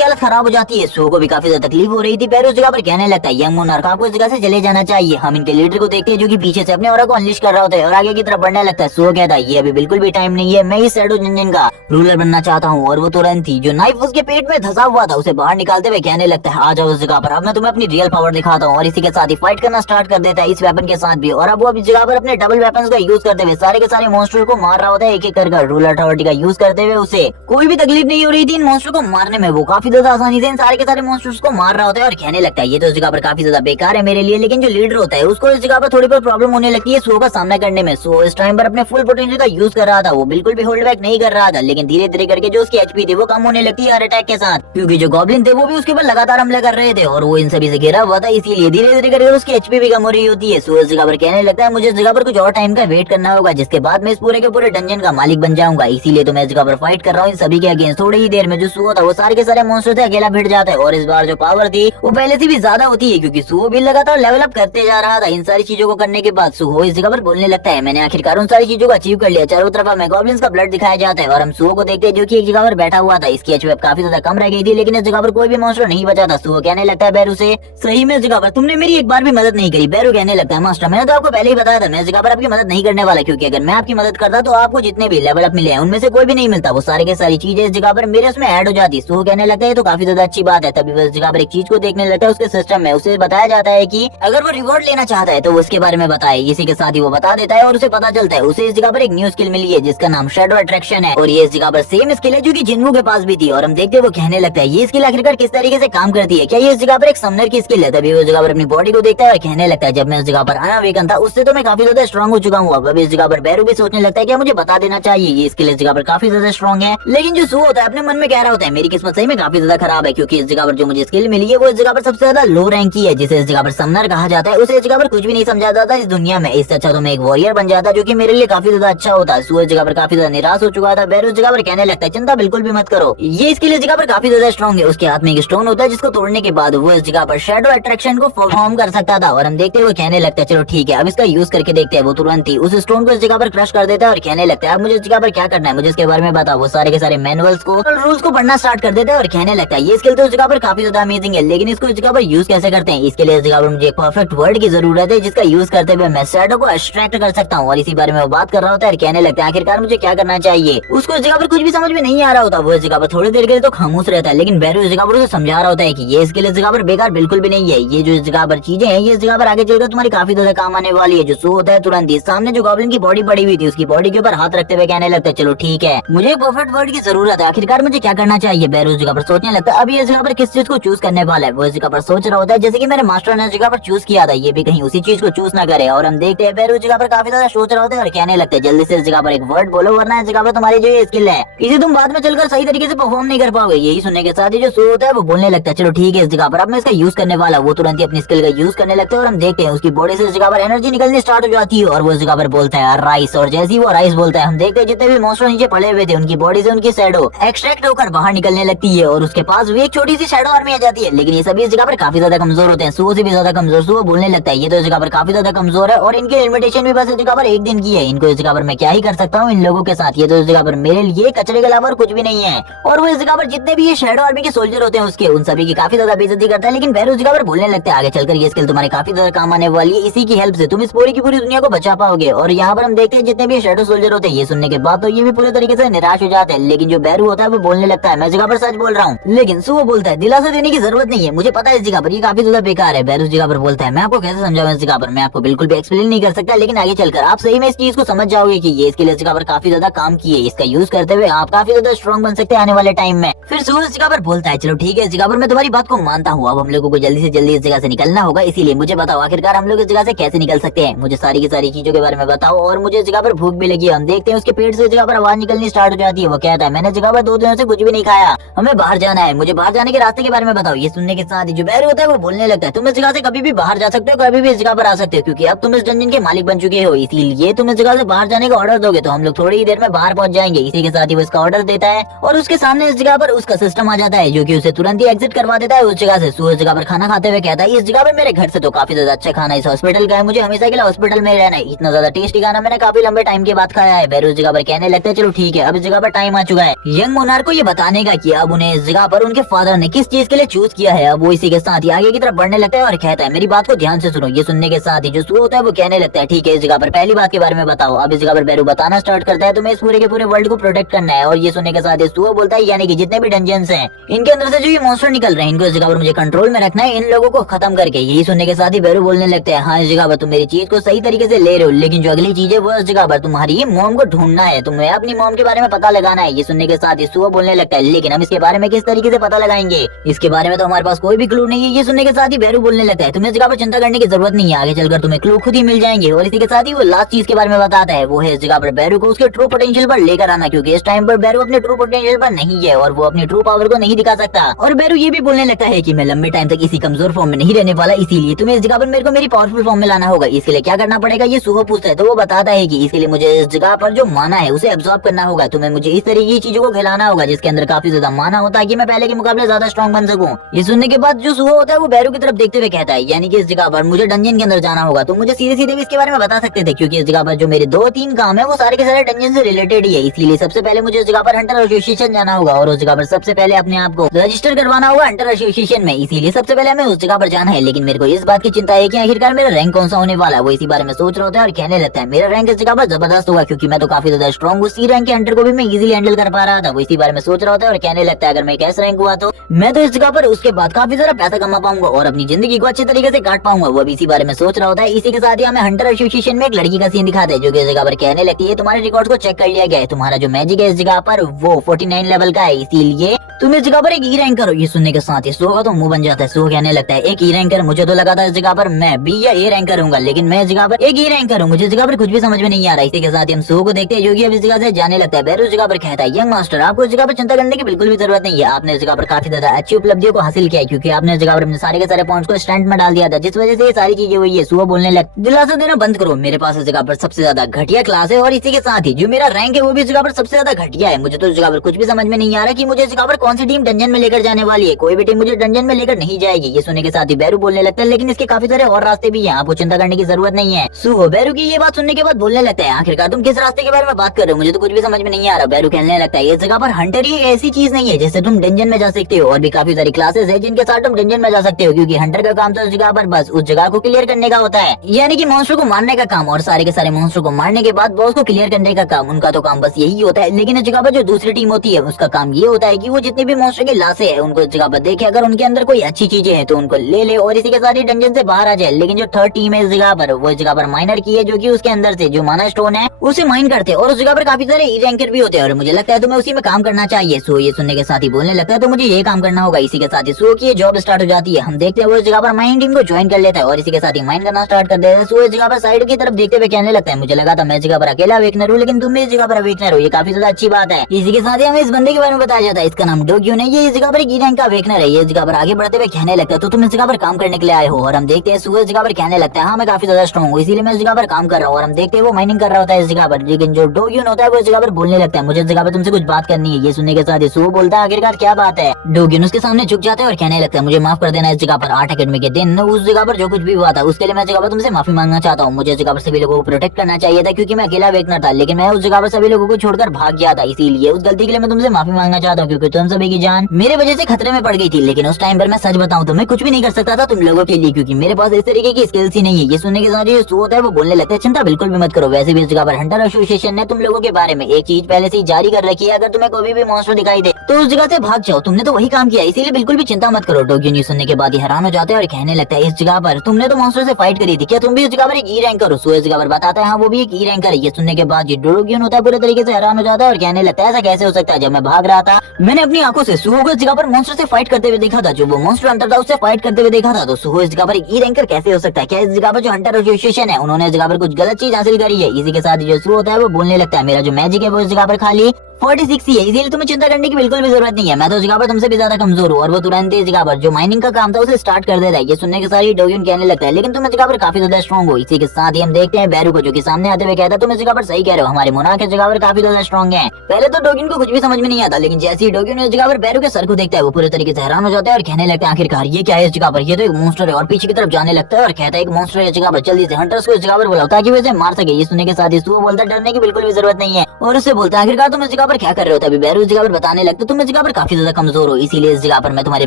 हालत खराब हो जाती है। सुहो को भी काफी ज्यादा तकलीफ हो रही थी। पैर उस जगह पर कहने लगता है यंग मोनार्क आपको इस जगह से चले जाना चाहिए। हम इनके लीडर को देखते हैं जो कि पीछे से अपने ऑरा को अनलिश कर रहा होता है और आगे की तरफ बढ़ने लगता है। सुहो कहता है ये अभी बिल्कुल भी टाइम नहीं है, मैं इस शैडो जंजन का रूलर बनना चाहता हूँ। और वो तुरंत ही जो नाइफ उसके पेट में धंसा हुआ था उसे बाहर निकालते हुए कहने लगता है आ जाओ उस जगह पर, अब मैं तुम्हें अपनी रियल पावर दिखाता हूँ। और इसी के साथ ही फाइट करना स्टार्ट कर देता है इस वेपन के साथ भी। और अब वो इस जगह पर अपने डबल वेपन का यूज करते हुए सारे के सारे मॉन्स्टर को मार रहा होता है एक एक कर रूलर अथॉरिटी का यूज करते हुए। उसे कोई भी तकलीफ नहीं हो रही थी इन मॉन्स्टर को मारने में, वो काफी ज्यादा आसानी से इन सारे के सारे मॉन्स्टर्स को मार रहा होता है और कहने लगता है ये तो इस जगह पर काफी ज्यादा बेकार है मेरे लिए। लेकिन जो लीडर होता है उसको इस जगह पर थोड़ी बहुत प्रॉब्लम होने लगती है सुहो का सामना करने में। सुहो इस टाइम पर अपने फुल पोटेंशियल का यूज कर रहा था, वो बिल्कुल भी होल्ड बैक नहीं कर रहा था। लेकिन धीरे धीरे करके जो उसकी एचपी थी वो कम होने लगती है हर अटैक के साथ, क्योंकि जो गॉब्लिन थे वो भी उसके ऊपर लगातार हमला कर रहे थे और वो इन सभी से घिरा हुआ था। इसीलिए धीरे धीरे करके उसकी एचपी भी कम हो रही होती है। सुहो इस जगह पर कहने लगता है मुझे इस जगह पर कुछ और टाइम का वेट करना होगा जिसके बाद मैं इस पूरे के पूरे डंजन का मालिक बन जाऊंगा। इसीलिए तो मैं इस जगह पर फाइट कर रहा हूँ इन सभी के अगेंस्ट। थोड़ी ही देर में जो सुहो था वो सारे के सारे मॉन्स्टर से अकेला भिड़ जाता है और इस बार जो पावर थी वो पहले से भी ज्यादा होती है, क्योंकि सुहो भी लगातार लेवल अप करते जा रहा था। इन सारी चीजों को करने के बाद सुहो इस जगह पर बोलने लगता है मैंने आखिरकार उन सारी चीजों को अचीव कर लिया। चारों तरफ हमें गॉब्लिन्स का ब्लड दिखाया जाता है और हम सुहो को देखते हैं जो कि एक जगह पर बैठा हुआ था। इसकी एचपी काफी ज्यादा कम रह गई थी, लेकिन इस जगह पर कोई भी मॉन्स्टर नहीं बचा था। सुहो कहने लगता है बैरू से सही में इस जगह पर तुमने मेरी एक बार भी मदद नहीं करी। बैरू कहने लगता है मास्टर मैंने तो आपको पहले ही बताया था मैं इस जगह पर आपकी मदद नहीं करने वाला, क्योंकि अगर मैं आपकी मदद करता तो आपको जितने भी लेवल अप मिले हैं उनमें से कोई भी नहीं मिलता, वो सारी की सारी चीजें इस जगह पर मेरे उसमें ऐड हो जाती। सुहो कहने लगता है तो काफी ज्यादा अच्छी बात है। तभी वो इस जगह पर एक चीज को देखने लगता है उसके सिस्टम में उसे बताया जाता है कि अगर वो रिवॉर्ड लेना चाहता है तो उसके बारे में बताए। इसी के साथ ही वो बता देता है और उसे पता चलता है उसे इस जगह पर एक न्यू स्किल मिली है जिसका नाम शैडो अट्रैक्शन है और ये इस जगह पर सेम स्किल है जो कि जिन्नू के पास भी थी। और हम देखते हैं वो कहने लगता है ये स्किल आखिरकार किस तरीके से काम करती है, क्या ये इस जगह पर एक समनर की स्किल है। तभी वो इस जगह पर अपनी बॉडी को देखता है और कहने लगता है जब मैं इस जगह पर अनअवेकन था उससे तो मैं काफी ज्यादा स्ट्रॉन्ग हो चुका हूँ। अब इस जगह पर बैरू भी सोचने लगता है कि मुझे बता देना चाहिए ये स्किल इस जगह पर काफी ज्यादा स्ट्रॉन्ग है। लेकिन जो सुहो होता है अपने मन में कह रहा होता है मेरी किस्मत सही में काफी ज्यादा खराब है, क्योंकि इस जगह पर जो मुझे स्किल मिली है वो इस जगह पर सबसे ज्यादा लो रैंक की है, जिसे इस जगह पर समनर कहा जाता है। उसे इस जगह पर कुछ भी नहीं समझा जाता इस दुनिया में, इससे अच्छा तो मैं एक वॉरियर बन जाता जो कि मेरे लिए काफी ज्यादा अच्छा होता है। सुहो इस जगह पर काफी ज्यादा निराश हो चुका था। बैरू इस जगह पर कहने लगता है चिंता बिल्कुल भी मत करो, ये स्किल इस जगह पर काफी ज्यादा स्ट्रॉन्ग है। उसके हाथ में एक स्टोन होता है जिसको तोड़ने के बाद वो इस जगह पर शैडो अट्रैक्शन को परफॉर्म कर सकता था। और हम देखते हैं वो कहने लगता है चलो ठीक है अब इसका यूज करके देखते हैं। वो तुरंत ही उस स्टोन को इस जगह पर क्रश कर देता है और कहने लगता है अब मुझे इस जगह पर क्या करना है, मुझे इसके बारे में बताओ। वो सारे के सारे मैनुअल्स को रूल्स को पढ़ना स्टार्ट कर देता है और कहने लगता है ये स्किल तो इस जगह पर काफी ज्यादा अमेजिंग है, लेकिन इसको इस जगह पर यूज कैसे करते हैं। इसके लिए इस जगह पर मुझे एक परफेक्ट वर्ड की जरूरत है जिसका यूज करते हुए मैं शैडो को एक्सट्रैक्ट कर सकता हूँ। और इसी बारे में वो बात कर रहा होता है और कहने लगता है आखिरकार मुझे क्या करना चाहिए। उसको इस जगह पर कुछ भी समझ में नहीं आ रहा होता। वो इस जगह पर थोड़ी देर के लिए तो खामोश रहता है, लेकिन बैरू इस जगह पर उसे समझा रहा होता है कि ये स्किल इस जगह पर बेकार बिल्कुल भी नहीं है। ये जो इस जगह पर चीजें हैं ये इस जगह पर आगे चलकर तुम्हारी काफी ज्यादा काम आने वाली है। जो सुहो होता है तुरंत ही सामने जो गॉब्लिन की बॉडी पड़ी हुई थी उसकी बॉडी के ऊपर हाथ रखते हुए कहने लगता है चलो ठीक है मुझे परफेक्ट वर्ड की जरूरत है, आखिरकार मुझे क्या करना चाहिए। बैरू इस जगह पर सोचने लगता है अभी इस जगह पर किस चीज को चूज करने वाला है। वो इस जगह पर सोच रहा होता है जैसे कि मेरे मास्टर ने इस जगह पर चूज किया था ये भी कहीं उसी चीज को चूज ना करे। और हम देखते हैं बैरू इस जगह पर काफी ज्यादा सोच रहा होता है और कहने लगता है जल्दी से इस जगह पर एक वर्ड बोलो वरना इस जगह पर तुम्हारी जो ये स्किल है इसे तुम बाद में चलकर सही तरीके से परफॉर्म नहीं कर पाओगे। यही सुनने के साथ ही जो सुहो होता है वो बोलने लगता है चलो ठीक है इस जगह पर अब मैं इसका यूज करने वाला। वो तुरंत ही अपनी स्किल का यूज करने लगता है और हम देखते हैं उसकी बॉडी से इस जगह पर एनर्जी निकलनी स्टार्ट हो जाती है और वो इस जगह पर बोलता है राइस। और जैसे ही वो राइस बोलता है हम देखते हैं जितने भी मॉन्स्टर नीचे पड़े हुए थे उनकी बॉडी से उनकी शैडो एक्सट्रैक्ट होकर बाहर निकलने लगती है और उसके पास भी एक छोटी सी शैडो आर्मी आ जाती है। लेकिन ये सभी इस जगह पर काफी ज्यादा कमजोर होते हैं, सुओ से भी ज्यादा कमजोर। सुओ बोलने लगता है ये तो इस जगह पर काफी ज्यादा कमजोर है और इनकी लिमिटेशन भी बस इस जगह पर एक दिन की है। इनको इस जगह पर मैं क्या ही कर सकता हूँ इन लोगों के साथ, ये तो इस जगह पर मेरे लिए कचरे के अलावा और कुछ भी नहीं है। और वो इस जगह पर जितने भी ये शैडो आर्मी के सोल्जर होते हैं उसके उन सभी की काफी ज्यादा बेइज्जती करता है। लेकिन बैरू इस जगह पर बोलने लगता है आगे चलकर ये स्किल तुम्हारे काफी ज्यादा काम आने वाली है, इसी की हेल्प से तुम इस पूरी की पूरी दुनिया को बचा पाओगे। और यहाँ पर हम देखते हैं जितने भी शैडो सोल्जर होते हैं ये सुनने के बाद तो ये भी पूरे तरीके से निराश हो जाते हैं। लेकिन जो बैरू होता है वो बोलने लगता है मैं इस जगह पर सच बोल रहा हूँ। लेकिन सुओ बोलता है दिलासा देने की जरूरत नहीं है, मुझे पता है इस जगह पर ये काफी ज्यादा बेकार है। बैरू इस जगह पर बोलता है मैं आपको कैसे समझाऊं, इस जगह पर मैं आपको बिल्कुल भी एक्सप्लेन नहीं कर सकता, लेकिन आगे चलकर आप सही में इस चीज को समझ जाओगे कि ये इसके लिए इस जगह पर काफी ज्यादा काम किए, इसका यूज करते हुए आप काफी ज्यादा स्ट्रॉन्ग बन सकते हैं आने वाले टाइम में। फिर सुओ इस जगह पर बोलता है चलो ठीक है, इस जगह पर मैं तुम्हारी बात को मानता हूँ, अब हम लोगों को जल्दी से जल्दी इस जगह से निकलना होगा, इसीलिए मुझे बताओ आखिरकार हम लोग इस जगह से कैसे निकल सकते हैं, मुझे सारी की सारी चीजों के बारे में बताओ। और मुझे इस जगह पर भूख भी लगी है, हम देखते हैं उसके पेट से इस जगह पर आवाज निकलनी स्टार्ट हो जाती है। वो कहता है मैंने इस जगह पर 2 दिनों से कुछ भी नहीं खाया, हमें बाहर जाना है, मुझे बाहर जाने के रास्ते के बारे में बताओ। ये सुनने के साथ ही जो बैरू होता है वो बोलने लगता है तुम इस जगह से कभी भी बाहर जा सकते हो, कभी भी इस जगह पर आ सकते हो, क्योंकि अब तुम इस डंजन के मालिक बन चुके हो, इसीलिए तुम इस जगह से बाहर जाने का ऑर्डर दोगे तो हम लोग थोड़ी ही देर में बाहर पहुंच जाएंगे। इसी के साथ ही वो इसका ऑर्डर देता है और उसके सामने इस जगह पर उसका सिस्टम आ जाता है जो कि उसे तुरंत ही एग्जिट करवा देता है उस जगह से। सुओ इस जगह पर खाना खाते हुए कहता है इस जगह पर मेरे घर से तो काफी ज्यादा अच्छा खाना इस हॉस्पिटल का है, मुझे हमेशा के लिए हॉस्पिटल में रहना है, इतना ज्यादा टेस्टी खाना मैंने काफी लंबे टाइम के बाद खाया है। बैरू इस जगह पर कहने लगता है चलो ठीक है, अब इस जगह पर टाइम आ चुका है यंग मोनार्क को ये बताने का कि अब उन्हें इस जगह पर उनके फादर ने किस चीज के लिए चूज किया है। अब वो इसी के साथ ही आगे की तरफ बढ़ने लगता है और कहता है मेरी बात को ध्यान से सुनो। ये सुनने के साथ ही जो सुओ होता है वो कहने लगता है ठीक है, इस जगह पर पहली बात के बारे में बताओ। अब इस जगह पर बैरू बताना स्टार्ट करता है तुम्हें इस पूरे के पूरे वर्ल्ड को प्रोटेक्ट करना है। और ये सुनने के साथ ही सुओ बोलता है यानी कि जितने भी डंजन्स हैं इनके अंदर से जो ये मॉन्स्टर निकल रहे हैं इनको इस जगह पर मुझे कंट्रोल में रखना है, इन लोगों को खत्म करके। यही सुनने के साथ ही बैरू बोलने लगते हैं हाँ इस जगह पर तुम मेरी चीज को सही तरीके से ले रहे हो, लेकिन जो अगली चीज है वो इस जगह पर तुम्हारी मॉम को ढूंढना है, तुम्हें अपनी मॉम के बारे में पता लगाना है। ये सुनने के साथ ही सुओ बोलने लगता है लेकिन हम इसके बारे में किस तरीके से पता लगाएंगे, इसके बारे में तो हमारे पास कोई भी क्लू नहीं है। ये सुनने के साथ ही बैरू बोलने लगता है तुम्हें इस जगह पर चिंता करने की जरूरत नहीं है, आगे चलकर तुम्हें क्लू खुद ही मिल जाएंगे। और इसी के साथ ही वो लास्ट चीज के बारे में बताता है वो है इस जगह पर बैरू को उसके ट्रू पोटेंशियल पर लेकर आना, क्योंकि इस टाइम पर बैरू अपने ट्रू पोटेंशियल पर नहीं है और वो अपनी ट्रू पावर को नहीं दिखा सकता। और बैरू ये भी बोलने लगता है कि मैं लंबे टाइम तक इसी कमजोर फॉर्म में नहीं रहने वाला, इसीलिए तुम्हें इस जगह पर मेरे को मेरी पावरफुल फॉर्म में लाना होगा। इसके लिए क्या करना पड़ेगा ये सुहो पूछता है, तो वो बताता है कि इसके लिए मुझे इस जगह पर जो माना है उसे एब्जॉर्ब करना होगा, तुम्हें मुझे इस तरीके की चीजों को खिलाना होगा जिसके अंदर काफी ज्यादा माना होता है कि मैं पहले के मुकाबले ज्यादा स्ट्रॉन्ग बन सकूं। ये सुनने के बाद जो सुहो होता है वो बैरू की तरफ देखते हुए कहता है यानी कि इस जगह पर मुझे डंजन के अंदर जाना होगा, तो मुझे सीधे सीधे भी इसके बारे में बता सकते थे, क्योंकि इस जगह पर जो मेरे 2-3 काम है वो सारे के सारे डंजन से रिलेटेड ही है। इसलिए सबसे पहले मुझे इस जगह पर हंटर एसोसिएशन जाना होगा और उस जगह पर सबसे पहले अपने आप को रजिस्टर करवाना होगा हंटर एसोसिएशन में, इसीलिए सबसे पहले हमें उस जगह पर जाना है। लेकिन मेरे को इस बात की चिंता है कि आखिरकार मेरा रैंक कौन सा होने वाला है, वो इसी बारे में सोच रहा होता है और कहने लगता है मेरा रैंक इस जगह पर जबरदस्त होगा, क्योंकि मैं तो काफी ज्यादा स्ट्रॉन्ग हूँ, सी रैंक के हंटर को भी मैं इजीली हैंडल कर पा रहा था। वो इसी बारे में सोच रहा होता है और कहने लगता है अगर मैं कैस रैंक हुआ तो मैं तो इस जगह पर उसके बाद काफी ज्यादा पैसा कमा पाऊंगा और अपनी जिंदगी को अच्छे तरीके से काट पाऊंगा। वो भी इसी बारे में सोच रहा होता है। इसी के साथ ही हमें हंटर एसोसिएशन में एक लड़की का सीन दिखाते हैं जो कि इस जगह पर कहने लगती है तुम्हारे रिकॉर्ड को चेक कर लिया गया है, तुम्हारा जो मैजिक है इस जगह पर वो 49 लेवल का है, इसीलिए तुम इस जगह पर एक ई रैंक करो। ये सुनने के साथ ही सो का तो मुंह बन जाता है। सो कहने लगता है एक ई रैंक कर, मुझे तो लगा था इस जगह पर मैं बी या ए रैंक करूंगा, लेकिन मैं इस जगह पर एक ई रैंक करूं, मुझे इस जगह पर कुछ भी समझ में नहीं आ रहा। इसी के साथ ही हम सो को देखते हैं जो कि अब इस जगह से जाने लगता है। बैरू इस जगह पर कहता है यंग मास्टर आपको इस जगह पर चिंता करने की बिल्कुल भी जरूरत नहीं है, आपने इस जगह पर काफी ज्यादा अच्छी उपलब्धियों को हासिल किया है, क्योंकि आपने इस जगह पर अपने सारे के सारे पॉइंट्स को स्टैंड में डाल दिया था, जिस वजह से ये सारी चीजें हुई है। सुबह बोलने लग दिलासा देना बंद करो, मेरे पास इस जगह पर सबसे ज्यादा घटिया क्लास है और इसी के साथ ही जो मेरा रैंक है वो भी इस जगह पर सबसे ज्यादा घटिया है। मुझे तो इस जगह पर कुछ भी समझ में नहीं आ रहा कि मुझे इस जगह पर कौन सी टीम डंजन में लेकर जाने वाली है, कोई भी टीम मुझे डंजन में लेकर नहीं जाएगी। ये सुनने के साथ ही बैरू बोलने लगता है लेकिन इसके काफी सारे और रास्ते भी हैं, आपको चिंता करने की जरूरत नहीं है। सुहो बैरू की ये बात सुनने के बाद बोलने लगता है आखिरकार तुम किस रास्ते के बारे में बात कर रहे हो, मुझे तो कुछ भी समझ में नहीं आ रहा। बैरू कहने लगता है इस जगह पर हंटर ही ऐसी चीज नहीं है जैसे तुम डंजन में जा सकते हो, और भी काफी सारी क्लासेस है जिनके साथ तुम डंजन में जा सकते हो, क्योंकि हंटर का काम तो उस जगह पर बस उस जगह को क्लियर करने का होता है, यानी कि मॉन्स्टर को मारने का काम, और सारे के सारे मॉन्स्टर को मारने के बाद बॉस को क्लियर करने का काम, उनका तो काम बस यही होता है। लेकिन इस जगह पर जो दूसरी टीम होती है उसका काम ये होता है कि वो जितने भी मॉन्स्टर की लाशें हैं उनको इस जगह पर देखे, अगर उनके अंदर कोई अच्छी चीजें हैं तो उनको ले ले और इसी के साथ ही डंजन से बाहर आ जाए। लेकिन जो थर्ड टीम है इस जगह पर वो इस जगह पर माइनर की है, जो कि उसके अंदर से जो माना स्टोन है उसे माइन करते हैं, और उस जगह पर काफी सारे ई रैंकर भी होते हैं और मुझे लगता है तुम्हें उसी में काम करना चाहिए। सो ये सुनने के साथ ही बोलने लगता है तो मुझे ये काम करना होगा। इसी के साथ ही सो की जॉब स्टार्ट हो जाती है। हम देखते हैं वो इस जगह पर माइन टीम को ज्वाइन कर लेता है और इसी के साथ ही माइन करना स्टार्ट कर देता है। सो इस जगह पर साइड की तरफ देखते हुए कहने लगता है मुझे लगा था मैं इस जगह पर अकेला वेकनर हूँ, लेकिन तुम भी इस जगह पर वेकनर हो, ये काफी ज्यादा अच्छी बात है। इसी के साथ ही हमें इस बंदे के बारे में बताया जाता है, इसका नाम डोग्यून है, ये इस जगह पर ई रैंक का वेकनर है। ये इस जगह पर आगे बढ़ते हुए कहने लगता है तो तुम इस जगह पर काम करने के लिए आए हो, और हम देखते हैं सुबह इस जगह पर कहने लगता है हाँ मैं काफी ज्यादा स्ट्रॉन्ग हूँ इसीलिए मैं इस जगह पर काम कर रहा हूँ, और हम देखते हैं वो माइनिंग कर रहा होता है इस जगह पर। लेकिन जो डोग्यून होता है वो इस जगह पर बोलने लगता है, मुझे इस जगह पर तुमसे कुछ बात करनी है। ये सुनने के साथ सुहो बोलता है, आखिरकार क्या बात है। डोग्यून उसके सामने झुक जाता है और कहने लगता है, मुझे माफ कर देना, इस जगह पर 8 अकेडमी के दिन उस जगह पर जो कुछ भी हुआ था उसके लिए मैं जगह पर तुमसे माफी मांगना चाहता हूँ। मुझे इस जगह पर सभी लोगों को प्रोटेक्ट करना चाहिए था क्योंकि मैं अकेला वेटनर था, लेकिन मैं उस जगह पर सभी लोगों को छोड़कर भाग गया था, इसीलिए उस गलती के लिए मैं तुमसे माफी मांगना चाहता हूँ क्योंकि तुम सभी की जान मेरे वजह से खतरे में पड़ गई थी। लेकिन उस टाइम पर मैं सच बताऊं तो मैं कुछ भी नहीं कर सकता था तुम लोगों के लिए क्योंकि मेरे पास इस तरीके की स्किल्स ही नहीं है। ये सुनने के साथ जो सुहो होता है वो बोलने लगता है, चिंता बिल्कुल भी मत करो, वैसे भी इस जगह पर हंटर एसोसिएशन ने तुम लोगों के बारे में एक चीज पहले से ही जारी कर रखी है, अगर तुम्हें कोई भी मॉन्स्टर दिखाई दे तो उस जगह से भाग जाओ। तुमने तो वही काम किया, इसीलिए बिल्कुल भी चिंता मत करो। डोग्यून ये सुनने के बाद ही हैरान हो जाते हैं और कहने लगता है, इस जगह पर तुमने तो मॉन्स्टर से फाइट करी थी, क्या तुम भी इस जगह पर एक ई रैंकर हो? सुहो इस जगह पर बताता है, हाँ वो भी एक ई रैंकर है। ये सुनने के बाद डोग्यून होता है पूरे तरीके से हैरान हो जाता है और कहने लगता है, ऐसा कैसे हो सकता है? जब मैं भाग रहा था मैंने अपनी आंखों से सुहो को इस जगह पर मॉन्स्टर से फाइट करते हुए देखा था, जो वो मॉन्स्टर हंटर था उससे फाइट करते हुए देखा था, तो सुहो इस जगह पर एक ई रैंकर कैसे हो सकता है? क्या इस जगह पर जो हंटर एसोसिएशन है उन्होंने इस जगह पर कुछ गलत चीज हासिल करी है? इसी के साथ जो सुहो होता है वो बोलने लगता है, मेरा जो मैजिक है वो इस जगह पर खाली 46 ही है, इसीलिए तुम्हें चिंता करने की बिल्कुल भी जरूरत नहीं है। मैं तो इस जगह पर तुमसे भी ज्यादा कमजोर हूँ। और वो तुरंत इस जगह पर जो माइनिंग का काम था उसे स्टार्ट कर देता है। ये सुनने के साथ ही डोग्यून कहने लगता है, लेकिन तुम इस जगह पर काफी ज्यादा स्ट्रॉन्ग हो। इसी के साथ ही हम देखते हैं बैरू को, जो कि सामने आते हुए कहता है, तुम इस जगह पर सही कह रहे हो, हमारे मोनार्क इस जगह पर काफी ज्यादा स्ट्रॉन्ग है। पहले तो डोग्यून को कुछ भी समझ में नहीं आता, लेकिन जैसे ही डोग्यून इस जगह पर बैरू के सर को देखता है वो पूरे तरीके से हैरान हो जाता है और कहने लगता है, आखिरकार ये क्या है इस जगह पर? ये तो एक मॉन्स्टर है। और पीछे की तरफ जाने लगता है और कहता है, एक मॉन्स्टर है इस जगह पर, जल्दी से हंटर्स को इस जगह पर बुलाओ ताकि वो इसे मार सके। ये सुनने के साथ ही सुहो बोलता है, डरने की बिल्कुल भी जरूरत नहीं है, और उससे बोलता है, आखिरकार तुम इस जगह पर क्या कर रहे हो? तभी बैरू इस जगह पर बताने लगता है, तुम इस जगह पर काफी ज्यादा कमजोर हो, इसीलिए इस जगह पर मैं तुम्हारी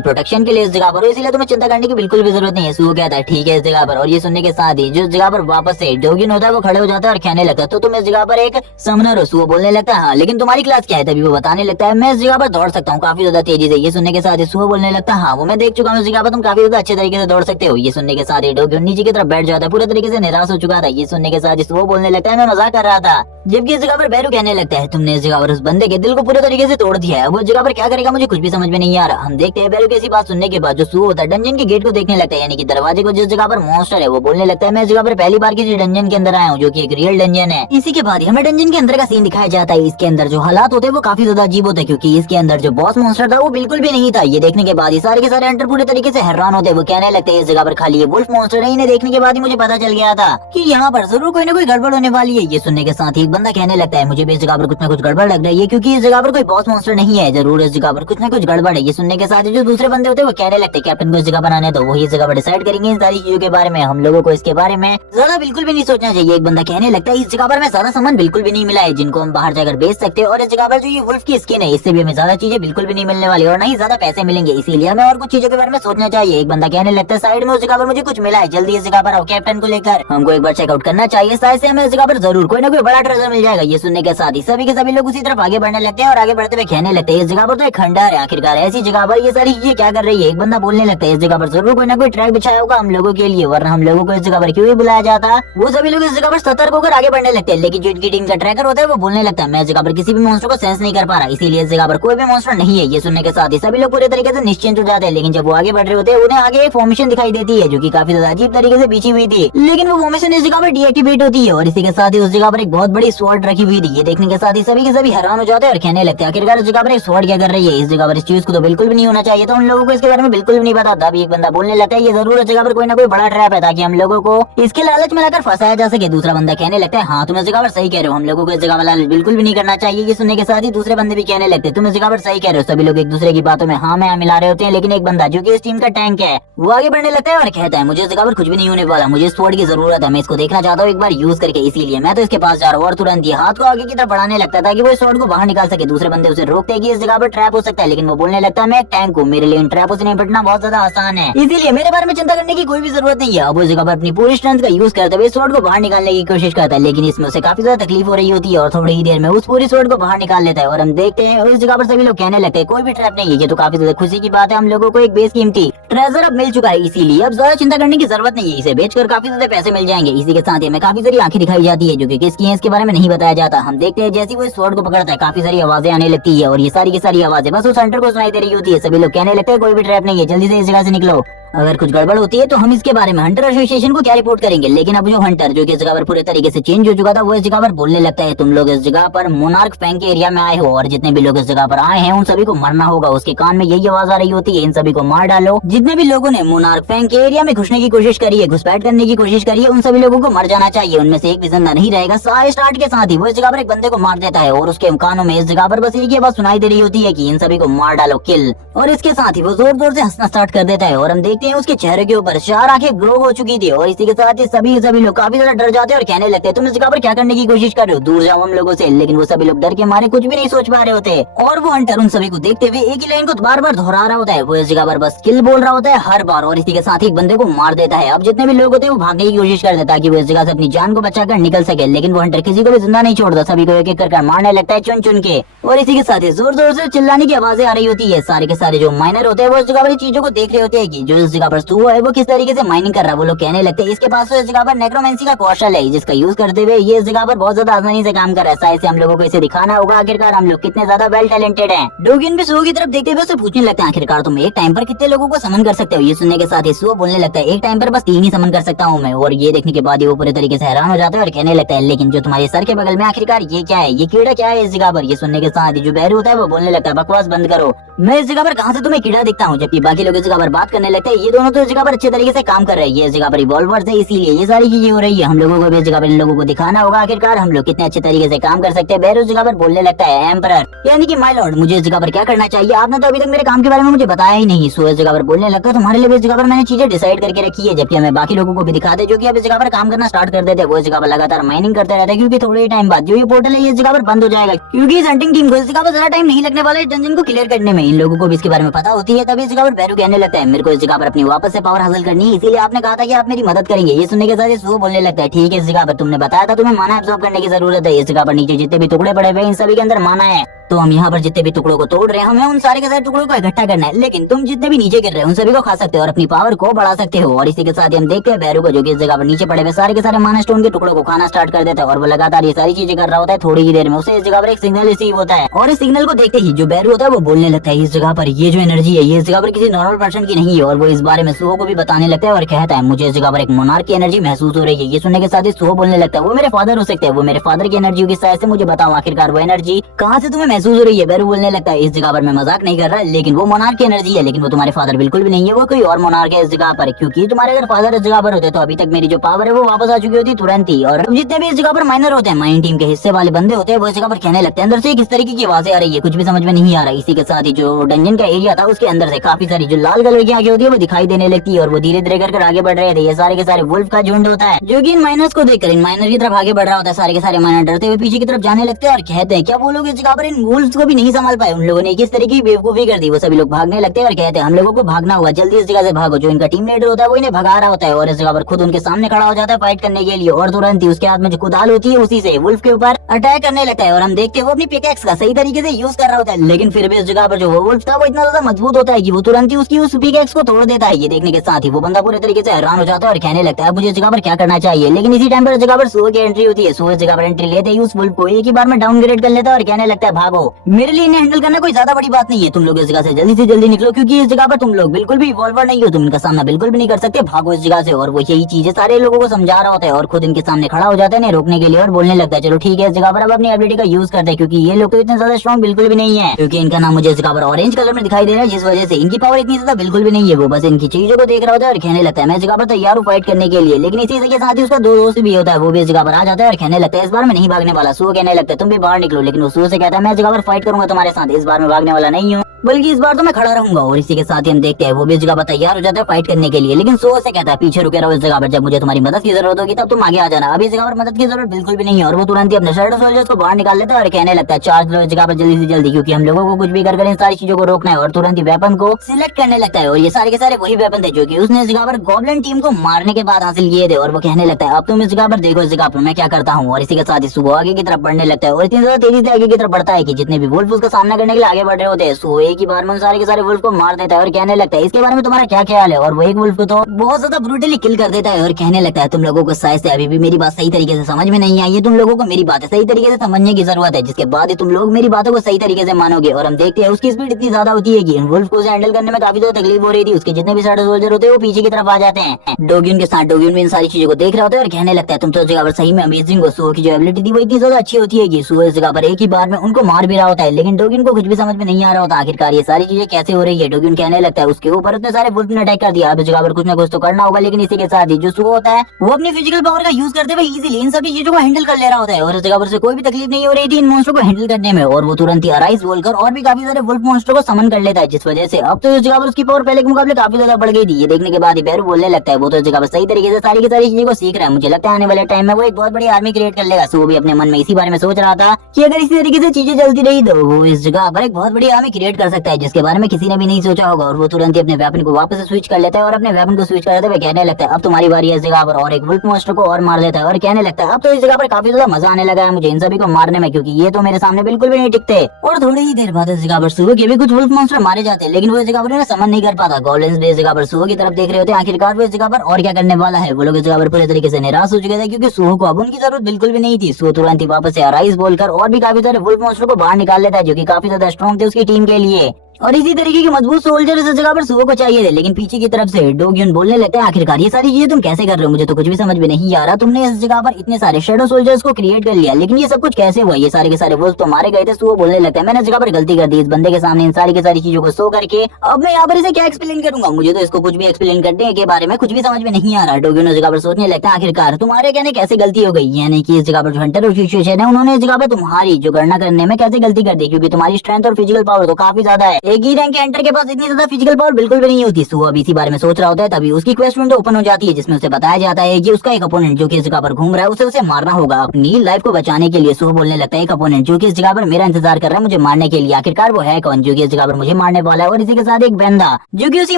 प्रोटेक्शन के लिए इस जगह पर हूं, इसीलिए तुम्हें चिंता करने की बिल्कुल भी जरूरत नहीं है। सुहो कहता है, ठीक है इस जगह पर। और ये सुनने के साथ ही जो जगह पर वापस से डोग्यून होता है वो खड़े हो जाता है और कहने लगता है, तो तुम इस जगह पर एक समनर हो? सुहो बोलने लगता है, हाँ, लेकिन तुम्हारी क्लास क्या है? तभी वो बताने लगता है, मैं इस जगह पर दौड़ सकता हूँ काफी ज्यादा तेजी से। ये सुनने के साथ ही सुहो बोलने लगता है, हाँ वो मैं देख चुका हूँ, इस जगह पर तुम काफी ज्यादा अच्छे तरीके से दौड़ सकते हो। ये सुनने के साथ ही डोग्यून नीचे की तरफ बैठ जाता है, पूरे तरीके से निराश हो चुका था। ये सुनने के साथ ही सुहो बोलने लगता है, मैं मजाक कर रहा था। जबकि इस जगह पर बैरू कहने लगता है, तुमने इस जगह पर उस बंदे के दिल को पूरे तरीके से तोड़ दिया है, वो इस जगह पर क्या करेगा मुझे कुछ भी समझ में नहीं आ रहा। हम देखते हैं बैरू की ऐसी बात सुनने के बाद जो सुहो होता है डंजन के गेट को देखने लगता है, यानी कि दरवाजे को, जिस जगह पर मॉन्स्टर है। वो बोलने लगता है, मैं इस जगह पर पहली बार किसी डंजन के अंदर आया हूँ, जो कि एक रियल डंजन है। इसी के बाद हमें डंजन के अंदर का सीन दिखाया जाता है। इसके अंदर जो हालात होते हैं वो काफी ज्यादा अजीब होते हैं, क्योंकि इसके अंदर जो बॉस मॉन्स्टर था वो बिल्कुल भी नहीं था। ये देखने के बाद ही सारे के सारे हंटर पूरे तरीके से हैरान होते हैं। वो कहने लगते हैं, इस जगह पर खाली ये वुल्फ मॉन्स्टर है। इन्हें देखने के बाद ही मुझे पता चल गया था कि यहाँ पर जरूर कोई ना कोई गड़बड़ होने वाली है। ये सुनने के साथ ही एक बंदा कहने लगता है, मुझे भी इस जगह पर कुछ ना कुछ गड़बड़ लग रही है, क्योंकि इस जगह पर कोई बॉस मॉन्स्टर नहीं है, जरूर इस जगह पर कुछ ना कुछ गड़बड़ है। ये सुनने के साथ ही जो दूसरे बंदे होते हैं वो कहने लगते हैं, कैप्टन को इस जगह बनाने तो वही इस जगह पर डिसाइड करेंगे इन सारी चीजों के बारे में, हम लोगों को इसके बारे में ज्यादा बिल्कुल भी नहीं सोचना चाहिए। एक बंदा कहने लगता है, इस जगह पर हमें ज्यादा सामान बिल्कुल भी नहीं मिला है जिनको हम बाहर जाकर बेच सकते हैं, और इस जगह पर जो ये वुल्फ की स्किन है इससे भी हमें ज्यादा चीजें बिल्कुल भी नहीं मिलने वाली और नहीं ज्यादा पैसे मिलेंगे, इसीलिए हमें और कुछ चीजों के बारे में सोचना चाहिए। एक बंदा कहने लगता है, साइड में उस जगह पर मुझे कुछ मिला है, जल्दी इस जगह पर आओ, कैप्टन को लेकर हमको एक बार चेकआउट करना चाहिए, शायद से हमें इस जगह पर जरूर कोई ना कोई बड़ा ट्रेजर मिल जाएगा। ये सुनने के साथ ही सभी के सभी लोग उसी तरफ आगे बढ़ने लगते हैं और आगे बढ़ते हुए कहने लगते हैं, इस जगह पर तो एक खंडहर है, आखिरकार ऐसी जगह पर ये सारी चीजें क्या कर रही है? एक बंदा बोलने लगता है, इस जगह पर जरूर कोई ना कोई ट्रैक बिछाया होगा हम लोगों के लिए, वरना हम लोगों को इस जगह पर क्यों ही बुलाया जाता। वो सभी लोग इस जगह पर सतर्क होकर आगे बढ़ने लगते हैं, लेकिन जो इनकी टीम का ट्रैकर होता है वो बोलने लगता है, मैं इस जगह पर किसी भी मॉन्स्टर को सेंस नहीं कर पा रहा, इसीलिए इस जगह पर कोई भी मॉन्स्टर नहीं है। ये सुनने के साथ ही सभी लोग पूरे तरीके से निश्चिंत हो जाते हैं, लेकिन जब वो आगे बढ़ रहे होते हैं उन्हें आगे एक फॉर्मेशन दिखाई देती है, जो कि काफी ज्यादा अजीब तरीके से बिछी हुई थी, लेकिन वो फॉर्मेशन इस जगह पर डीएक्टिवेट होती है और इसी के साथ ही उस जगह पर एक बहुत बड़ी स्वॉर्ड रखी हुई थी। ये देखने के साथ ही सभी के सभी हैरान हो जाते हैं और कहने लगते हैं, आखिरकार इस जगह पर एक स्वॉर्ड क्या कर रही है? इस जगह पर इस चीज को तो बिल्कुल भी नहीं होना चाहिए, तो उन लोगों को इसके बारे में बिल्कुल भी नहीं पता था। अभी एक बंदा बोलने लगता है, ये जरूर इस जगह पर कोई ना कोई बड़ा ट्रैप है ताकि हम लोगों को इसके लालच में लाकर फंसाया जा सके। दूसरा बंदा कहने लगता है, हाँ तुम इस जगह पर सही कह रहे हो, हम लोगों को इस जगह पर लालच बिल्कुल भी नहीं करना चाहिए। ये सुनने के साथ ही दूसरे बंदे भी कहने लगते हैं, तुम इस जगह पर सही कह रहे हो। सभी लोग एक दूसरे की बातों में हाँ मैं मिला रहे होते हैं, लेकिन एक बंदा जो कि इस टीम का टैंक है वो आगे बढ़ने लगता है और कहता है, मुझे इस जगह पर कुछ भी नहीं होने वाला, मुझे इस स्वॉर्ड की जरूरत है, मैं इसको देखना चाहता हूँ एक बार यूज करके, इसीलिए मैं तो इसके पास जा रहा हूँ। और तुरंत ये हाथ को आगे की तरफ बढ़ाने लगता है ताकि वो इस स्वॉर्ड को बाहर निकाल सके। दूसरे बंदे उसे रोकते हैं कि इस जगह पर ट्रैप हो सकता है, लेकिन वो बोलने लगता है, मैं एक टैंक हूँ, मेरे लिए इन ट्रैपों से निपटना बहुत ज्यादा आसान है, इसीलिए मेरे बारे में चिंता करने की कोई भी जरूरत नहीं है। अब उस जगह पर अपनी पूरी स्ट्रेंथ का यूज करते हुए स्वॉर्ड को बाहर निकालने की कोशिश करता है, लेकिन इसमें उसे काफी ज्यादा तकलीफ हो रही होती है और थोड़ी ही देर में उस पूरी स्वॉर्ड को बाहर निकाल लेता है। और हम देखते हैं उस जगह पर सभी लोग कहने लगते हैं, कोई भी ट्रैप नहीं है, ये तो काफी ज्यादा खुशी की बात है, हम लोगों को एक बेशकीमती ट्रेजर अब मिल चुका है, इसीलिए अब ज्यादा चिंता करने की जरूरत नहीं है, इसे बेचकर काफी ज्यादा पैसे मिल जाएंगे। इसी के साथ ही हमें काफी सारी आंखें दिखाई जाती है जो कि किसकी है इसके बारे में नहीं बताया जाता। हम देखते हैं जैसे वो स्वॉर्ड को पकड़ता है काफी सारी आवाजें आने लगती है और ये सारी की सारी आवाजें बस उस हंटर को सुनाई दे रही होती है। सभी लोग कहने लगते हैं, कोई भी ट्रैप नहीं है, जल्दी से इस जगह से निकलो। अगर कुछ गड़बड़ होती है तो हम इसके बारे में हंटर एसोसिएशन को क्या रिपोर्ट करेंगे। लेकिन अब जो हंटर जो कि इस जगह पर पूरे तरीके से चेंज हो चुका था, वो इस जगह पर बोलने लगता है तुम लोग इस जगह पर मोनार्क फैंग के एरिया में आए हो और जितने भी लोग इस जगह पर आए हैं उन सभी को मरना होगा। उसके कान में यही आवाज आ रही होती है, इन सभी को मार डालो। जितने भी लोगों ने मोनार्क फैंग के एरिया में घुसने की कोशिश करी है, घुसपैठ करने की कोशिश करी है, उन सभी लोगों को मर जाना चाहिए। उनमें से एक भी जिंदा नहीं रहेगा। सारे स्टार्ट के साथ ही वो इस जगह पर एक बंदे को मार देता है और उसके कानों में इस जगह पर बस एक ही आवाज सुनाई दे रही होती है कि इन सभी को मार डालो, किल। और इसके साथ ही वो जोर जोर से हंसना स्टार्ट कर देता है और हम देखते हैं उसके चेहरे के ऊपर 4 आंखें ग्लो हो चुकी थी। और इसी के साथ ही सभी लोग काफी ज्यादा डर जाते हैं और कहने लगते हैं तुम इस जगह पर क्या करने की कोशिश कर रहे हो, दूर जाओ हम लोगों से। लेकिन वो सभी लोग डर के मारे कुछ भी नहीं सोच पा रहे होते और वो हंटर उन सभी को देखते हुए एक ही लाइन को बार बार दोहरा रहा होता है। वो इस जगह पर बस किल बोल रहा होता है हर बार और इसी के साथ ही एक बंदे को मार देता है। अब जितने भी लोग होते हैं वो भागने की कोशिश करते हैं ताकि वो इस जगह से अपनी जान को बचाकर निकल सके। लेकिन वो हंटर किसी को भी जिंदा नहीं छोड़ता, सभी को एक एक कर मारने लगता है चुन चुन के। और इसी के साथ ही जोर जोर से चिल्लाने की आवाजें आ रही होती है। सारे के सारे जो माइनर होते हैं वो इस जगह पर चीजों को देख रहे होते हैं कि जो इस जगह पर सू है वो किस तरीके से माइनिंग कर रहा है। वो लोग कहने लगते हैं इसके पास तो इस जगह पर नेक्रोमेंसी का कौशल है जिसका यूज करते हुए ये इस जगह पर बहुत ज्यादा आसानी से काम कर रहा है। ऐसे हम लोगों को इसे दिखाना होगा आखिरकार हम लोग कितने ज्यादा वेल टैलेंटेड हैं। डोगिन भी सू की तरफ देखते हुए उससे पूछने लगता है आखिरकार तुम एक टाइम पर कितने लोगों को समन कर सकते हो। ये सुनने के साथ ही सू बोलने लगता है एक टाइम पर बस 3 ही समन कर सकता हूँ मैं। और ये देखने के बाद वो पूरे तरीके से हैरान हो जाता है और कहने लगता है लेकिन जो तुम्हारे सर के बगल में आखिरकार ये क्या है, ये कीड़ा क्या है इस जगह पर। ये सुनने के साथ ही जो बैरू होता है वो बोलने लगता है बकवास बंद करो, मैं इस जगह पर कहाँ से तुम्हें कीड़ा दिखता हूँ। जबकि बाकी लोग इस जगह पर बात करने लगते हैं ये दोनों तो इस जगह पर अच्छे तरीके से काम कर रहे हैं, ये इस जगह पर रिवॉल्वर्स है इसीलिए ये सारी चीजें हो रही है। हम लोगों को भी इस जगह पर इन लोगों को दिखाना होगा आखिरकार हम लोग कितने अच्छे तरीके से काम कर सकते हैं। बैरू इस जगह पर बोलने लगता है एम्परर यानी कि माय लॉर्ड मुझे इस जगह पर क्या करना चाहिए, आपने तो अभी तक मेरे काम के बारे में मुझे बताया ही नहीं। सो इस जगह पर बोलने लगता है तुम्हारे लिए इस जगह पर मैंने चीजें डिसाइड करके रखी है। जबकि हमें बाकी लोगों को भी दिखाते जो कि अब इस जगह पर काम करना स्टार्ट कर देते हैं। वो इस जगह पर लगातार माइनिंग करते रहते हैं क्योंकि थोड़े ही टाइम बाद जो ये पोर्टल है ये इस जगह पर बंद हो जाएगा क्योंकि इस हंटिंग टीम को इस जगह पर ज्यादा टाइम नहीं लगने वाला है डंजन को क्लियर करने में। इन लोगों को भी इसके बारे में पता होती है। तभी इस जगह पर बैरू कहने लगता है मेरे को इस जगह पर अपनी वापस से पावर हासिल करनी है इसीलिए आपने कहा था कि आप मेरी मदद करेंगे। ये सुनने के साथ ही सू बोलने लगता है ठीक है इस जगह पर तुमने बताया था तुम्हें माना एब्सॉर्ब करने की जरूरत है। इस जगह पर नीचे जितने भी टुकड़े पड़े हुए इन सभी के अंदर माना है तो हम यहाँ पर जितने भी टुकड़ों को तोड़ रहे हैं हमें उन सारे के सारे टुकड़ों को इकट्ठा करना है। लेकिन तुम जितने भी नीचे गिर रहे हो उन सभी को खा सकते हो और अपनी पावर को बढ़ा सकते हो। और इसी के साथ ही हम देखते हैं बैरू को जो कि इस जगह पर नीचे पड़े हुए सारे के सारे माना स्टोन के टुकड़ों को खाना स्टार्ट कर देता है और वो लगातार ये सारी चीजें कर रहा होता है। थोड़ी ही देर में उसे इस जगह पर एक सिग्नल रिसीव होता है और इस सिग्नल को देखते ही जो बैरू होता है वो बोलने लगता है इस जगह पर ये जो एनर्जी है ये इस जगह पर किसी नॉर्मल पर्सन की नहीं है। और वो इस बारे में सुहो को भी बताने लगता है और कहता है मुझे इस जगह पर एक मोनार्क की एनर्जी महसूस हो रही है। ये सुनने के साथ ही सुहो बोलने लगता है वो मेरे फादर हो सकते हैं, वो मेरे फादर की एनर्जी की साइज से मुझे बताओ आखिरकार वो एनर्जी कहाँ से तुम्हें महसूस हो रही है। बैरू बोलने लगता है इस जगह पर मैं मजाक नहीं कर रहा लेकिन वो मोनार्क की एनर्जी है लेकिन वो तुम्हारे फादर बिल्कुल भी नहीं है, वो कोई और मोनार्क है इस जगह पर। क्योंकि तुम्हारे अगर फादर इस जगह पर होते तो अभी तक मेरी जो पावर है वो वापस आ चुकी होती तुरंत ही। और जितने भी इस जगह पर माइनर होते हैं माइन टीम के हिस्से वाले बंदे होते हैं वो इस जगह पर कहने लगते हैं अंदर से किस तरीके की आवाजें आ रही है कुछ भी समझ में नहीं आ रहा। इसी के साथ ही जो डंजन का एरिया था उसके अंदर से काफी सारी जो लाल कलर की आगे होती है वो दिखाई देने लगती है और वो धीरे धीरे कर आगे बढ़ रहे थे। ये सारे के सारे वुल्फ का झुंड होता है जो कि इन माइनर्स को देखकर इन माइनर की तरफ आगे बढ़ रहा होता है। सारे के सारे माइनर डरते हुए पीछे की तरफ जाने लगते हैं और कहते हैं क्या वो लोग इस जगह पर इन वुल्फ्स को भी नहीं संभाल पाए, उन लोगों ने किस तरीके की बेवकूफी कर दी। वो सभी लोग भागने लगते हैं और कहते हैं हम लोगों को भागना होगा, जल्दी इस जगह से भागो। जो इनका टीम लीडर होता है वो इन्हें भगा रहा होता है और इस जगह पर खुद उनके सामने खड़ा हो जाता है फाइट करने के लिए और तुरंत ही उसके हाथ में जो कुदाल होती है उसी से वुल्फ के ऊपर अटैक करने लगता है। और हम देखते हैं वो अपनी पिकैक्स का सही तरीके से यूज कर रहा होता है लेकिन फिर भी इस जगह पर जो वो वुल्फ था वो इतना ज्यादा मजबूत होता है कि वो तुरंत ही उसकी उस पिकैक्स को तोड़ देता है। ये देखने के साथ ही वो बंदा पूरे तरीके से हैरान हो जाता है और कहने लगता है मुझे इस जगह पर क्या करना चाहिए। लेकिन इसी टाइम पर जगह पर सो की एंट्री होती है। सो इस जगह पर एंट्री लेते ही उस वुल्फ को एक ही बार में डाउनग्रेड कर लेता है और कहने लगता है भागो, मेरे लिए इन्हें हैंडल करना कोई ज्यादा बड़ी बात नहीं है, तुम लोग इस जगह से जल्दी निकलो क्योंकि इस जगह पर तुम लोग बिल्कुल भी इवॉल्वर नहीं हो, तुम इनका सामना बिल्कुल भी नहीं कर सकते, भागो इस जगह से। और वो यही चीजें सारे लोगों को समझा रहा होता है और खुद इनके सामने खड़ा हो जाता है रोकने के लिए और बोलने लगता है चलो ठीक है इस जगह पर अब अपनी एबिलिटी का यूज करते हैं क्योंकि ये लोग तो इतने ज्यादा स्ट्रॉन्ग बिल्कुल भी नहीं है। क्योंकि इनका नाम मुझे इस जगह पर ऑरेंज कलर में दिखाई दे रहा है जिस वजह से इनकी पावर इतनी ज्यादा बिल्कुल भी नहीं है। वो बस इनकी चीजों को देख रहा होता है और कहने लगता है मैं इस जगह पर तैयार हूँ फाइट करने के लिए। लेकिन इसी के साथ ही उसका दो दोस्त भी होता है वो भी इस जगह पर आ जाता है और कहने लगता है इस बार मैं नहीं भागने वाला। सू कहने लगता है तुम भी बाहर निकलो लेकिन वो सू से कहता है मैं इस जगह पर फाइट करूंगा तुम्हारे साथ, इस बार मैं भागने वाला नहीं हूँ बल्कि इस बार तो मैं खड़ा रहूंगा। और इसी के साथ ही हम देखते हैं वो भी इस जगह पर तैयार हो जाता है फाइट करने के लिए। लेकिन सो से कहता है पीछे रुके रहो इस जगह पर, जब मुझे तुम्हारी मदद की जरूरत होगी तब तुम आगे आ जाना, अभी इस जगह पर मदद की जरूरत बिल्कुल भी नहीं है। और वो तुरंत ही अपने शैडो सोल्जर्स को बाहर निकाल लेता है और कहने लगता है चार्ज लो इस जगह पर जल्दी से जल्दी क्योंकि हम लोगों को कुछ भी कर इन सारी चीजों को रोकना है। और तुरंत ही वेपन को सिलेक्ट करने लगता है और ये सारे के सारे वही वेपन थे जो कि उसने इस जगह पर गॉब्लिन टीम को मारने के बाद हासिल किए थे। और वो कहने लगता है अब तुम इस जगह पर देखो इस जगह पर मैं क्या करता हूँ। और इसी के साथ ही सुबह आगे की तरफ बढ़ने लगता है और इतनी ज्यादा तेजी से आगे की तरफ बढ़ता है कि जितने भी वुल्फ उसका सामना करने के लिए आगे बढ़ रहे होते हैं सो एक ही बार में सारे के सारे वुल्फ को मार देता है और कहने लगता है इसके बारे में तुम्हारा क्या ख्याल है। और वो एक वुल्फ को तो बहुत ज्यादा ब्रूटली किल कर देता है और कहने लगता है तुम लोगों को शायद से अभी भी मेरी बात सही तरीके से समझ में नहीं आई है, तुम लोगों को मेरी बातें सही तरीके से समझने की जरूरत है जिसके बाद ही तुम लोग मेरी बातों को सही तरीके से मानोगे। और हम देखते हैं उसकी स्पीड इतनी ज्यादा होती है कि वुल्फ को हैंडल करने में काफी ज्यादा तकलीफ हो रही थी, उसके जितने भी शैडो सोल्जर होते हैं वो पीछे की तरफ आ जाते हैं। डोग्यून के साथ डोग्यून भी इन सारी चीजों को देख रहा होता है और कहने लगता है तुम तो इस जगह पर सही में अमेजिंग हो। सुहो की जो एबिलिटी थी वो इतनी ज्यादा अच्छी होती है कि सुहो इस जगह पर एक ही बार में उनको मार भी रहा होता है, लेकिन डोग्यून को कुछ भी समझ में नहीं आ रहा होता आखिरकार ये सारी चीजें कैसे हो रही है। डोग्यून कहने लगता है उसके ऊपर उतने सारे वुल्फ ने अटैक कर दिया, अब इस जगह पर कुछ ना कुछ तो करना होगा। लेकिन इसी के साथ ही जो सुहो होता है वो अपनी फिजिकल पावर का यूज करते हुए इजीली इन सभी चीजों को हैंडल कर ले रहा होता है और इस जगह पर से कोई भी तकलीफ नहीं हो रही थी इन मॉन्स्टरों को हैंडल करने में। और वो तुरंत ही अराइज बोलकर और भी काफी सारे वुल्फ मॉन्स्टर को समन कर लेता है, जिस वजह से अब तो इस जगह पर उसकी पावर पहले के मुकाबले काफी ज्यादा बढ़ गई थी। ये देखने के बाद ही बैरू बोलने लगता है वो तो इस जगह पर सही तरीके से सारी की सारी चीजों को सीख रहा है, मुझे लगता है आने वाले टाइम में वो एक बहुत बड़ी आर्मी क्रिएट कर लेगा। सो वो भी अपने मन में इसी बारे में सोच रहा था कि अगर इसी तरीके से चीजें चलती रही तो वो इस जगह पर एक बहुत बड़ी आर्मी क्रिएट कर सकता है, जिसके बारे में किसी ने भी नहीं सोचा होगा। और वो तुरंत ही अपने वेपन को वापस से स्विच कर लेता है और अपने वेपन को स्विच करते हुए कहने लगता है अब तुम्हारी बारी है इस जगह पर, और एक वुल्फ मॉन्स्टर को और मार देता है और कहने लगता है अब तो इस जगह पर काफी ज्यादा मजा आने लगा है मुझे इन सभी को मारने में, क्योंकि ये तो मेरे सामने बिल्कुल भी नहीं टिकते। और थोड़ी ही देर बाद इस जगह पर सुहो के भी कुछ वुल्फ मॉन्स्टर मारे जाते हैं, लेकिन वो इस जगह पर उन्हें समझ नहीं कर पाता। गॉब्लिन्स भी इस जगह पर सुहो की तरफ देख रहे होते हैं, आखिरकार वो इस जगह पर और क्या करने वाला है। वो लोग इस जगह पर पूरे तरीके से निराश हो चुके थे क्योंकि सुहो को अब उनकी जरूरत बिल्कुल भी नहीं थी। सुहो तुरंत ही वापस से अराइज बोलकर और भी काफी सारे वुल्फ मॉन्स्टर को बाहर निकाल लेता है जो कि काफी ज्यादा स्ट्रॉन्ग थे उसकी टीम के लिए। और इसी तरीके के मजबूत सोल्जर इस जगह पर सुहो को चाहिए थे, लेकिन पीछे की तरफ से डोग्यून बोलने लगते हैं आखिरकार ये सारी चीजें तुम कैसे कर रहे हो, मुझे तो कुछ भी समझ में नहीं आ रहा। तुमने इस जगह पर इतने सारे शैडो सोल्जर्स को क्रिएट कर लिया, लेकिन ये सब कुछ कैसे हुआ, ये सारे के सारे वुल्फ तो मारे गए थे। सुहो बोलने लगता है मैंने इस जगह पर गलती कर दी इस बंदे के सामने इन सारी की सारी चीजों को शो करके, अब मैं यहाँ पर इसे क्या एक्सप्लेन करूंगा, मुझे तो इसको कुछ भी एक्सप्लेन करने के बारे में कुछ भी समझ में नहीं आ रहा। डोग्यून इस जगह पर सोचने लगता है आखिरकार तुम्हारे कहने कैसे गलती हो गई, यानी कि इस जगह पर जो हंटर और सिचुएशन है उन्होंने इस जगह पर तुम्हारी जो गणना करने में कैसे गलती कर दी, क्योंकि तुम्हारी स्ट्रेंथ और फिजिकल पावर तो काफी ज्यादा है। एक ही रैंक के हंटर के पास इतनी ज्यादा फिजिकल पावर बिल्कुल भी नहीं होती। सुहो अभी इसी बारे में सोच रहा होता है तभी उसकी क्वेस्ट विंडो ओपन हो जाती है जिसमें उसे बताया जाता है कि उसका एक अपोनेंट जो कि इस जगह पर घूम रहा है उसे मारना होगा अपनी लाइफ को बचाने के लिए। सुहो बोलने लगता है एक अपोनेंट जो कि इस जगह पर मेरा इंतजार कर रहा है मुझे मारने के लिए, आखिरकार वो है कौन जो कि इस जगह पर मुझे मारने वाला है। और इसी के साथ एक बंदा जो कि उसी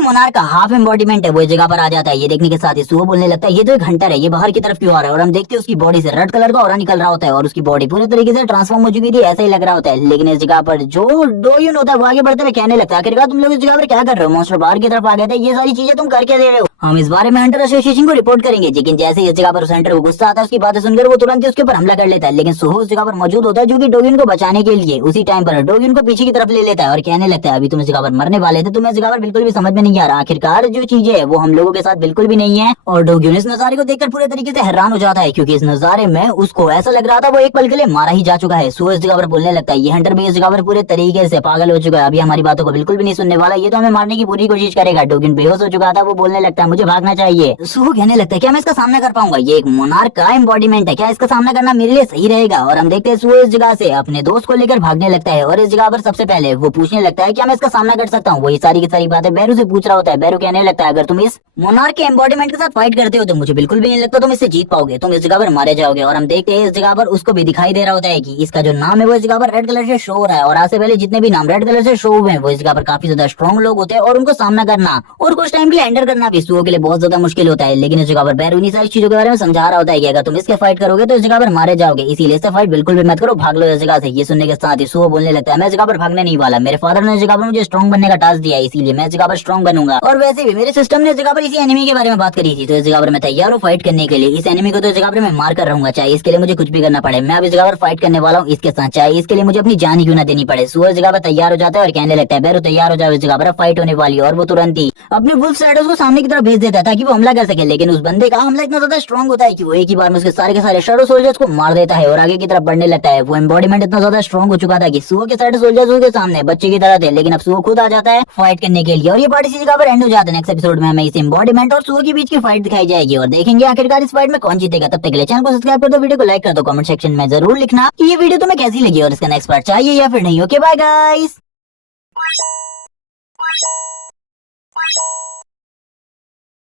मोनार्क का हाफ एम्बॉडीमेंट है वो इस जगह पर आ जाता है। ये देखने के साथ ही सुहो बोलने लगता है ये तो एक हंटर है, ये बाहर की तरफ क्यों आ रहा है, और हम देखते हैं उसकी बॉडी से रेड कलर का ऑरा निकल रहा होता है और उसकी बॉडी पूरी तरीके से ट्रांसफॉर्म हो चुकी थी ऐसा ही लग रहा होता है। लेकिन इस जगह पर जो डोग्यून होता है वो आगे बढ़ते हुए कहने लगता है आखिरकार तुम लोग इस जगह पर क्या कर रहे हो, मॉन्स्टर बाहर की तरफ आ गए थे, ये सारी चीजें तुम करके दे रहे हो, हम इस बारे में हंटर एसोसिएशन को रिपोर्ट करेंगे। लेकिन जैसे इस जगह पर उस हंटर को गुस्सा आता है उसकी बातें सुनकर वो तुरंत ही उसके ऊपर हमला कर लेता है, लेकिन सुहो उस जगह पर मौजूद होता है जो कि डोग्यून को बचाने के लिए। उसी टाइम पर डोग्यून को पीछे की तरफ ले लेता है और कहने लगता है अभी तुम इस जगह पर मरने वाले थे, तुम्हें इस जगह पर बिल्कुल भी समझ में नहीं आ रहा, आखिरकार जो चीजें है वो हम लोगों के साथ बिल्कुल भी नहीं है। और डोग्यून इस नजारे को देखकर पूरे तरीके से हैरान हो जाता है क्योंकि इस नजारे में उसको ऐसा लग रहा था वो एक पल के लिए मारा ही जा चुका है। सुहो इस जगह पर बोलने लगता है ये हंटर भी इस जगह पर पूरे तरीके से पागल हो चुका है, अभी हमारी बातों को बिल्कुल भी नहीं सुनने वाला, ये तो हमें मारने की पूरी कोशिश करेगा। डोग्यून बेहोश हो चुका था, वो बोलने लगता है मुझे भागना चाहिए। सुहो कहने लगता है क्या मैं इसका सामना कर पाऊंगा, ये एक मोनार्क का एम्बॉडीमेंट है, क्या इसका सामना करना मेरे लिए सही रहेगा। और हम देखते हैं सुहो इस जगह से अपने दोस्त को लेकर भागने लगता है और इस जगह पर सबसे पहले वो पूछने लगता है क्या मैं इसका सामना कर सकता हूँ, वही सारी की सारी बातें बैरू से पूछ रहा होता है। बैरू कहने लगता है अगर तुम इस मोनार्क के एम्बॉडीमेंट के साथ फाइट करते हो तो मुझे बिल्कुल भी नहीं लगता तुम इससे जीत पाओगे, तुम इस जगह पर मारे जाओगे। और हम देखते हैं इस जगह पर उसको भी दिखाई दे रहा होता है कि इसका जो नाम है वो इस जगह पर रेड कलर से शो हो रहा है और आज से पहले जितने भी नाम रेड कलर से शो हुए हैं वो इस जगह पर काफी ज्यादा स्ट्रॉन्ग लोग होते हैं और उनको सामना करना और कुछ टाइम के लिए एंटर करना भी सुहो के लिए बहुत ज्यादा मुश्किल होता है। लेकिन इस जगह पर बैरू इन्हीं सारी चीजों के बारे में समझा रहा होता है कि अगर तुम इसके फाइट करोगे तो इस जगह पर मारे जाओगे, इसीलिए इससे फाइट बिल्कुल भी मत करो, भाग लो इस जगह से। ये सुनने के साथ ही सुहो बोलने लगता है मैं इस जगह पर भागने नहीं वाला, मेरे फादर ने इस जगह पर मुझे स्ट्रॉन्ग बनने का टास्क दिया है इसीलिए मैं इस जगह पर स्ट्रॉन्ग बनूंगा। और वैसे भी मेरे सिस्टम ने इस जगह पर इसी एनिमी के बारे में बात करी थी तो इस जगह पर मैं तैयार हूँ फाइट करने के लिए, इस एनिमी को तो इस जगह पर मैं मार कर रहूंगा, चाहे इसके लिए मुझे कुछ भी करना पड़े। मैं अब इस जगह पर फाइट करने वाला हूँ इसके साथ, चाहे इसके लिए मुझे अपनी जान ही क्यों ना देनी पड़े। सुहो इस जगह पर तैयार हो जाता है और कहने लगता है बैरू तैयार हो जाओ, इस जगह पर फाइट होने वाली है। और वो तुरंत ही अपने वुल्फ शैडोज को सामने की तरफ भेज देता है ताकि वो हमला कर सके, लेकिन उस बंदे का हमला इतना ज्यादा स्ट्रॉन्ग होता है कि वो एक ही बार में उसके सारे के सारे शैडो सोल्जर्स को मार देता है और आगे की तरफ बढ़ने लगता है। वो एम्बॉडीमेंट इतना ज्यादा स्ट्रॉन्ग हो चुका था कि सुहो के शैडो सोल्जर्स उसके सामने बच्चे की तरह थे, लेकिन अब सुहो खुद आ जाता है फाइट करने के लिए और ये पार्टी इसी जगह पर एंड हो जाता है। नेक्स्ट एपिसोड में हमें इस एम्बॉडीमेंट और सुहो के बीच की फाइट दिखाई जाएगी और देखेंगे आखिरकार इस फाइट में कौन जीतेगा। तब तक के लिए चैनल को सब्सक्राइब कर दो, वीडियो को लाइक कर दो, कमेंट सेक्शन में जरूर लिखना कि ये वीडियो तुम्हें कैसी लगी और इसका नेक्स्ट पार्ट चाहिए या फिर नहीं। Okay bye guys.